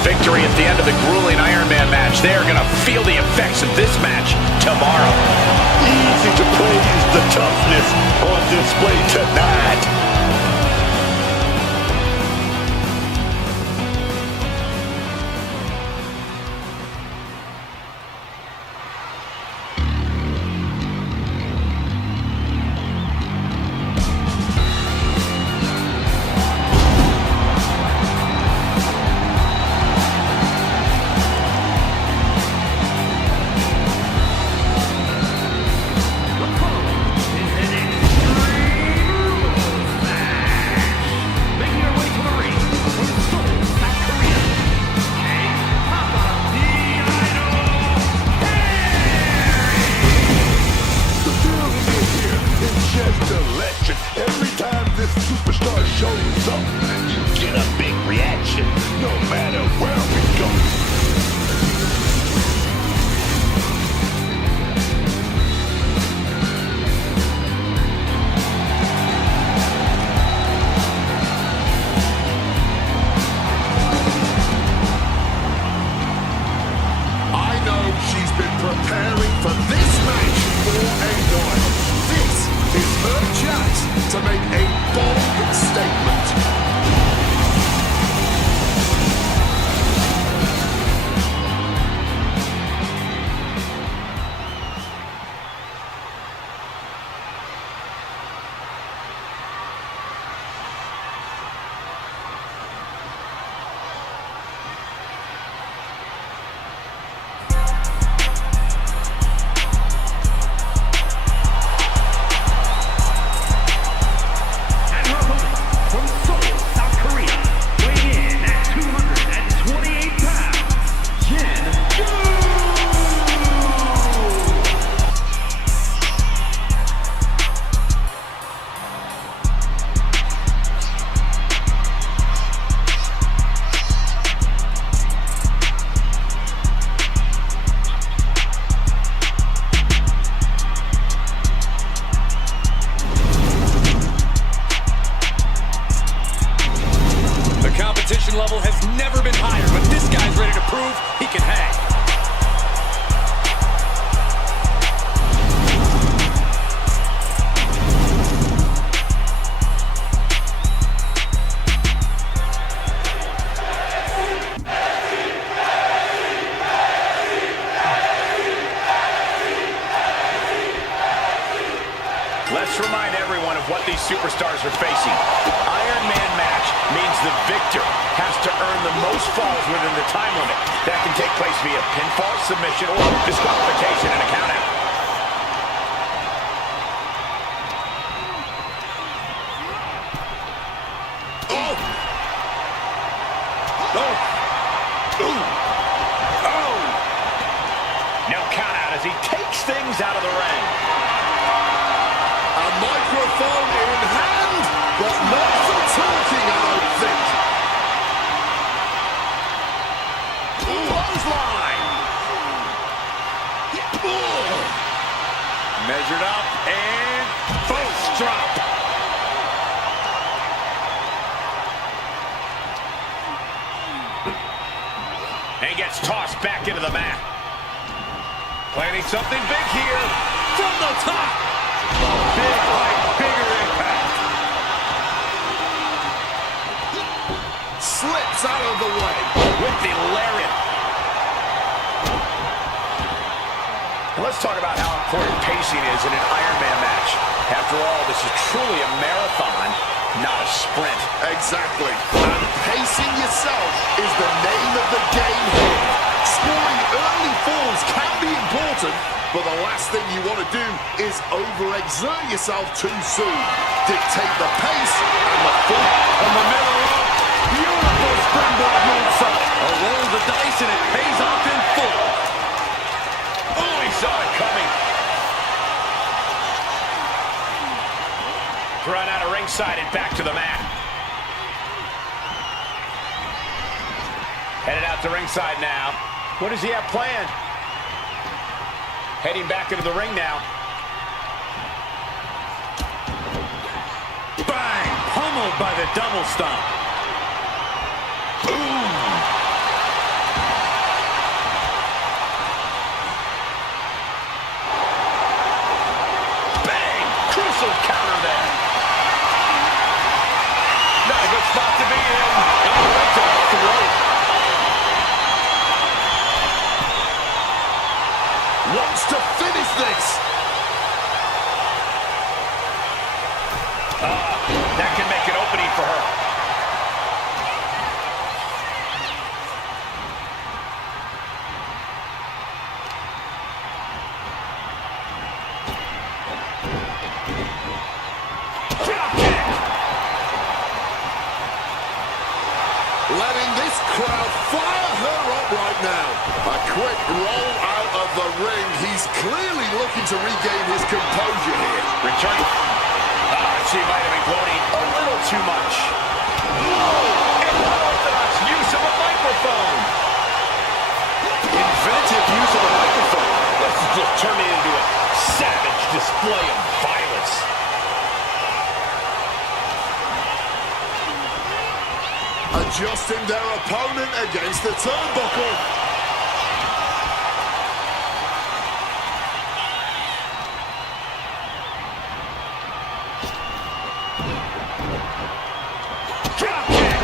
Victory at the end of the grueling Iron Man match. They're going to feel the effects of this match tomorrow. Easy to praise the toughness on display tonight. level has never been higher, but this guy's ready to prove he can hang. Let's remind everyone of what these superstars are facing. Iron Man match means the victor has to earn the most falls within the time limit. That can take place via pinfall, submission, or disqualification and a countout. Oh! Oh! Ooh! Oh! No countout as he takes things out of the ring. A microphone in hand, but not for talking, I don't think. Clothesline. Measured up and Both drop. And gets tossed back into the mat. Planning something big here. from the top. Big fight, bigger impact. Slips out of the way. With the lariat. Let's talk about how important pacing is in an Iron Man match. After all, this is truly a marathon, not a sprint. Exactly. And pacing yourself is the name of the game here. Scoring early falls can be important, but the last thing you want to do is overexert yourself too soon. Dictate the pace and the foot. On the middle rope, beautiful springboard moonsault. A roll of the dice and it pays off in full. Oh, he saw it coming. Run out of ringside and back to the mat. Headed out to ringside now. What does he have planned? Heading back into the ring now. Bang! Pummeled by the double stomp. Ooh! Bang! Crucial counter there. Not a good spot to be in. Oh, right to the throat. Wants to finish this. That can make an opening for her. Drop kick. Letting this crowd fire her up right now. A quick roll out of the ring. He's clearly looking to regain his composure here. Returning. She might have been gloating a little too much. An unorthodox use of a microphone. Inventive use of a microphone. This is just turning into a savage display of violence. Adjusting their opponent against the turnbuckle. Drop kick.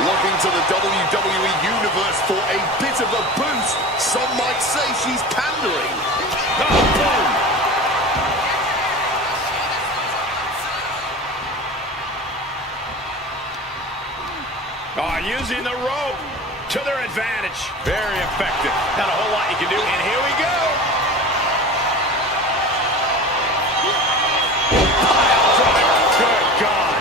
Looking to the WWE Universe for a bit of a boost. Some might say she's pandering. Oh, boom. Oh, using the rope to their advantage. Very effective. Not a whole lot you can do, and here we go. Pile driver. Good God.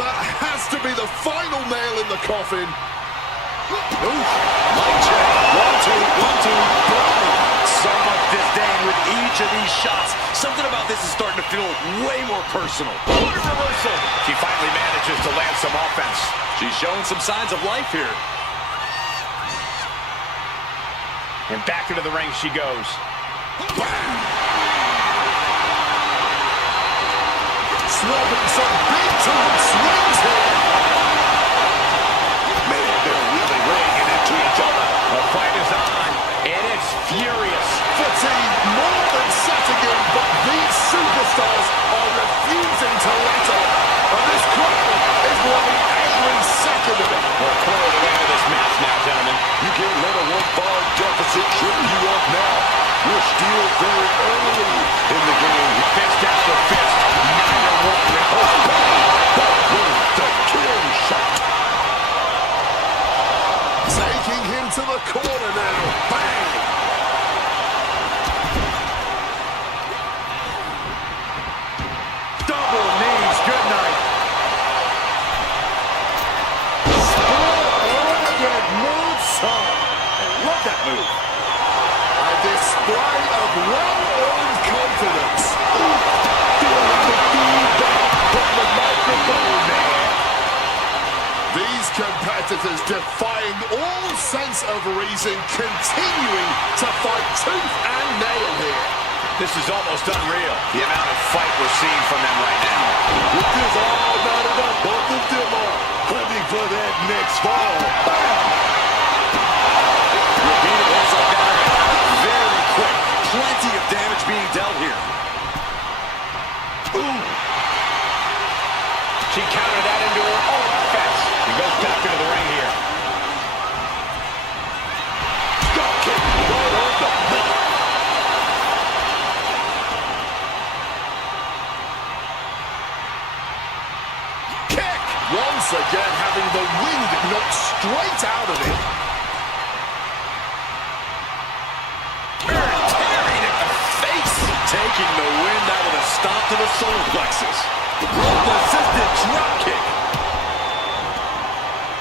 That has to be the final nail in the coffin. Oof. Mic check. 1, 2, 1, 2. Boom. So much disdain with each of these shots. Something about this is starting to feel way more personal. What a reversal. She finally manages to land some offense. She's showing some signs of life here. And back into the ring she goes. Swapping some big time swings here. well-earned confidence. Feeling the feedback from the microphone, man. These competitors defying all sense of reason, continuing to fight tooth and nail here. This is almost unreal, the amount of fight we're seeing from them right now. With this all mounted up, both of them are hunting for that next fall. Repeated hits like that are very quick. Plenty of damage being dealt here. Ooh. She countered that into her own offense. He goes back into the ring here. Drop kick right on the middle. Kick! Once again having the wind knocked straight out of him. Tearing at the face. Taking the wind out of the stomp to the solar plexus. Rope-assisted drop kick.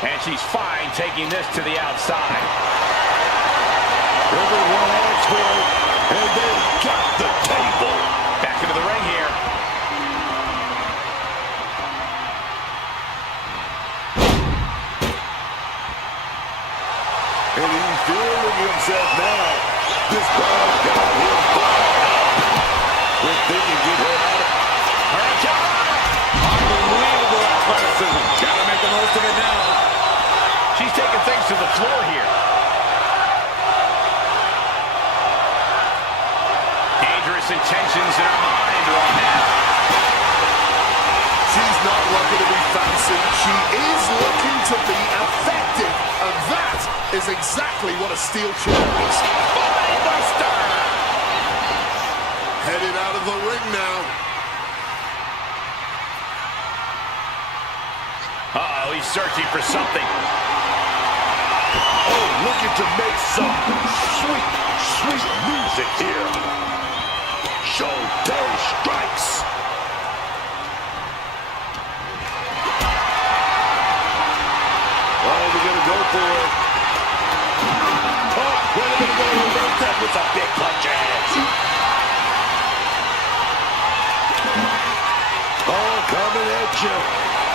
And she's fine taking this to the outside. Everyone asks for it, and they got the table. Back into the ring here. And he's feeling himself now. This crowd got him fired up. If they can get her out of Unbelievable athleticism. Gotta make the most of it now. She's taking things to the floor here. Dangerous intentions in her mind right now. She's not looking to be fancy. She is looking to be effective. And that is exactly what a steel chair is. Buster! Headed out of the ring now. Uh-oh, he's searching for something. Oh, looking to make some sweet, sweet music here. Showdown strikes. Oh, we're going to go for it. Oh, we're going to go reverse that with some big punches. Oh, coming at you.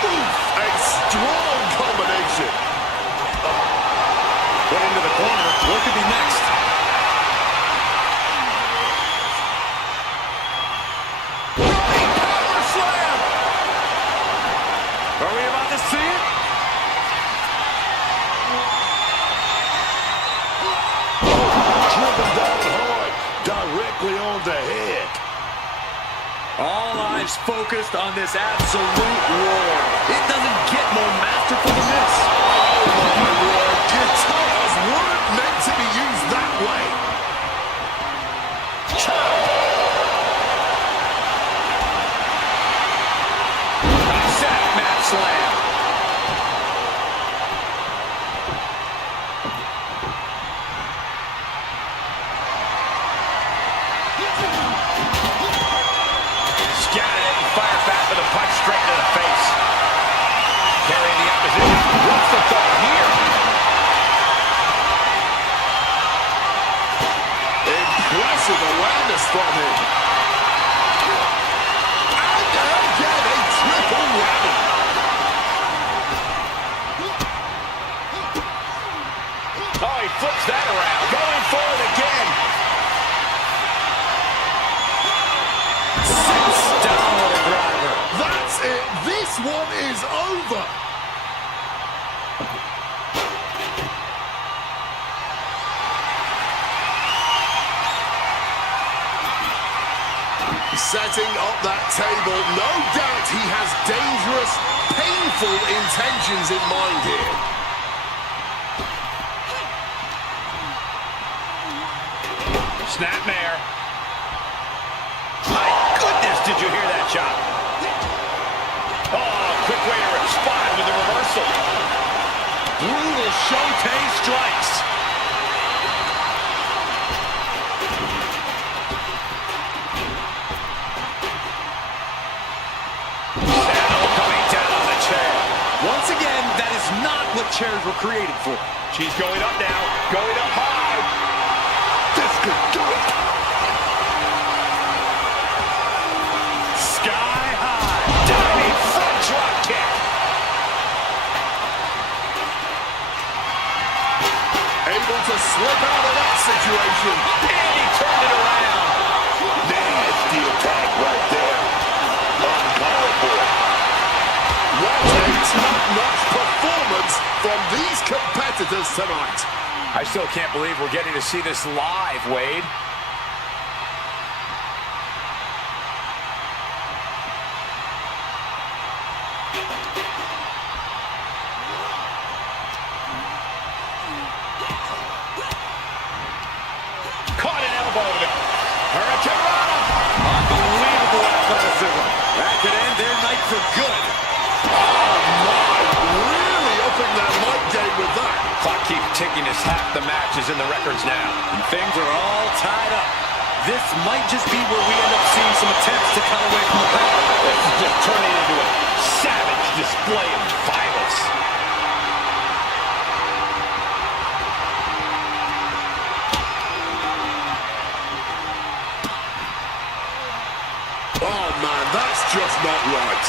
Oof, a strong combination. Put into the corner. What could be next? Running power slam! Are we about to see it? Driven down hard, directly on the head. All eyes focused on this absolute war. It doesn't get more masterful than this. Oh my word, guitars weren't meant to be used that way. Set mat slam. Scattered it and fires back with a punch straight to the face. Carrying the opposition. What's the thought here? Impressive awareness from him. And again, a triple whammy. Oh, he flips that around. Going for it again. Sits down with a driver. That's it. This one is over. Setting up that table. No doubt he has dangerous, painful intentions in mind here. Snapmare. My goodness, did you hear that chop? Oh, quick way to respond with the reversal. Brutal showtime strikes. Saddle coming down on the chair. Once again, that is not what chairs were created for. She's going up now, going up high. This could do it. slip out of that situation. And he turned it around. Nasty attack right there. Uncalled for. What a top-notch performance from these competitors tonight. I still can't believe we're getting to see this live, Wade. Caught an elbow to the Hurricane. Unbelievable athleticism. That could end their night for good. Really upping their mic game with that. Clock keeps ticking as half the match is in the records now. And things are all tied up. This might just be where we end up seeing some attempts to cut away from the pack. This is just turning into a savage display of violence. Oh, man, that's just not right.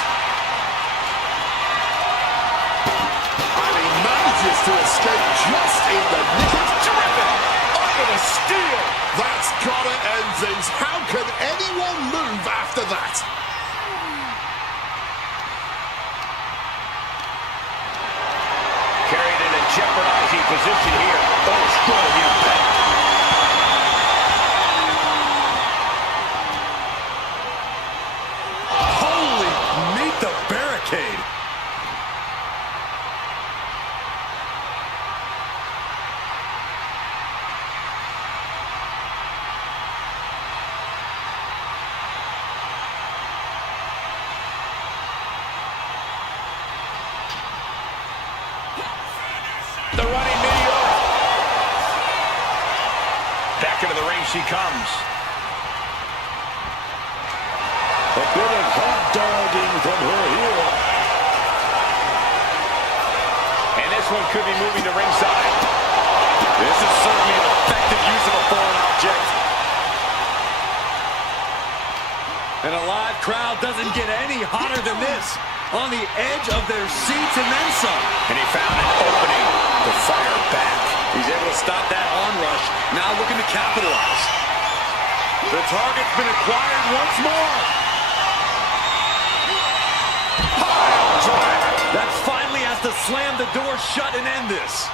And he manages to escape just in the nick of Driven under the steel. That's gotta end things. How can anyone move after that? Carried in a jeopardizing position here. Oh, strong, you bet. Holy meet the barricade. The running meteor. Back into the ring she comes. A bit of hot dogging from her here. And this one could be moving to ringside. This is certainly an effective use of a foreign object. And a live crowd doesn't get any hotter than this. On the edge of their seats and then some. And he found an opening to fire back. He's able to stop that onrush. Now looking to capitalize. The target's been acquired once more. Pile driver. That finally has to slam the door shut and end this.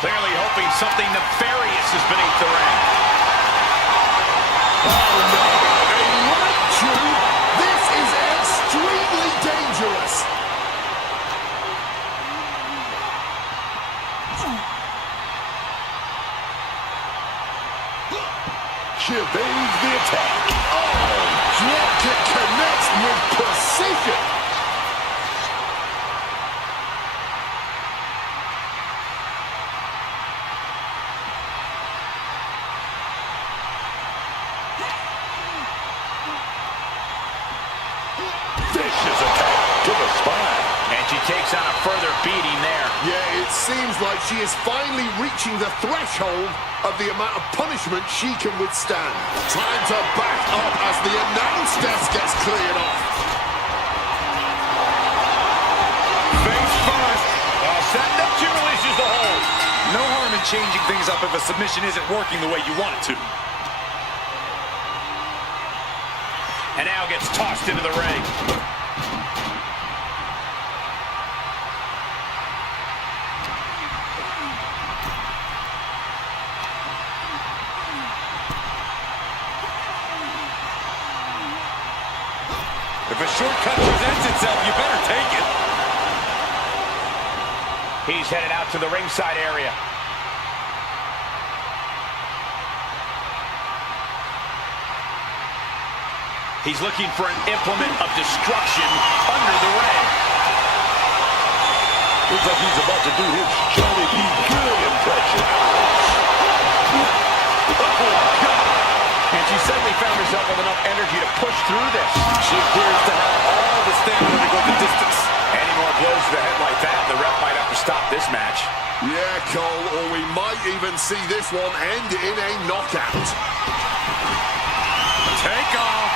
Clearly hoping something nefarious is beneath the ring. Oh, no. A right true. This is extremely dangerous. She evades the attack. Oh, drop kick connects with precision. Vicious attack to the spine. And she takes on a further beating there. Yeah, it seems like she is finally reaching the threshold of the amount of punishment she can withstand. Time to back up as the announce desk gets cleared off. Face first. Setting up, she releases the hold. No harm in changing things up if a submission isn't working the way you want it to. And now gets tossed into the ring. If a shortcut presents itself, you better take it. He's headed out to the ringside area. He's looking for an implement of destruction under the ring. Looks like he's about to do his Johnny B. Good impression. And she suddenly found herself with enough energy to push through this. She appears to have all the stamina to go the distance. Any more blows to the head like that, the ref might have to stop this match. Yeah, Cole, or we might even see this one end in a knockout. Take off.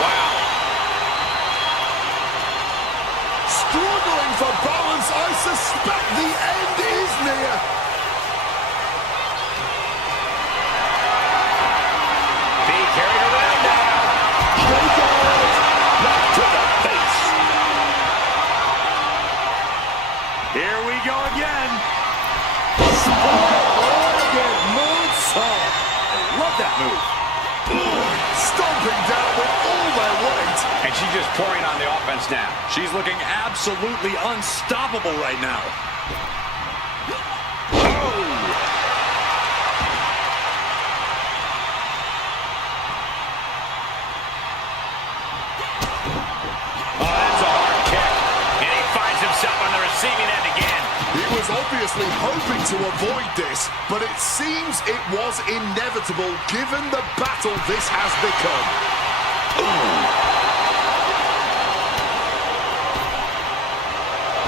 Wow. Struggling for pouring on the offense now. She's looking absolutely unstoppable right now. On the receiving end again. He was obviously hoping to avoid this, but it seems it was inevitable given the battle this has become.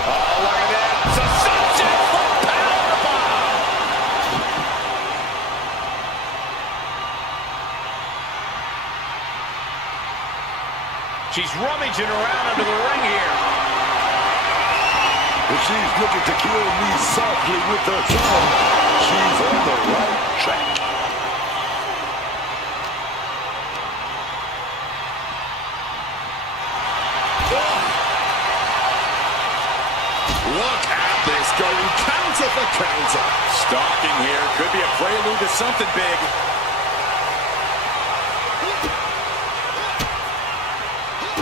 Oh, look at that. It's a sunset powerbomb. She's rummaging around under the ring here. If she's looking to kill me softly with her tongue, she's on the right track. Look at this, going counter for counter. Stalking here. Could be a prelude to something big.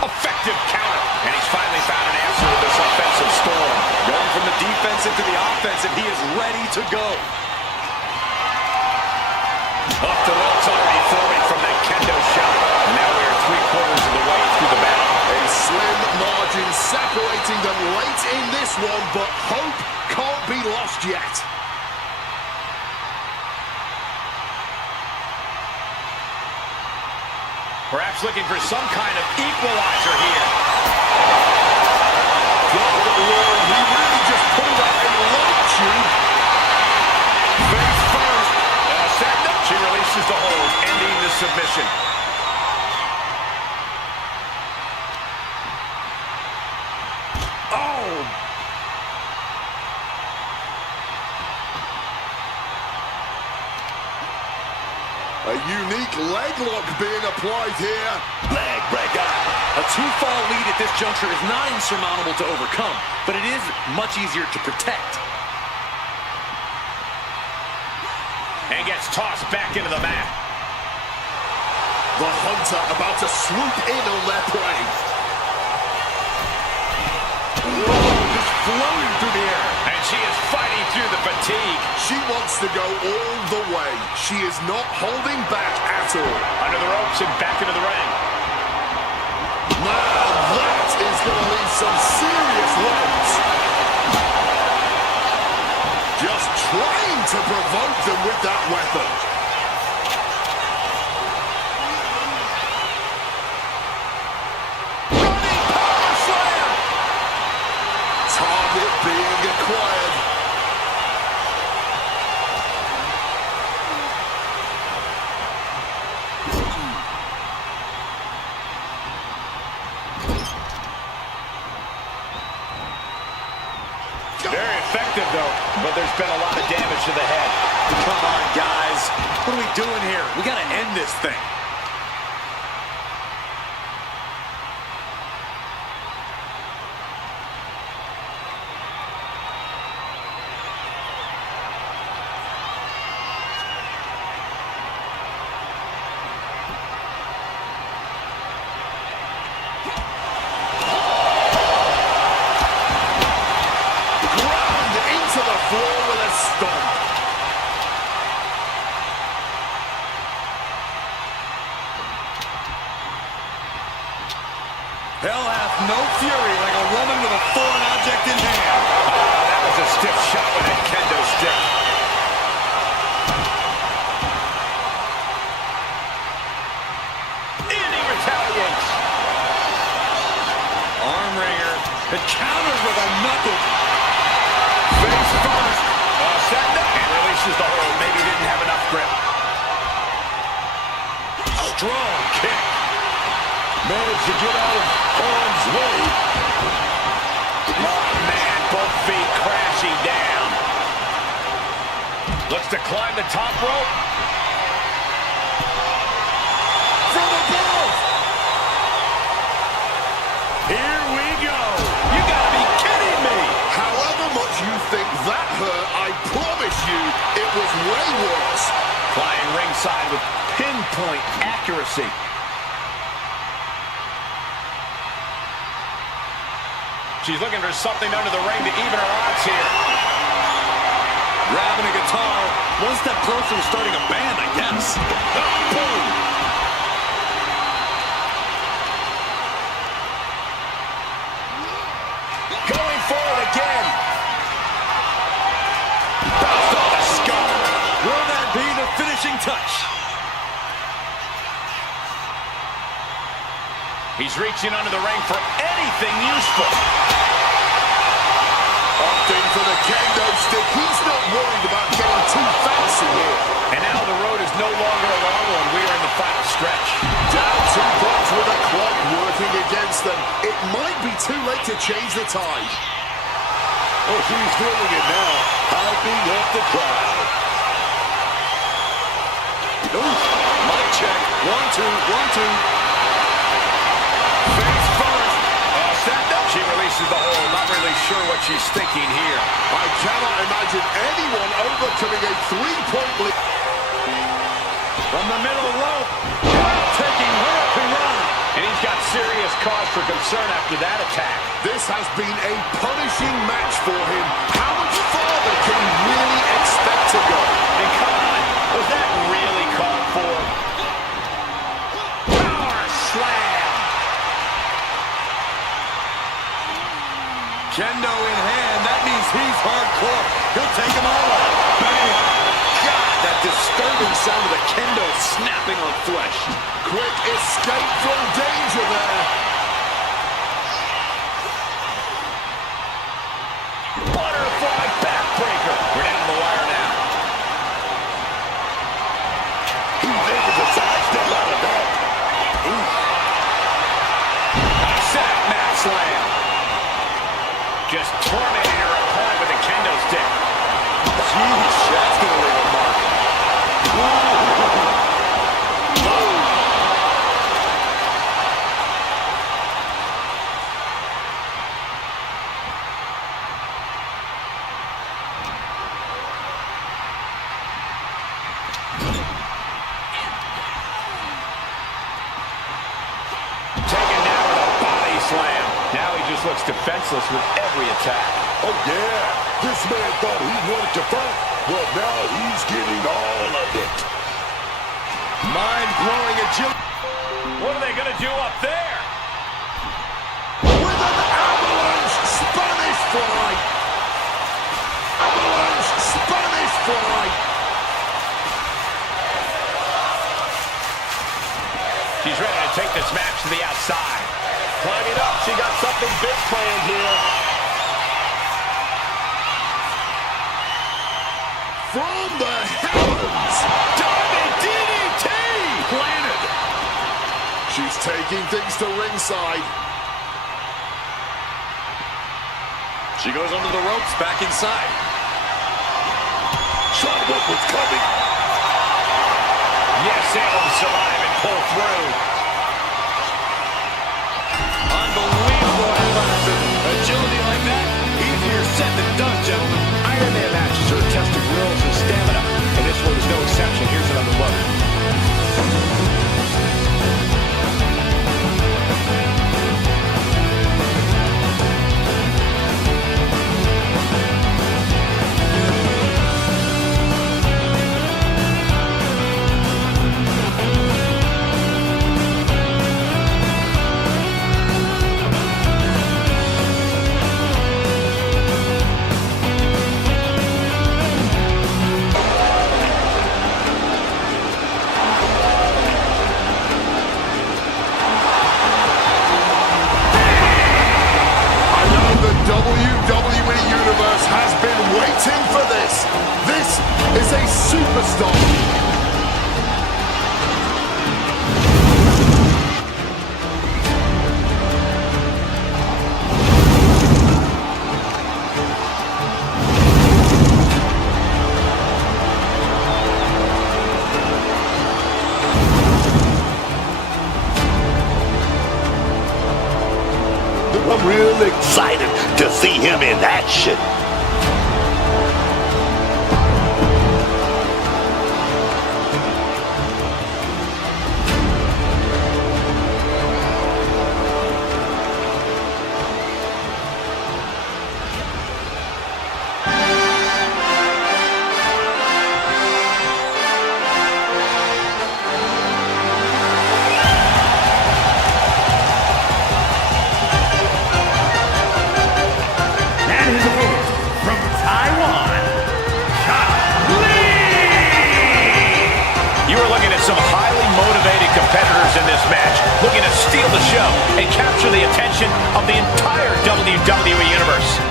Effective counter. And he's finally found an answer to this offensive storm. Going from the defensive to the offensive, he is ready to go. Up the ropes already forming from that kendo shot. And now we are 3/4 of the way through the battle. A slim margin separating them late in this one, but hope can't be lost yet. Perhaps looking for some kind of equalizer here. He really just pulled out a light tube. Face first. Set up. She releases the hold, ending the submission. Oh! A unique leg lock being applied here. Leg breaker. A two-fall lead at this juncture is not insurmountable to overcome, but it is much easier to protect. And gets tossed back into the mat. The Hunter about to swoop in on their prey. Just floating through the air. And she is fighting through the fatigue. She wants to go all the way. She is not holding back at all. Under the ropes and back into the ring. Now that is going to leave some serious lumps. Just trying to provoke them with that weapon. Running power slam. Target being acquired. Very effective, though, but there's been a lot of damage to the head. Come on, guys. What are we doing here? We got to end this thing. Hell hath no fury like a woman with a foreign object in hand. That was a stiff shot with that kendo stick. And he retaliates. Arm wringer. It counters with a knuckle. Face first. Set up. And releases the hold. Maybe didn't have enough grip. Strong kick. Managed to get out of harm's way. Oh, man. Both feet crashing down. Looks to climb the top rope. From above. Here we go. You gotta be kidding me. However much you think that hurt, I promise you it was way worse. Flying ringside with pinpoint accuracy. She's looking for something under the ring to even her odds here. Grabbing a guitar, one step closer to starting a band, I guess. Oh, boom! Going for it again. Bounced off the skull. Will that be the finishing touch? He's reaching under the ring for anything useful. Opting for the kendo stick. He's not worried about getting too fancy here. And now the road is no longer a long one. We are in the final stretch. Down 2 points with the clock working against them. It might be too late to change the tide. Oh, she's feeling it now, hyping up the crowd. Ooh, mic check. 1, 2, 1, 2. Face first. Stepped up. She releases the hold. Not really sure what she's thinking here. I cannot imagine anyone overcoming a 3-point lead. From the middle of the rope, taking her up and run. And he's got serious cause for concern after that attack. This has been a punishing match for him. How much farther can he really expect to go? And come on, was that really called for? Power slam. Kendo in hand, that means he's hardcore. He'll take them all out. Bam! God, that disturbing sound of the kendo snapping on flesh. Quick escape from danger there. Butterfly backbreaker. We're down to the wire now. He's able to sidestep out of that. Set mat slam. Just tormenting her opponent with a kendo stick. Jeez, that's gonna leave a mark. Taken down with a body slam. Now he just looks defenseless with every attack. Oh, yeah. This man thought he wanted to fight. Well, now he's getting all of it. Mind-blowing agility. What are they going to do up there? With an avalanche Spanish fly. Avalanche Spanish fly. She's ready to take this match to the outside. Climbing up, she got something big planned here. From the heavens. Diving DDT! Planted. She's taking things to ringside. She goes under the ropes, back inside. Saw what was coming. Yes, able to survive and pull through. Unbelievable athleticism. Agility like that, easier said than done, gentlemen. Iron Man matches are a test of wills and stamina, and this one is no exception. Here's another look. WWE Universe has been waiting for this. This is a superstar. I'm real excited to see him in action. You are looking at some highly motivated competitors in this match, looking to steal the show and capture the attention of the entire WWE Universe.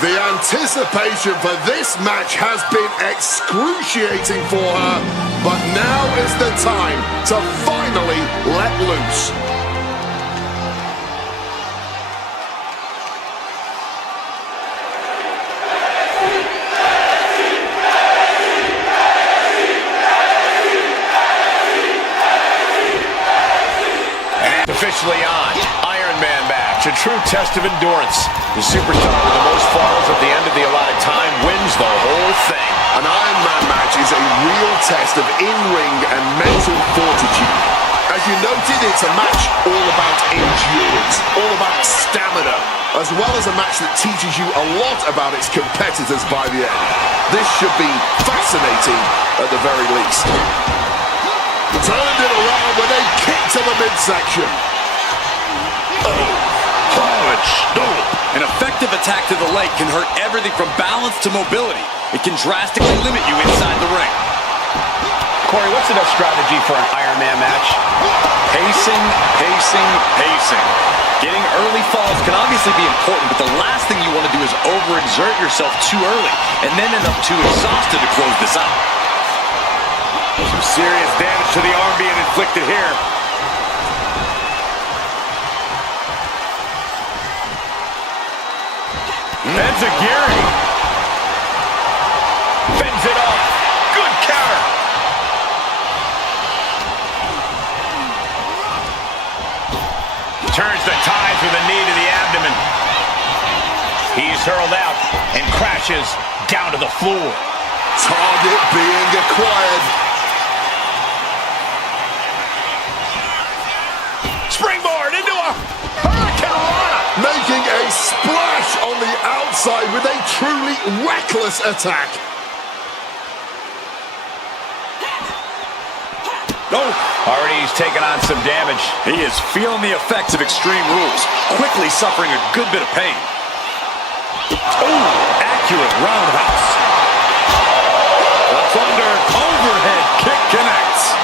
The anticipation for this match has been excruciating for her, but now is the time to finally let loose. And officially on, Iron Man match, a true test of endurance. The superstar with the most falls at the end of the allotted time wins the whole thing. An Iron Man match is a real test of in-ring and mental fortitude. As you noted, it's a match all about endurance, all about stamina, as well as a match that teaches you a lot about its competitors by the end. This should be fascinating at the very least. Turned it around with a kick to the midsection. Hard stomp. An effective attack to the leg can hurt everything from balance to mobility. It can drastically limit you inside the ring. Corey, what's the best strategy for an Iron Man match? Pacing, pacing, pacing. Getting early falls can obviously be important, but the last thing you want to do is overexert yourself too early and then end up too exhausted to close this out. Some serious damage to the arm being inflicted here. Enziguri fends it off. Good counter. Turns the tides with a knee to the abdomen. He's hurled out and crashes down to the floor. Target being acquired. Springboard into a hurricanrana. Making a splash on the outside with a truly reckless attack. Already he's taken on some damage. He is feeling the effects of Extreme Rules, quickly suffering a good bit of pain. Oh, accurate roundhouse. Up under, overhead kick connects.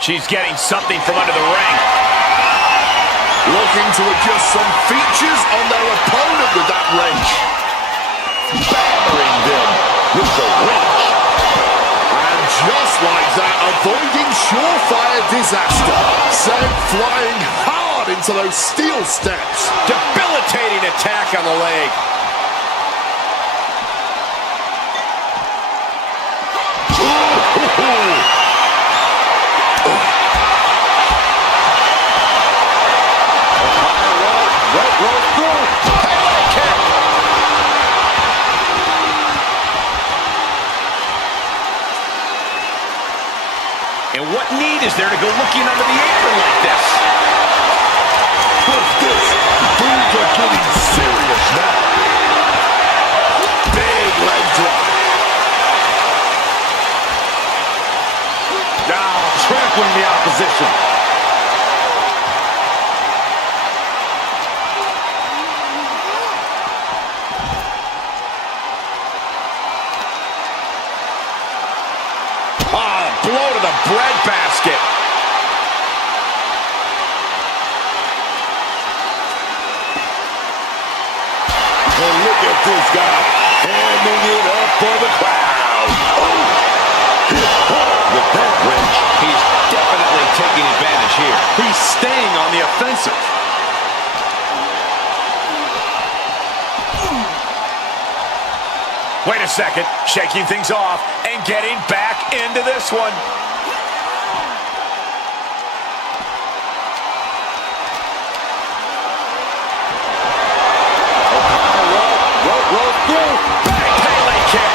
She's getting something from under the ring. Looking to adjust some features on their opponent with that wrench. Battering them with the wrench. And just like that, avoiding surefire disaster. Sent flying hard into those steel steps. Debilitating attack on the leg. And what need is there to go looking under the apron like this? What's this? Things are getting serious now. Big leg drop. Now trampling the opposition. Blow to the bread basket. And look at this guy hamming it up for the crowd. Oh, hit hard with that wrench. He's definitely taking advantage here. He's staying on the offensive. Wait a second, shaking things off, And getting back into this one. Roll through. Pele kick.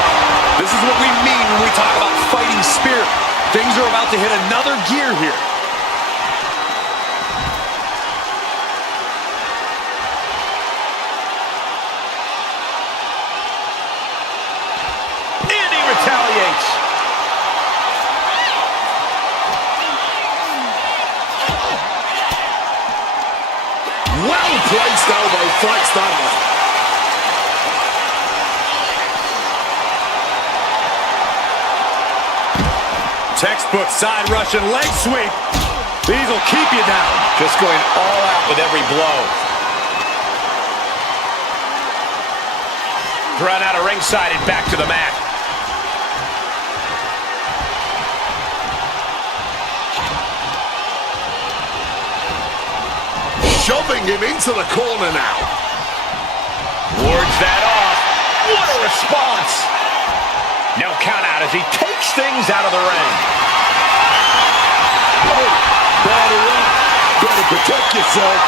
This is what we mean when we talk about fighting spirit. Things are about to hit another gear here. And he retaliates. Well-placed elbow fights that off. Textbook side Russian leg sweep. These will keep you down. Just going all out with every blow. Thrown out of ringside and back to the mat. Shoving him into the corner now. Wards that off. What a response. No count out as he takes things out of the ring. Batter up. Better protect yourself.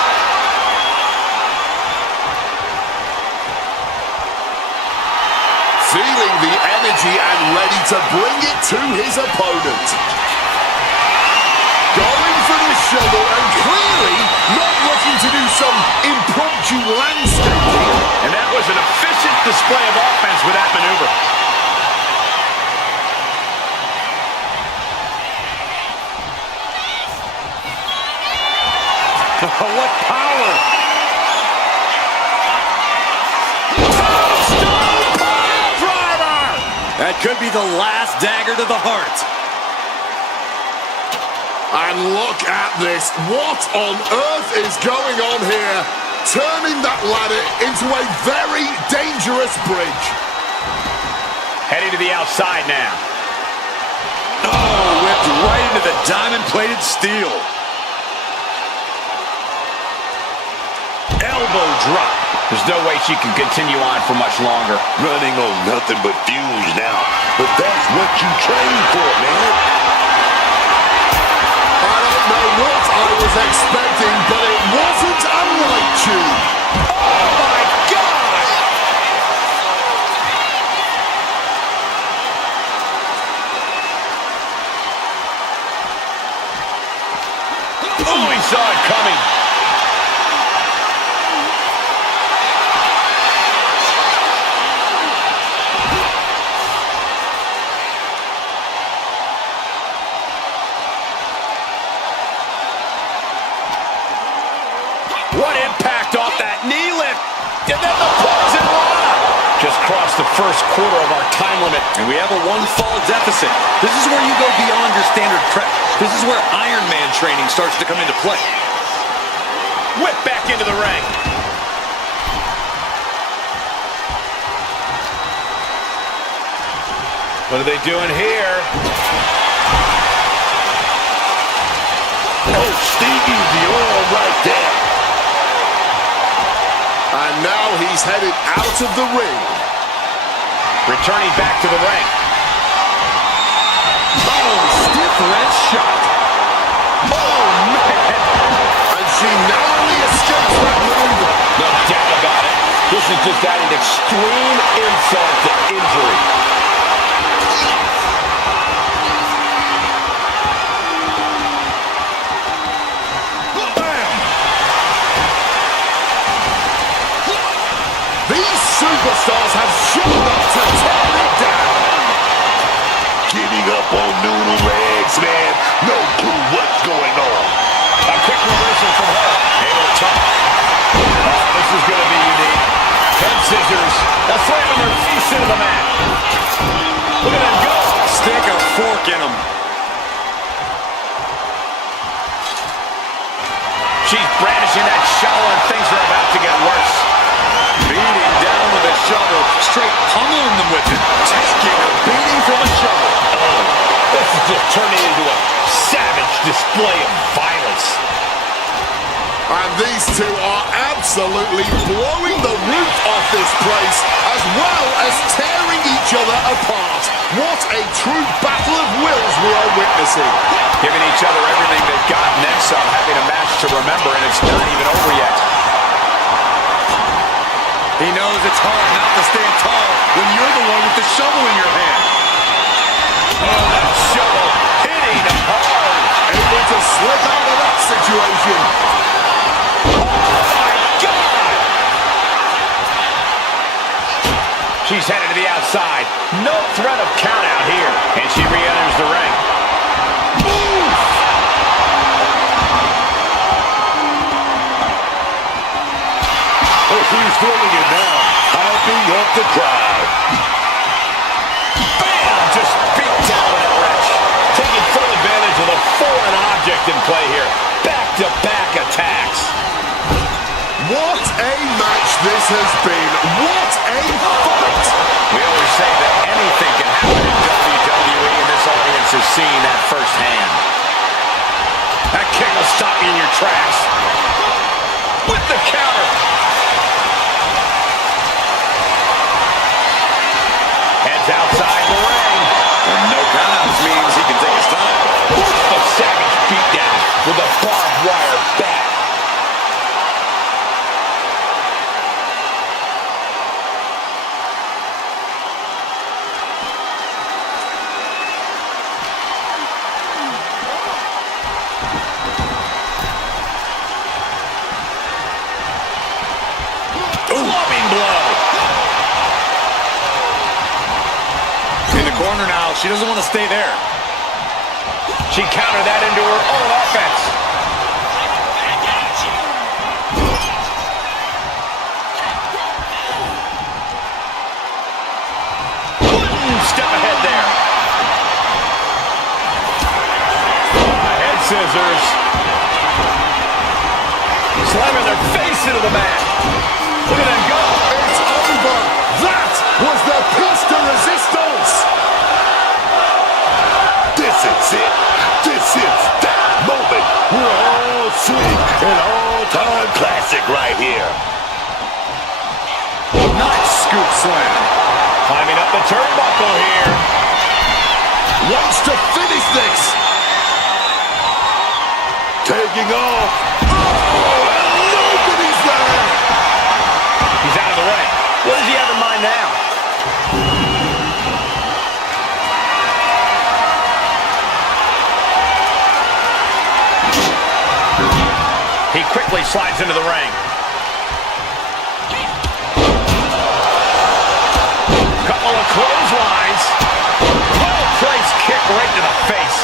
Feeling the energy and ready to bring it to his opponent. Going for the shovel and clearly not looking to do some impromptu landscaping. And that was an efficient display of offense with that maneuver. What power! Stone pile driver! That could be the last dagger to the heart. And look at this. What on earth is going on here? Turning that ladder into a very dangerous bridge. Heading to the outside now. Oh, whipped right into the diamond-plated steel. Elbow drop. There's no way she can continue on for much longer. Running on nothing but fumes now. But that's what you train for, man. I don't know what I was expecting, but it wasn't a light tube. Oh my God! Oh, he saw it coming. What impact off that knee lift. And then the poison rana. Just crossed the first quarter of our time limit. And we have a one-fall deficit. This is where you go beyond your standard prep. This is where Iron Man training starts to come into play. Whip back into the ring. What are they doing here? Oh, Stevie, the oil right there. And now he's headed out of the ring. Returning back to the ring. Oh, stiff red shot. Oh, man. And she narrowly escapes that maneuver. No doubt about it. This is just adding extreme insult to injury. These superstars have shown up to tear it down. Getting up on noodle legs, man. No clue what's going on. A quick reversal from her. Able to top. Oh, this is going to be unique. Head scissors. Now slamming their face into the mat. Look at them go. Stick a fork in them. She's brandishing that shovel and things are about to get worse. Beating down with a shovel. Straight pummeling them with it. Taking a beating from a shovel. Oh, this is just turning into a savage display of violence. And these two are absolutely blowing the roof off this place, as well as tearing each other apart. What a true battle of wills we are witnessing. Giving each other everything they've got, and then some, having a match to remember, and it's not even over yet. He knows it's hard not to stand tall when you're the one with the shovel in your hand. Oh, that shovel hitting hard. Able to slip out of that situation. Oh, my God! She's headed to the outside. No threat of count out here. And she re-enters the ring. Oof! Oh, she's feeling it now, hyping up the crowd. Bam! Just beat down that wretch. Taking full advantage of the foreign object in play here. Back-to-back attacks. What a match this has been. What a fight. We always say that anything can happen in WWE, and this audience has seen that firsthand. That kick will stop you in your tracks. With the counter. Heads outside the ring. And no countouts means he can take his time. A savage beatdown with a barbed wire bat. Clubbing blow. In the corner now, she doesn't want to stay there. She countered that into her own offense. Step ahead there. Head scissors. Slamming their face into the mat. Look at them go. It's over. That was the piece de resistance. This is it. This is that moment. We're all seeing an all-time classic right here. Nice scoop slam. Climbing up the turnbuckle here. Wants to finish this. Taking off. Oh, and nobody's there. He's out of the way. What does he have in mind now? He quickly slides into the ring. Couple of clotheslines. Well-placed kick right to the face.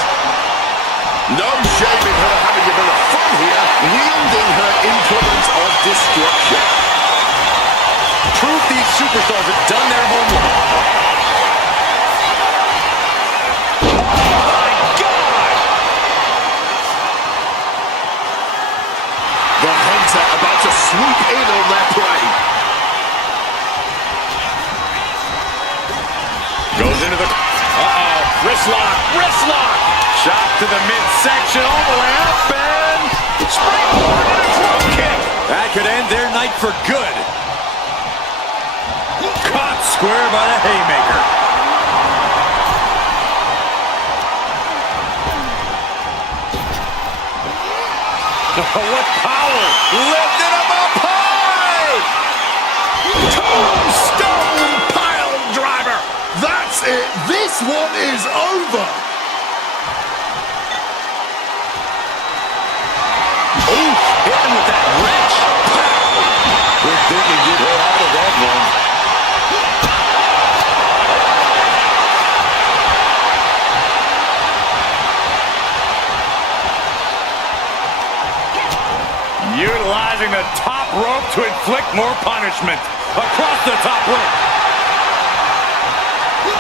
No shame in her having a bit of fun here, wielding her implement of destruction. Proof these superstars have done their homework. Oh, my God! The hunter about to swoop in on their prey. Goes into the... Uh-oh. Wrist lock. Wrist lock. Shot to the midsection, all the way up, and... Springboard and a drop kick. that could end their night for good. Caught square by the haymaker. Oh, what power! Lifted him up high! Tombstone pile driver. That's it. This one is over. Oh, hit him with that wrench. Good thinking, get her out of that one. Utilizing the top rope to inflict more punishment. Across the top rope.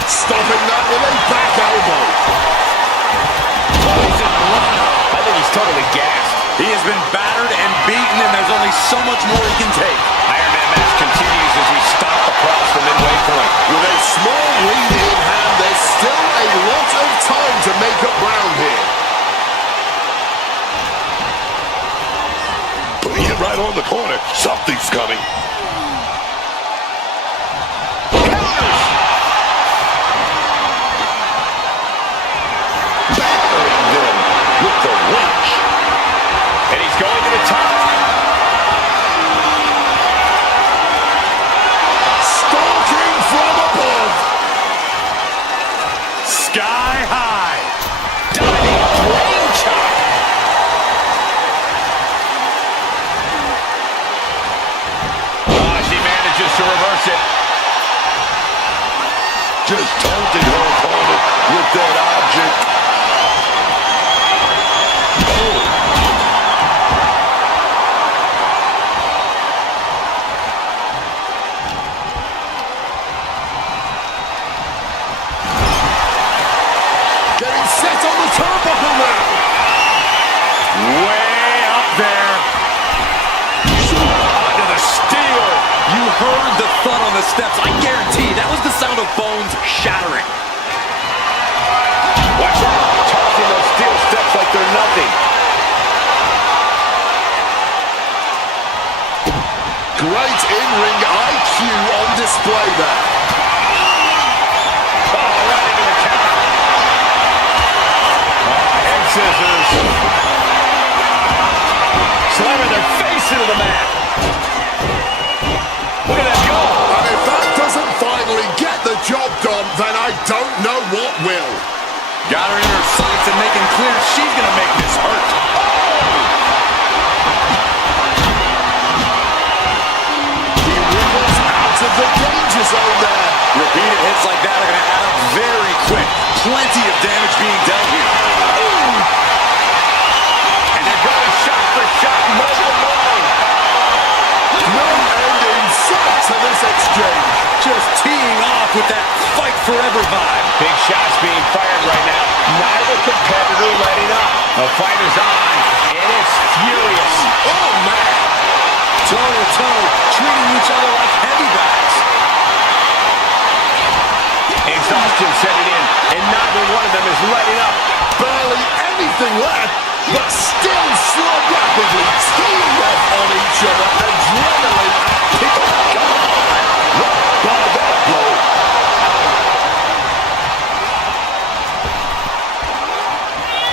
Stopping that with a back elbow. I think he's totally gassed. He has been battered and beaten, and there's only so much more he can take. Iron Man match continues as we stomp across the midway point. With a small lead in hand, there's still a lot of time to make up ground here. Putting it right on the corner. Something's coming. with that object. Getting set on the turnbuckle now. Way up there. Onto the steel. You heard the thud on the steps. I guarantee that was the sound of bones shattering. Watch out, tossing those steel steps like they're nothing. Great in-ring IQ on display there. Oh, right into the counter. Head scissors. Slamming their face into the mat. Look at that go. And if that doesn't finally get the job done, then I don't know what will. Got her in her sights and making clear she's going to make this hurt. He wriggles out of the danger zone there. Repeated hits like that are going to add up very quick. Plenty of damage being dealt here. And they're going shot for shot, blow for blow. No end in sight to this exchange. Just teeing off with that fight forever vibe. Big shots being fired right now. Neither competitor letting up. The fight is on, and it's furious. Oh, man. Toe to toe, treating each other like heavyweights. Exhaustion setting in, and neither one of them is letting up. Barely anything left, but still slog rapidly, teeing off on each other. Adrenaline at peak. Rocked by that blow.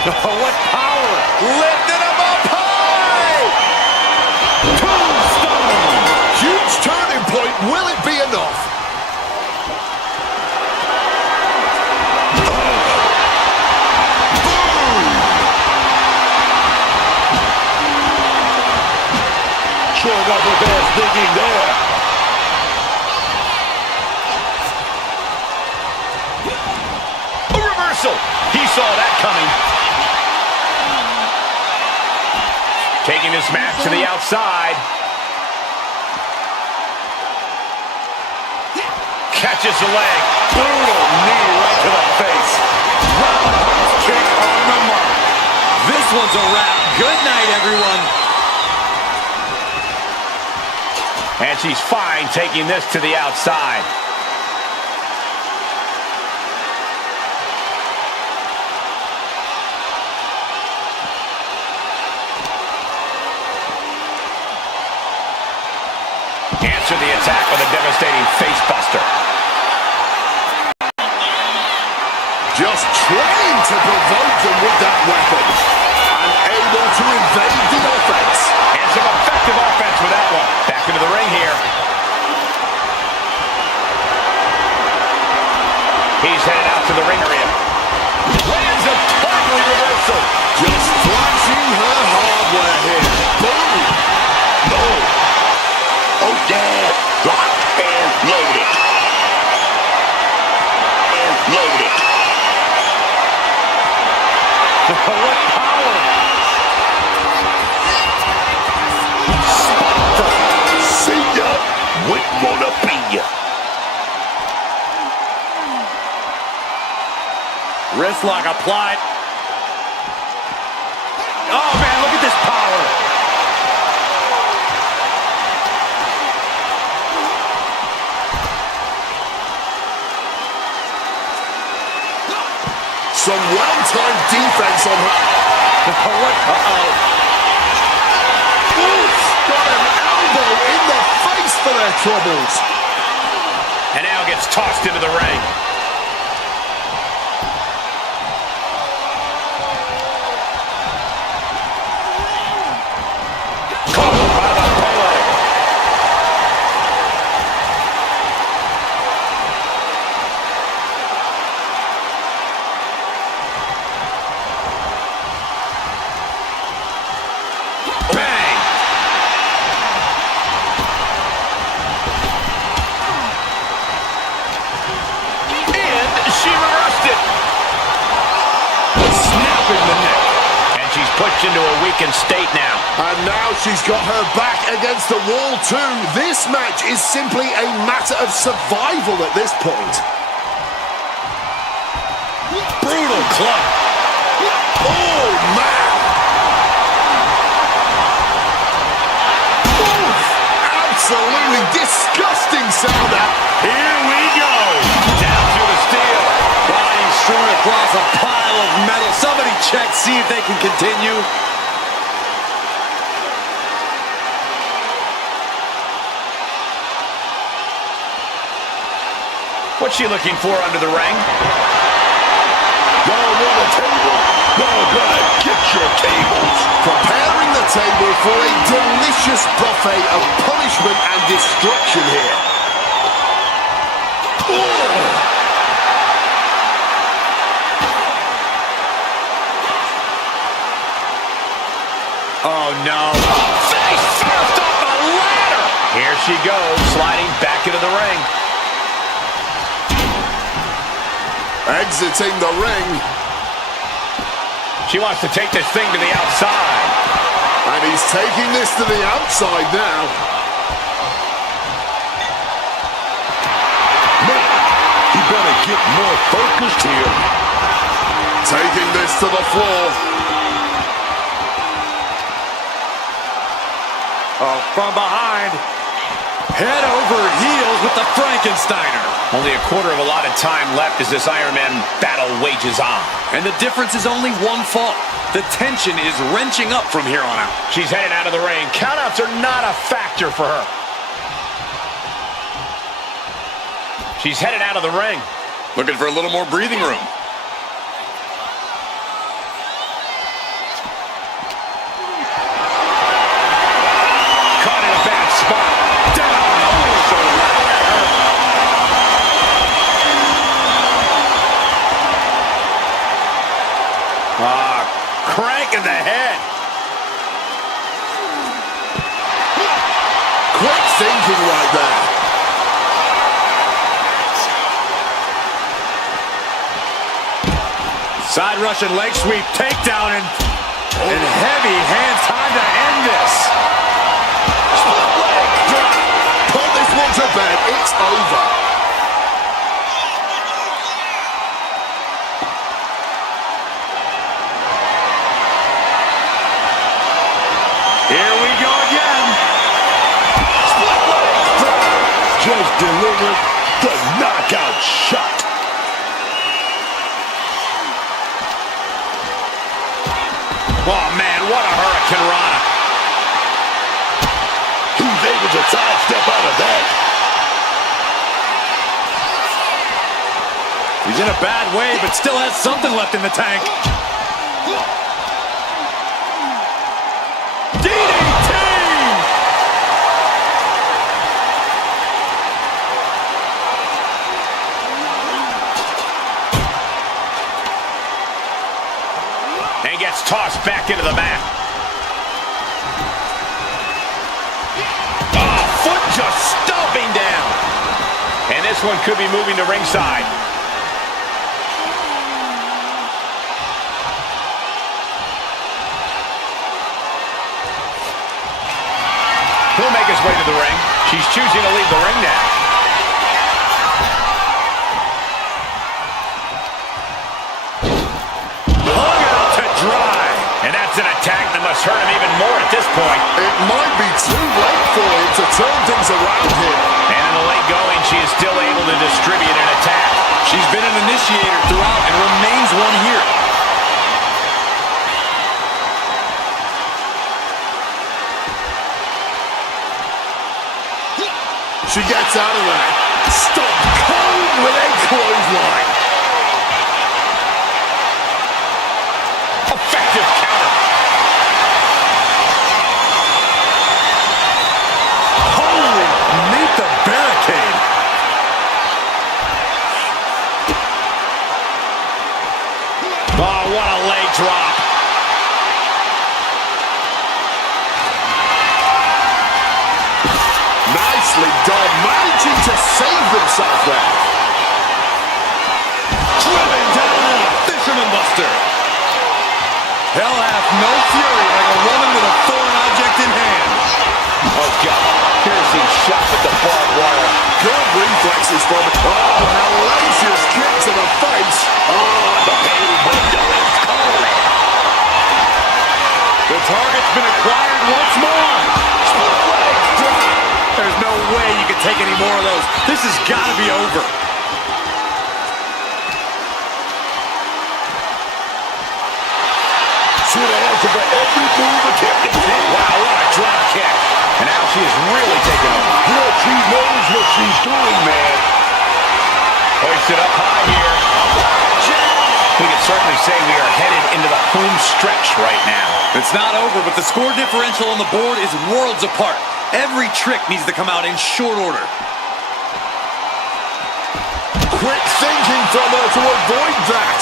Oh, what power! Lifting him up high! Tombstone! Huge turning point. Will it be enough? Showing off with ass thinking there. A reversal. He saw that coming. Taking this match to the outside. Catches the leg. Brutal knee right to the face. Roundhouse kick on the mark. This one's a wrap. Good night, everyone. And she's fine taking this to the outside. Answer the attack with a devastating face buster. Just trying to provoke them with that weapon. And able to evade the offense. And some effective offense with that one. Back into the ring here. He's headed out to the ring area. Lands a timely reversal. Just flashing her hardware here. Boom. Oh. Oh, yeah. Locked and loaded. And loaded. What power! See ya. Wouldn't wanna be ya. Wrist lock applied. Oh, man, look at this power. Some well-timed defense on her. Uh-oh. Oof, got an elbow in the face for their troubles. And now gets tossed into the ring. Caught by the pole. Bang! pushed into a weakened state now. And now she's got her back against the wall too. This match is simply a matter of survival at this point. Brutal club. Oh, man. Oof. Absolutely disgusting sound. Here we go. Down through the steel. Body strewn across a pile of metal. Somebody check, see if they can continue. What's she looking for under the ring? Y'all want a table? Y'all better get your tables. Preparing the table for a delicious buffet of punishment and destruction here. Oh, no. Face first off the ladder. Here she goes, sliding back into the ring. Exiting the ring. She wants to take this thing to the outside. And he's taking this to the outside now. Man, he better get more focused here. Taking this to the floor. Oh, from behind. Head over heels with the Frankensteiner. Only a quarter of a lot of time left as this Iron Man battle wages on. And the difference is only one fall. The tension is wrenching up from here on out. She's headed out of the ring. Countouts are not a factor for her. She's headed out of the ring. Looking for a little more breathing room. Caught in a bad spot. Down. Crank in the head. Quick thinking right there. Side Russian leg sweep, takedown, and heavy hands. Time to end this. Split leg drop. Put this one to bed. It's over. Here we go again. Split leg drop. Just delivered the knockout shot. Oh, man, what a Hurricane Rana. He's able to sidestep out of that. He's in a bad way, but still has something left in the tank. DDT! And gets tossed back into the mat. Oh, foot just stomping down. And this one could be moving to ringside. He'll make his way to the ring. She's choosing to leave the ring now. Hung out to dry. And that's an attack that must hurt him even more at this point. It might be too late for him to turn things around here. And in the late going, she is still able to distribute an attack. She's been an initiator throughout and remains one here. She gets out of there. Stop cold with a clothesline. Effective counter. Holy, meet the barricade. Oh, what a leg drop. Nicely done, managing to save themselves there. Drilling down on a fisherman buster. Hell hath no fury like a woman with a foreign object in hand. Oh, God. Piercing shot with the barbed wire. Good reflexes from it. Oh, hellacious kick to the face. Oh, the pain window is calling. The target's been acquired once more. Split leg drop. There's no way you can take any more of those. This has got to be over. Should have answered for every move attempted. Wow, what a drop kick. And now she is really taking over. Yeah, she knows what she's doing, man. Hoisted up high here. We can certainly say we are headed into the home stretch right now. It's not over, but the score differential on the board is worlds apart. Every trick needs to come out in short order. Quick thinking from her to avoid that.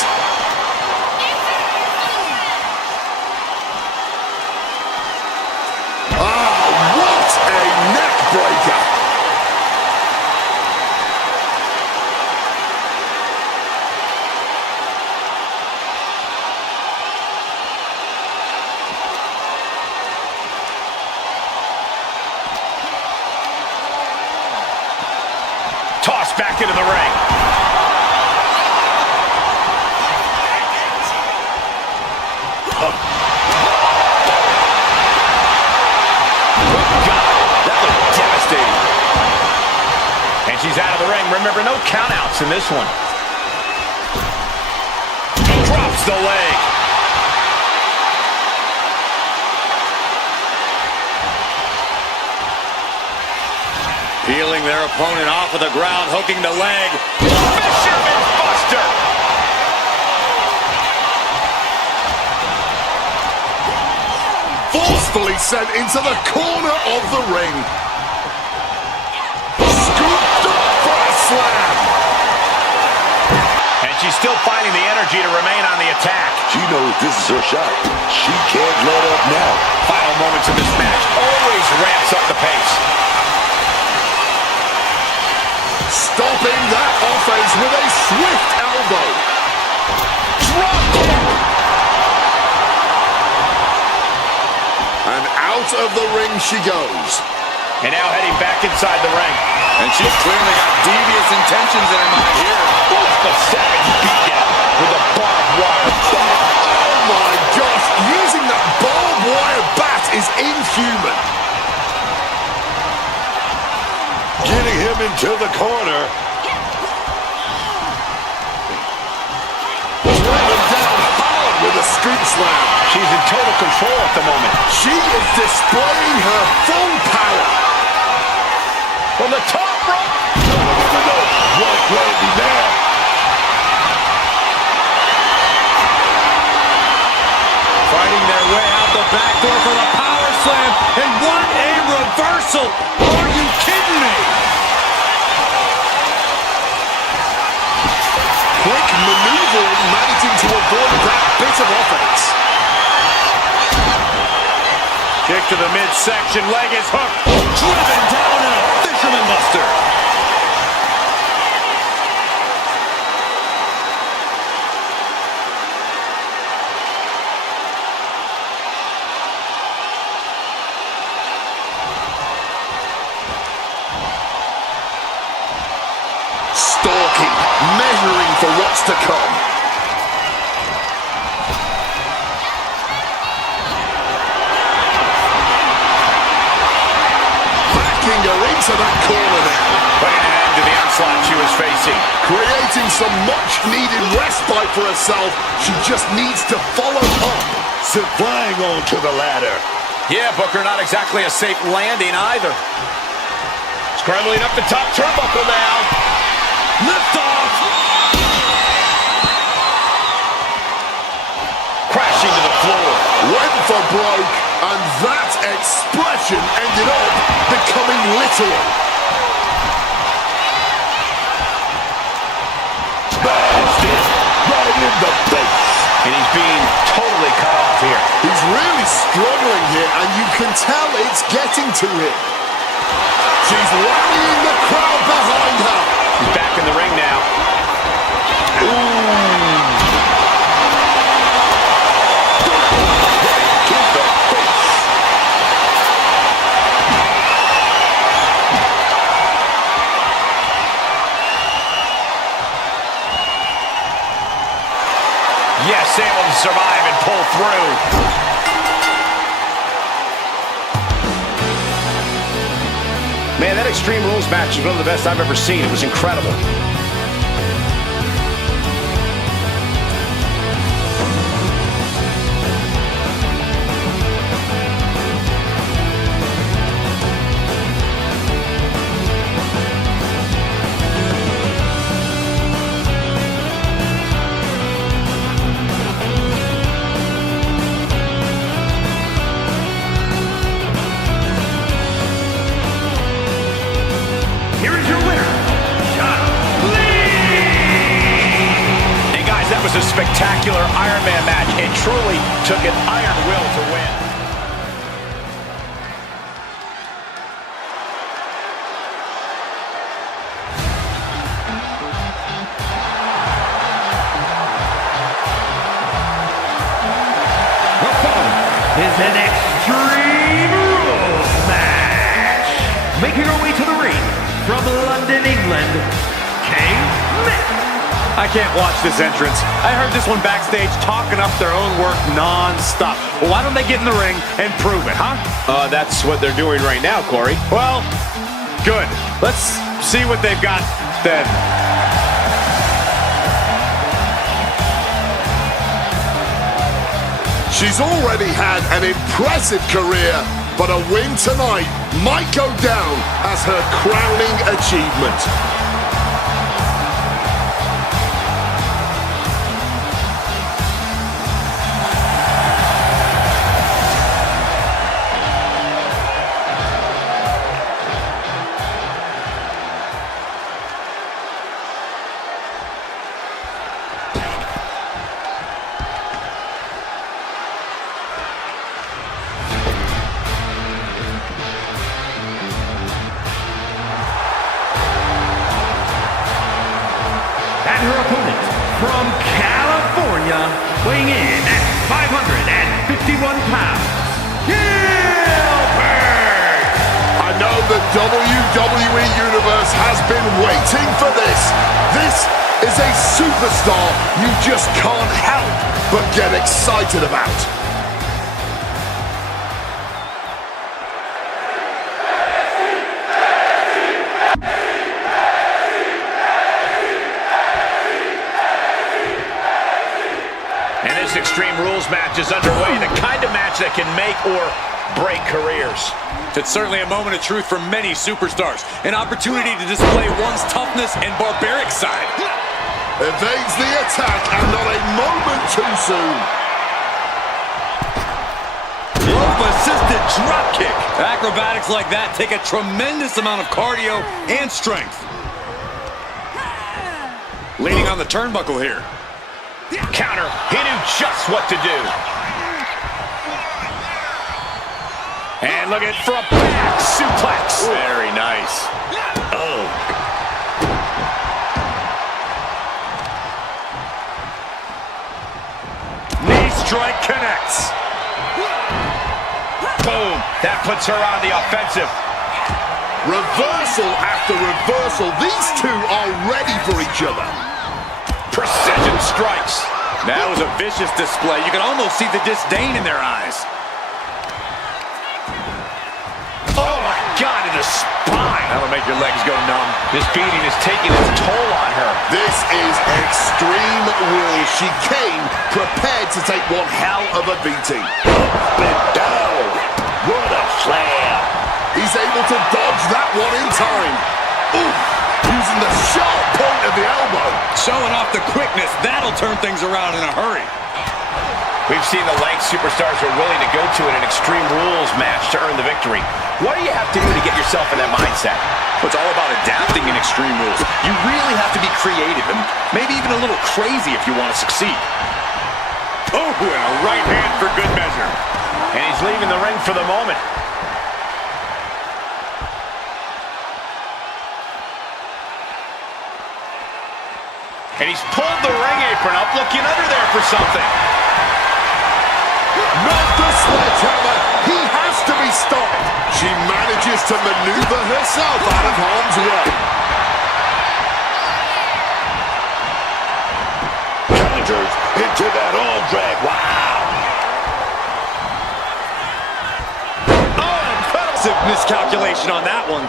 What a neck breaker! Tossed back into the ring. She's out of the ring. Remember, no countouts in this one. Drops the leg. Peeling their opponent off of the ground, hooking the leg. Fisherman's Buster. Forcefully sent into the corner of the ring. Slam. And she's still finding the energy to remain on the attack. She knows this is her shot. She can't let up now. Final moments of this match always ramps up the pace. Stopping that offense with a swift elbow. Drop kick. And out of the ring she goes. And now heading back inside the ring. And she's clearly got devious intentions in her mind here. What's the savage beatdown with a barbed wire bat? Oh my gosh, using that barbed wire bat is inhuman. Getting him into the corner. Driven down hard with a scoop slam. She's in total control at the moment. She is displaying her full power. From the top rope. No. Rough landing now. Fighting their way out the back door for the power slam. And what a reversal. Are you kidding me? Quick maneuvering, managing to avoid that bit of offense. Kick to the midsection, leg is hooked. Driven down in a fisherman buster. Stalking, measuring for what's to come. Backing her into that corner now. Putting an end to the onslaught she was facing. Creating some much-needed respite for herself. She just needs to follow up. Flying onto the ladder. Yeah, Booker, not exactly a safe landing either. Scrambling up the top turnbuckle now. Lift off. Crashing to the floor. Went for broke, and that expression ended up becoming literal. Bastard. Right in the face. And he's being totally cut off here. He's really struggling here, and you can tell it's getting to him. She's rallying the crowd behind her. He's back in the ring now. Ooh. and pull through. Man, that Extreme Rules match is one of the best I've ever seen. It was incredible. Here is your winner, Hey guys, that was a spectacular Iron Man match. It truly took an iron will to win. The following is an Extreme Rules match. Making her way to the ring from London, England, I can't watch this entrance. I heard this one backstage talking up their own work non-stop. Well, why don't they get in the ring and prove it, huh? That's what they're doing right now, Corey. Well, good. Let's see what they've got then. She's already had an impressive career, but a win tonight might go down as her crowning achievement. and her opponent from California, weighing in at 551 pounds, Gilbert! I know the WWE Universe has been waiting for this. This is a superstar you just can't help but get excited about. And this Extreme Rules match is underway, the kind of match that can make or break careers. It's certainly a moment of truth for many superstars. An opportunity to display one's toughness and barbaric side. Evades the attack and not a moment too soon. Rope-assisted dropkick. Acrobatics like that take a tremendous amount of cardio and strength. Leaning on the turnbuckle here. Counter, he knew just what to do. And look at for a back suplex. Very nice. Oh. Knee strike connects. Boom. That puts her on the offensive. Reversal after reversal. These two are ready for each other. Precision strikes. That was a vicious display. You can almost see the disdain in their eyes. Oh my God, in the spine. That'll make your legs go numb. This beating is taking its toll on her. This is Extreme Rules. She came prepared to take one hell of a beating. Up and down. What a slam. He's able to dodge that one in time. Oof. Using the sharp point of the elbow. Showing off the quickness. That'll turn things around in a hurry. We've seen the lengths superstars are willing to go to in an Extreme Rules match to earn the victory. What do you have to do to get yourself in that mindset? It's all about adapting in Extreme Rules. You really have to be creative and maybe even a little crazy if you want to succeed. Oh, and a right hand for good measure. And he's leaving the ring for the moment. And he's pulled the ring apron up, looking under there for something. Not the sledgehammer. He has to be stopped. She manages to maneuver herself out of harm's way. Counters into that arm drag. Wow. Miscalculation on that one.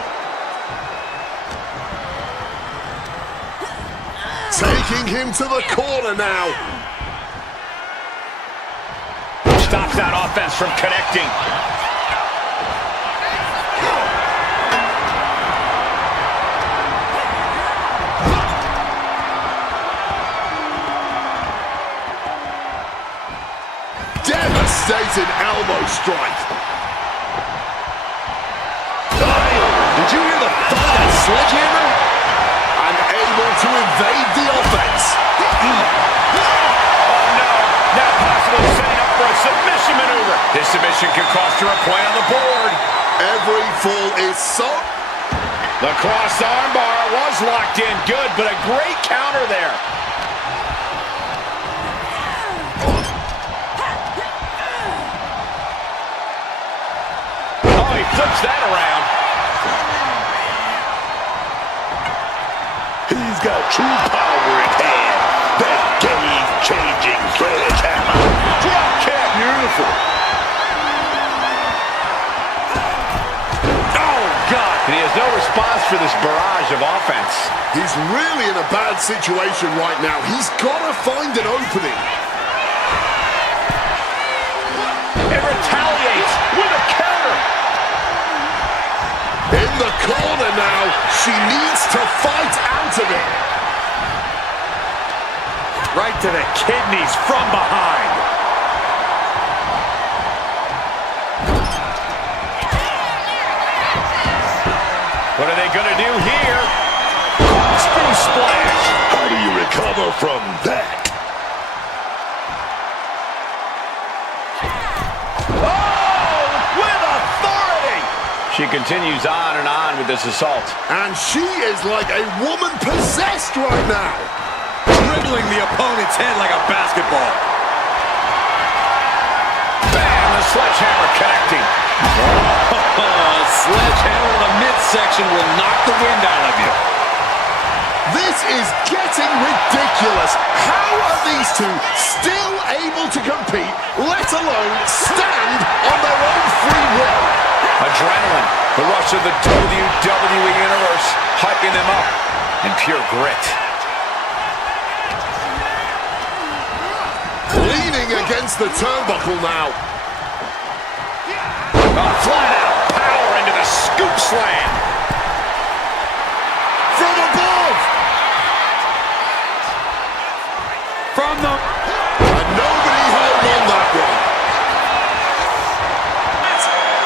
Taking him to the corner now. Stops that offense from connecting. Devastating elbow strike. Did you hear the thud of that sledgehammer? And able to evade the offense. Oh no, now possibly setting up for a submission maneuver. This submission could cost her a point on the board. Every fall is so... The cross armbar was locked in good, but a great counter there. Oh, he flips that around. He's got true power in hand. That game-changing sledgehammer. Drop kick. Beautiful. Oh, God. And he has no response for this barrage of offense. He's really in a bad situation right now. He's got to find an opening. It retaliates with a counter. In the corner now. She needs to fight out of it. Right to the kidneys from behind. What are they going to do here? Corkscrew splash. How do you recover from that? Oh, with authority. She continues on and on with this assault. And she is like a woman possessed right now. Dribbling the opponent's head like a basketball. Bam, the sledgehammer connecting. Sledgehammer to the midsection will knock the wind out of you. This is getting ridiculous. How are these two still able to compete, let alone stand on their own free will? Adrenaline, the rush of the WWE Universe, hyping them up in pure grit. Leaning against the turnbuckle now. Flat out power into the scoop slam. From above. From the... And nobody home on that one.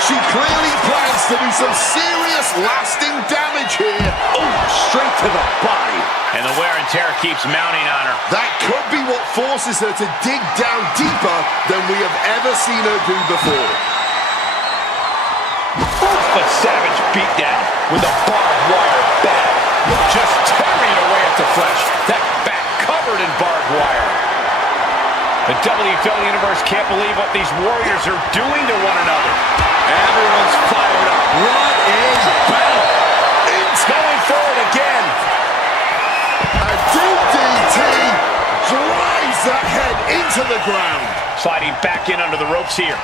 She clearly plans to do some serious lasting damage here. Oh, straight to the body. And the wear and tear keeps mounting on her. That could be what forces her to dig down deeper than we have ever seen her do before. But savage beatdown with a barbed wire bat. Just tearing away at the flesh. That back covered in barbed wire. The WWE Universe can't believe what these warriors are doing to one another. Everyone's fired up. What a battle. It's going for it again. A DDT drives that head into the ground. Sliding back in under the ropes here.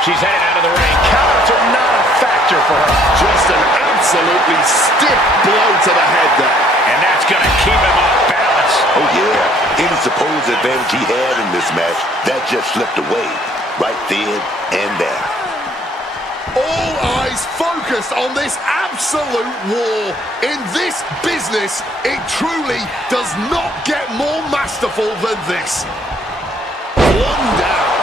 She's headed out of the ring. Counters are not a factor for her. Just an absolutely stiff blow to the head there. And that's going to keep him off balance. Oh yeah, any supposed advantage he had in this match, that just slipped away. Right then and there. All eyes focused on this absolute war. In this business, it truly does not get more masterful than this. One down.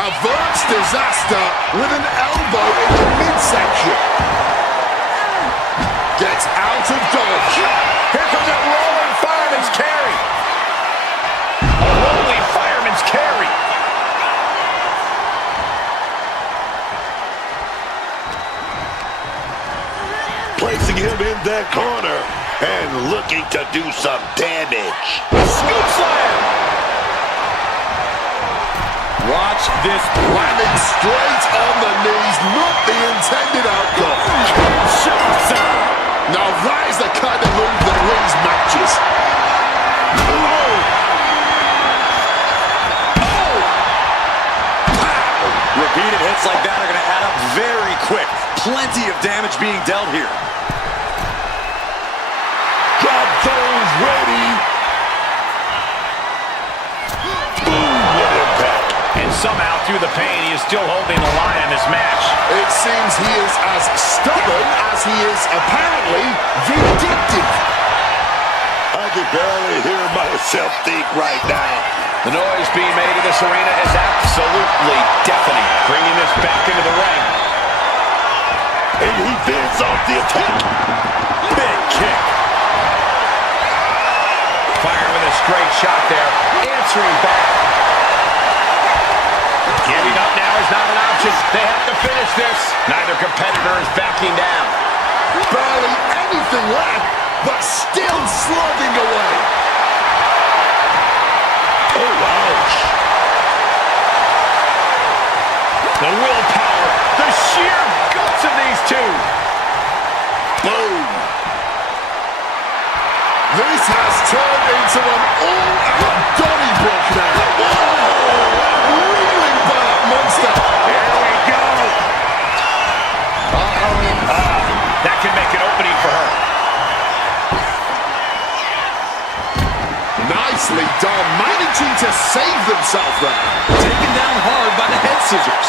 Averts disaster with an elbow in the midsection. Gets out of dodge. Here comes a rolling fireman's carry. A rolling fireman's carry. Placing him in that corner and looking to do some damage. Scoop slam. Watch this. Landing straight on the knees, not the intended outcome. Shots. Now that is the kind of move that wins matches. Plenty of damage being dealt here. Drop those ready. Boom, what impact. And somehow, through the pain, he is still holding the line in this match. It seems he is as stubborn as he is apparently vindictive. I can barely hear myself think right now. The noise being made in this arena is absolutely deafening. Bringing this back into the ring. And he fends off the attack. Big kick. Firing with a straight shot there. Answering back. Giving up now is not an option. They have to finish this. Neither competitor is backing down. Barely anything left, but still slugging away. Oh, ouch. The willpower, the sheer guts of these two. Boom. This has turned into an all-out Donnybrook now. Whoa! Reeling by that monster. Here we go. That can make an opening for her. Nicely done, managing to save themselves there. Taken down hard by the head scissors.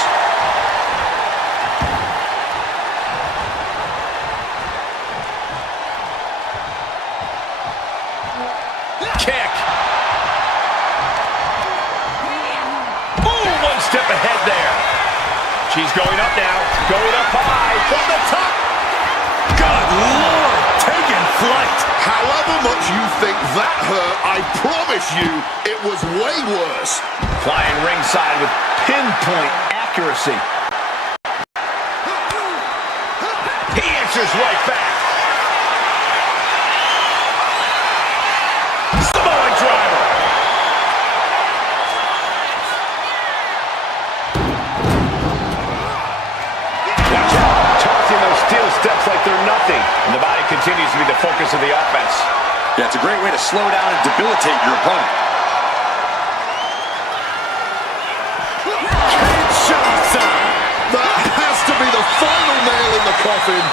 Kick. Ooh, one step ahead there. She's going up now. Going up high from the top. Good Lord, taking flight. However much you think that hurt, I promise you it was way worse. Flying ringside with pinpoint accuracy. He answers right back. Samoan driver. Watch out. Tossing those steel steps like they're nothing. And the body continues to be the focus of the offense. Yeah, it's a great way to slow down and debilitate your opponent. That has to be the final nail in the coffin.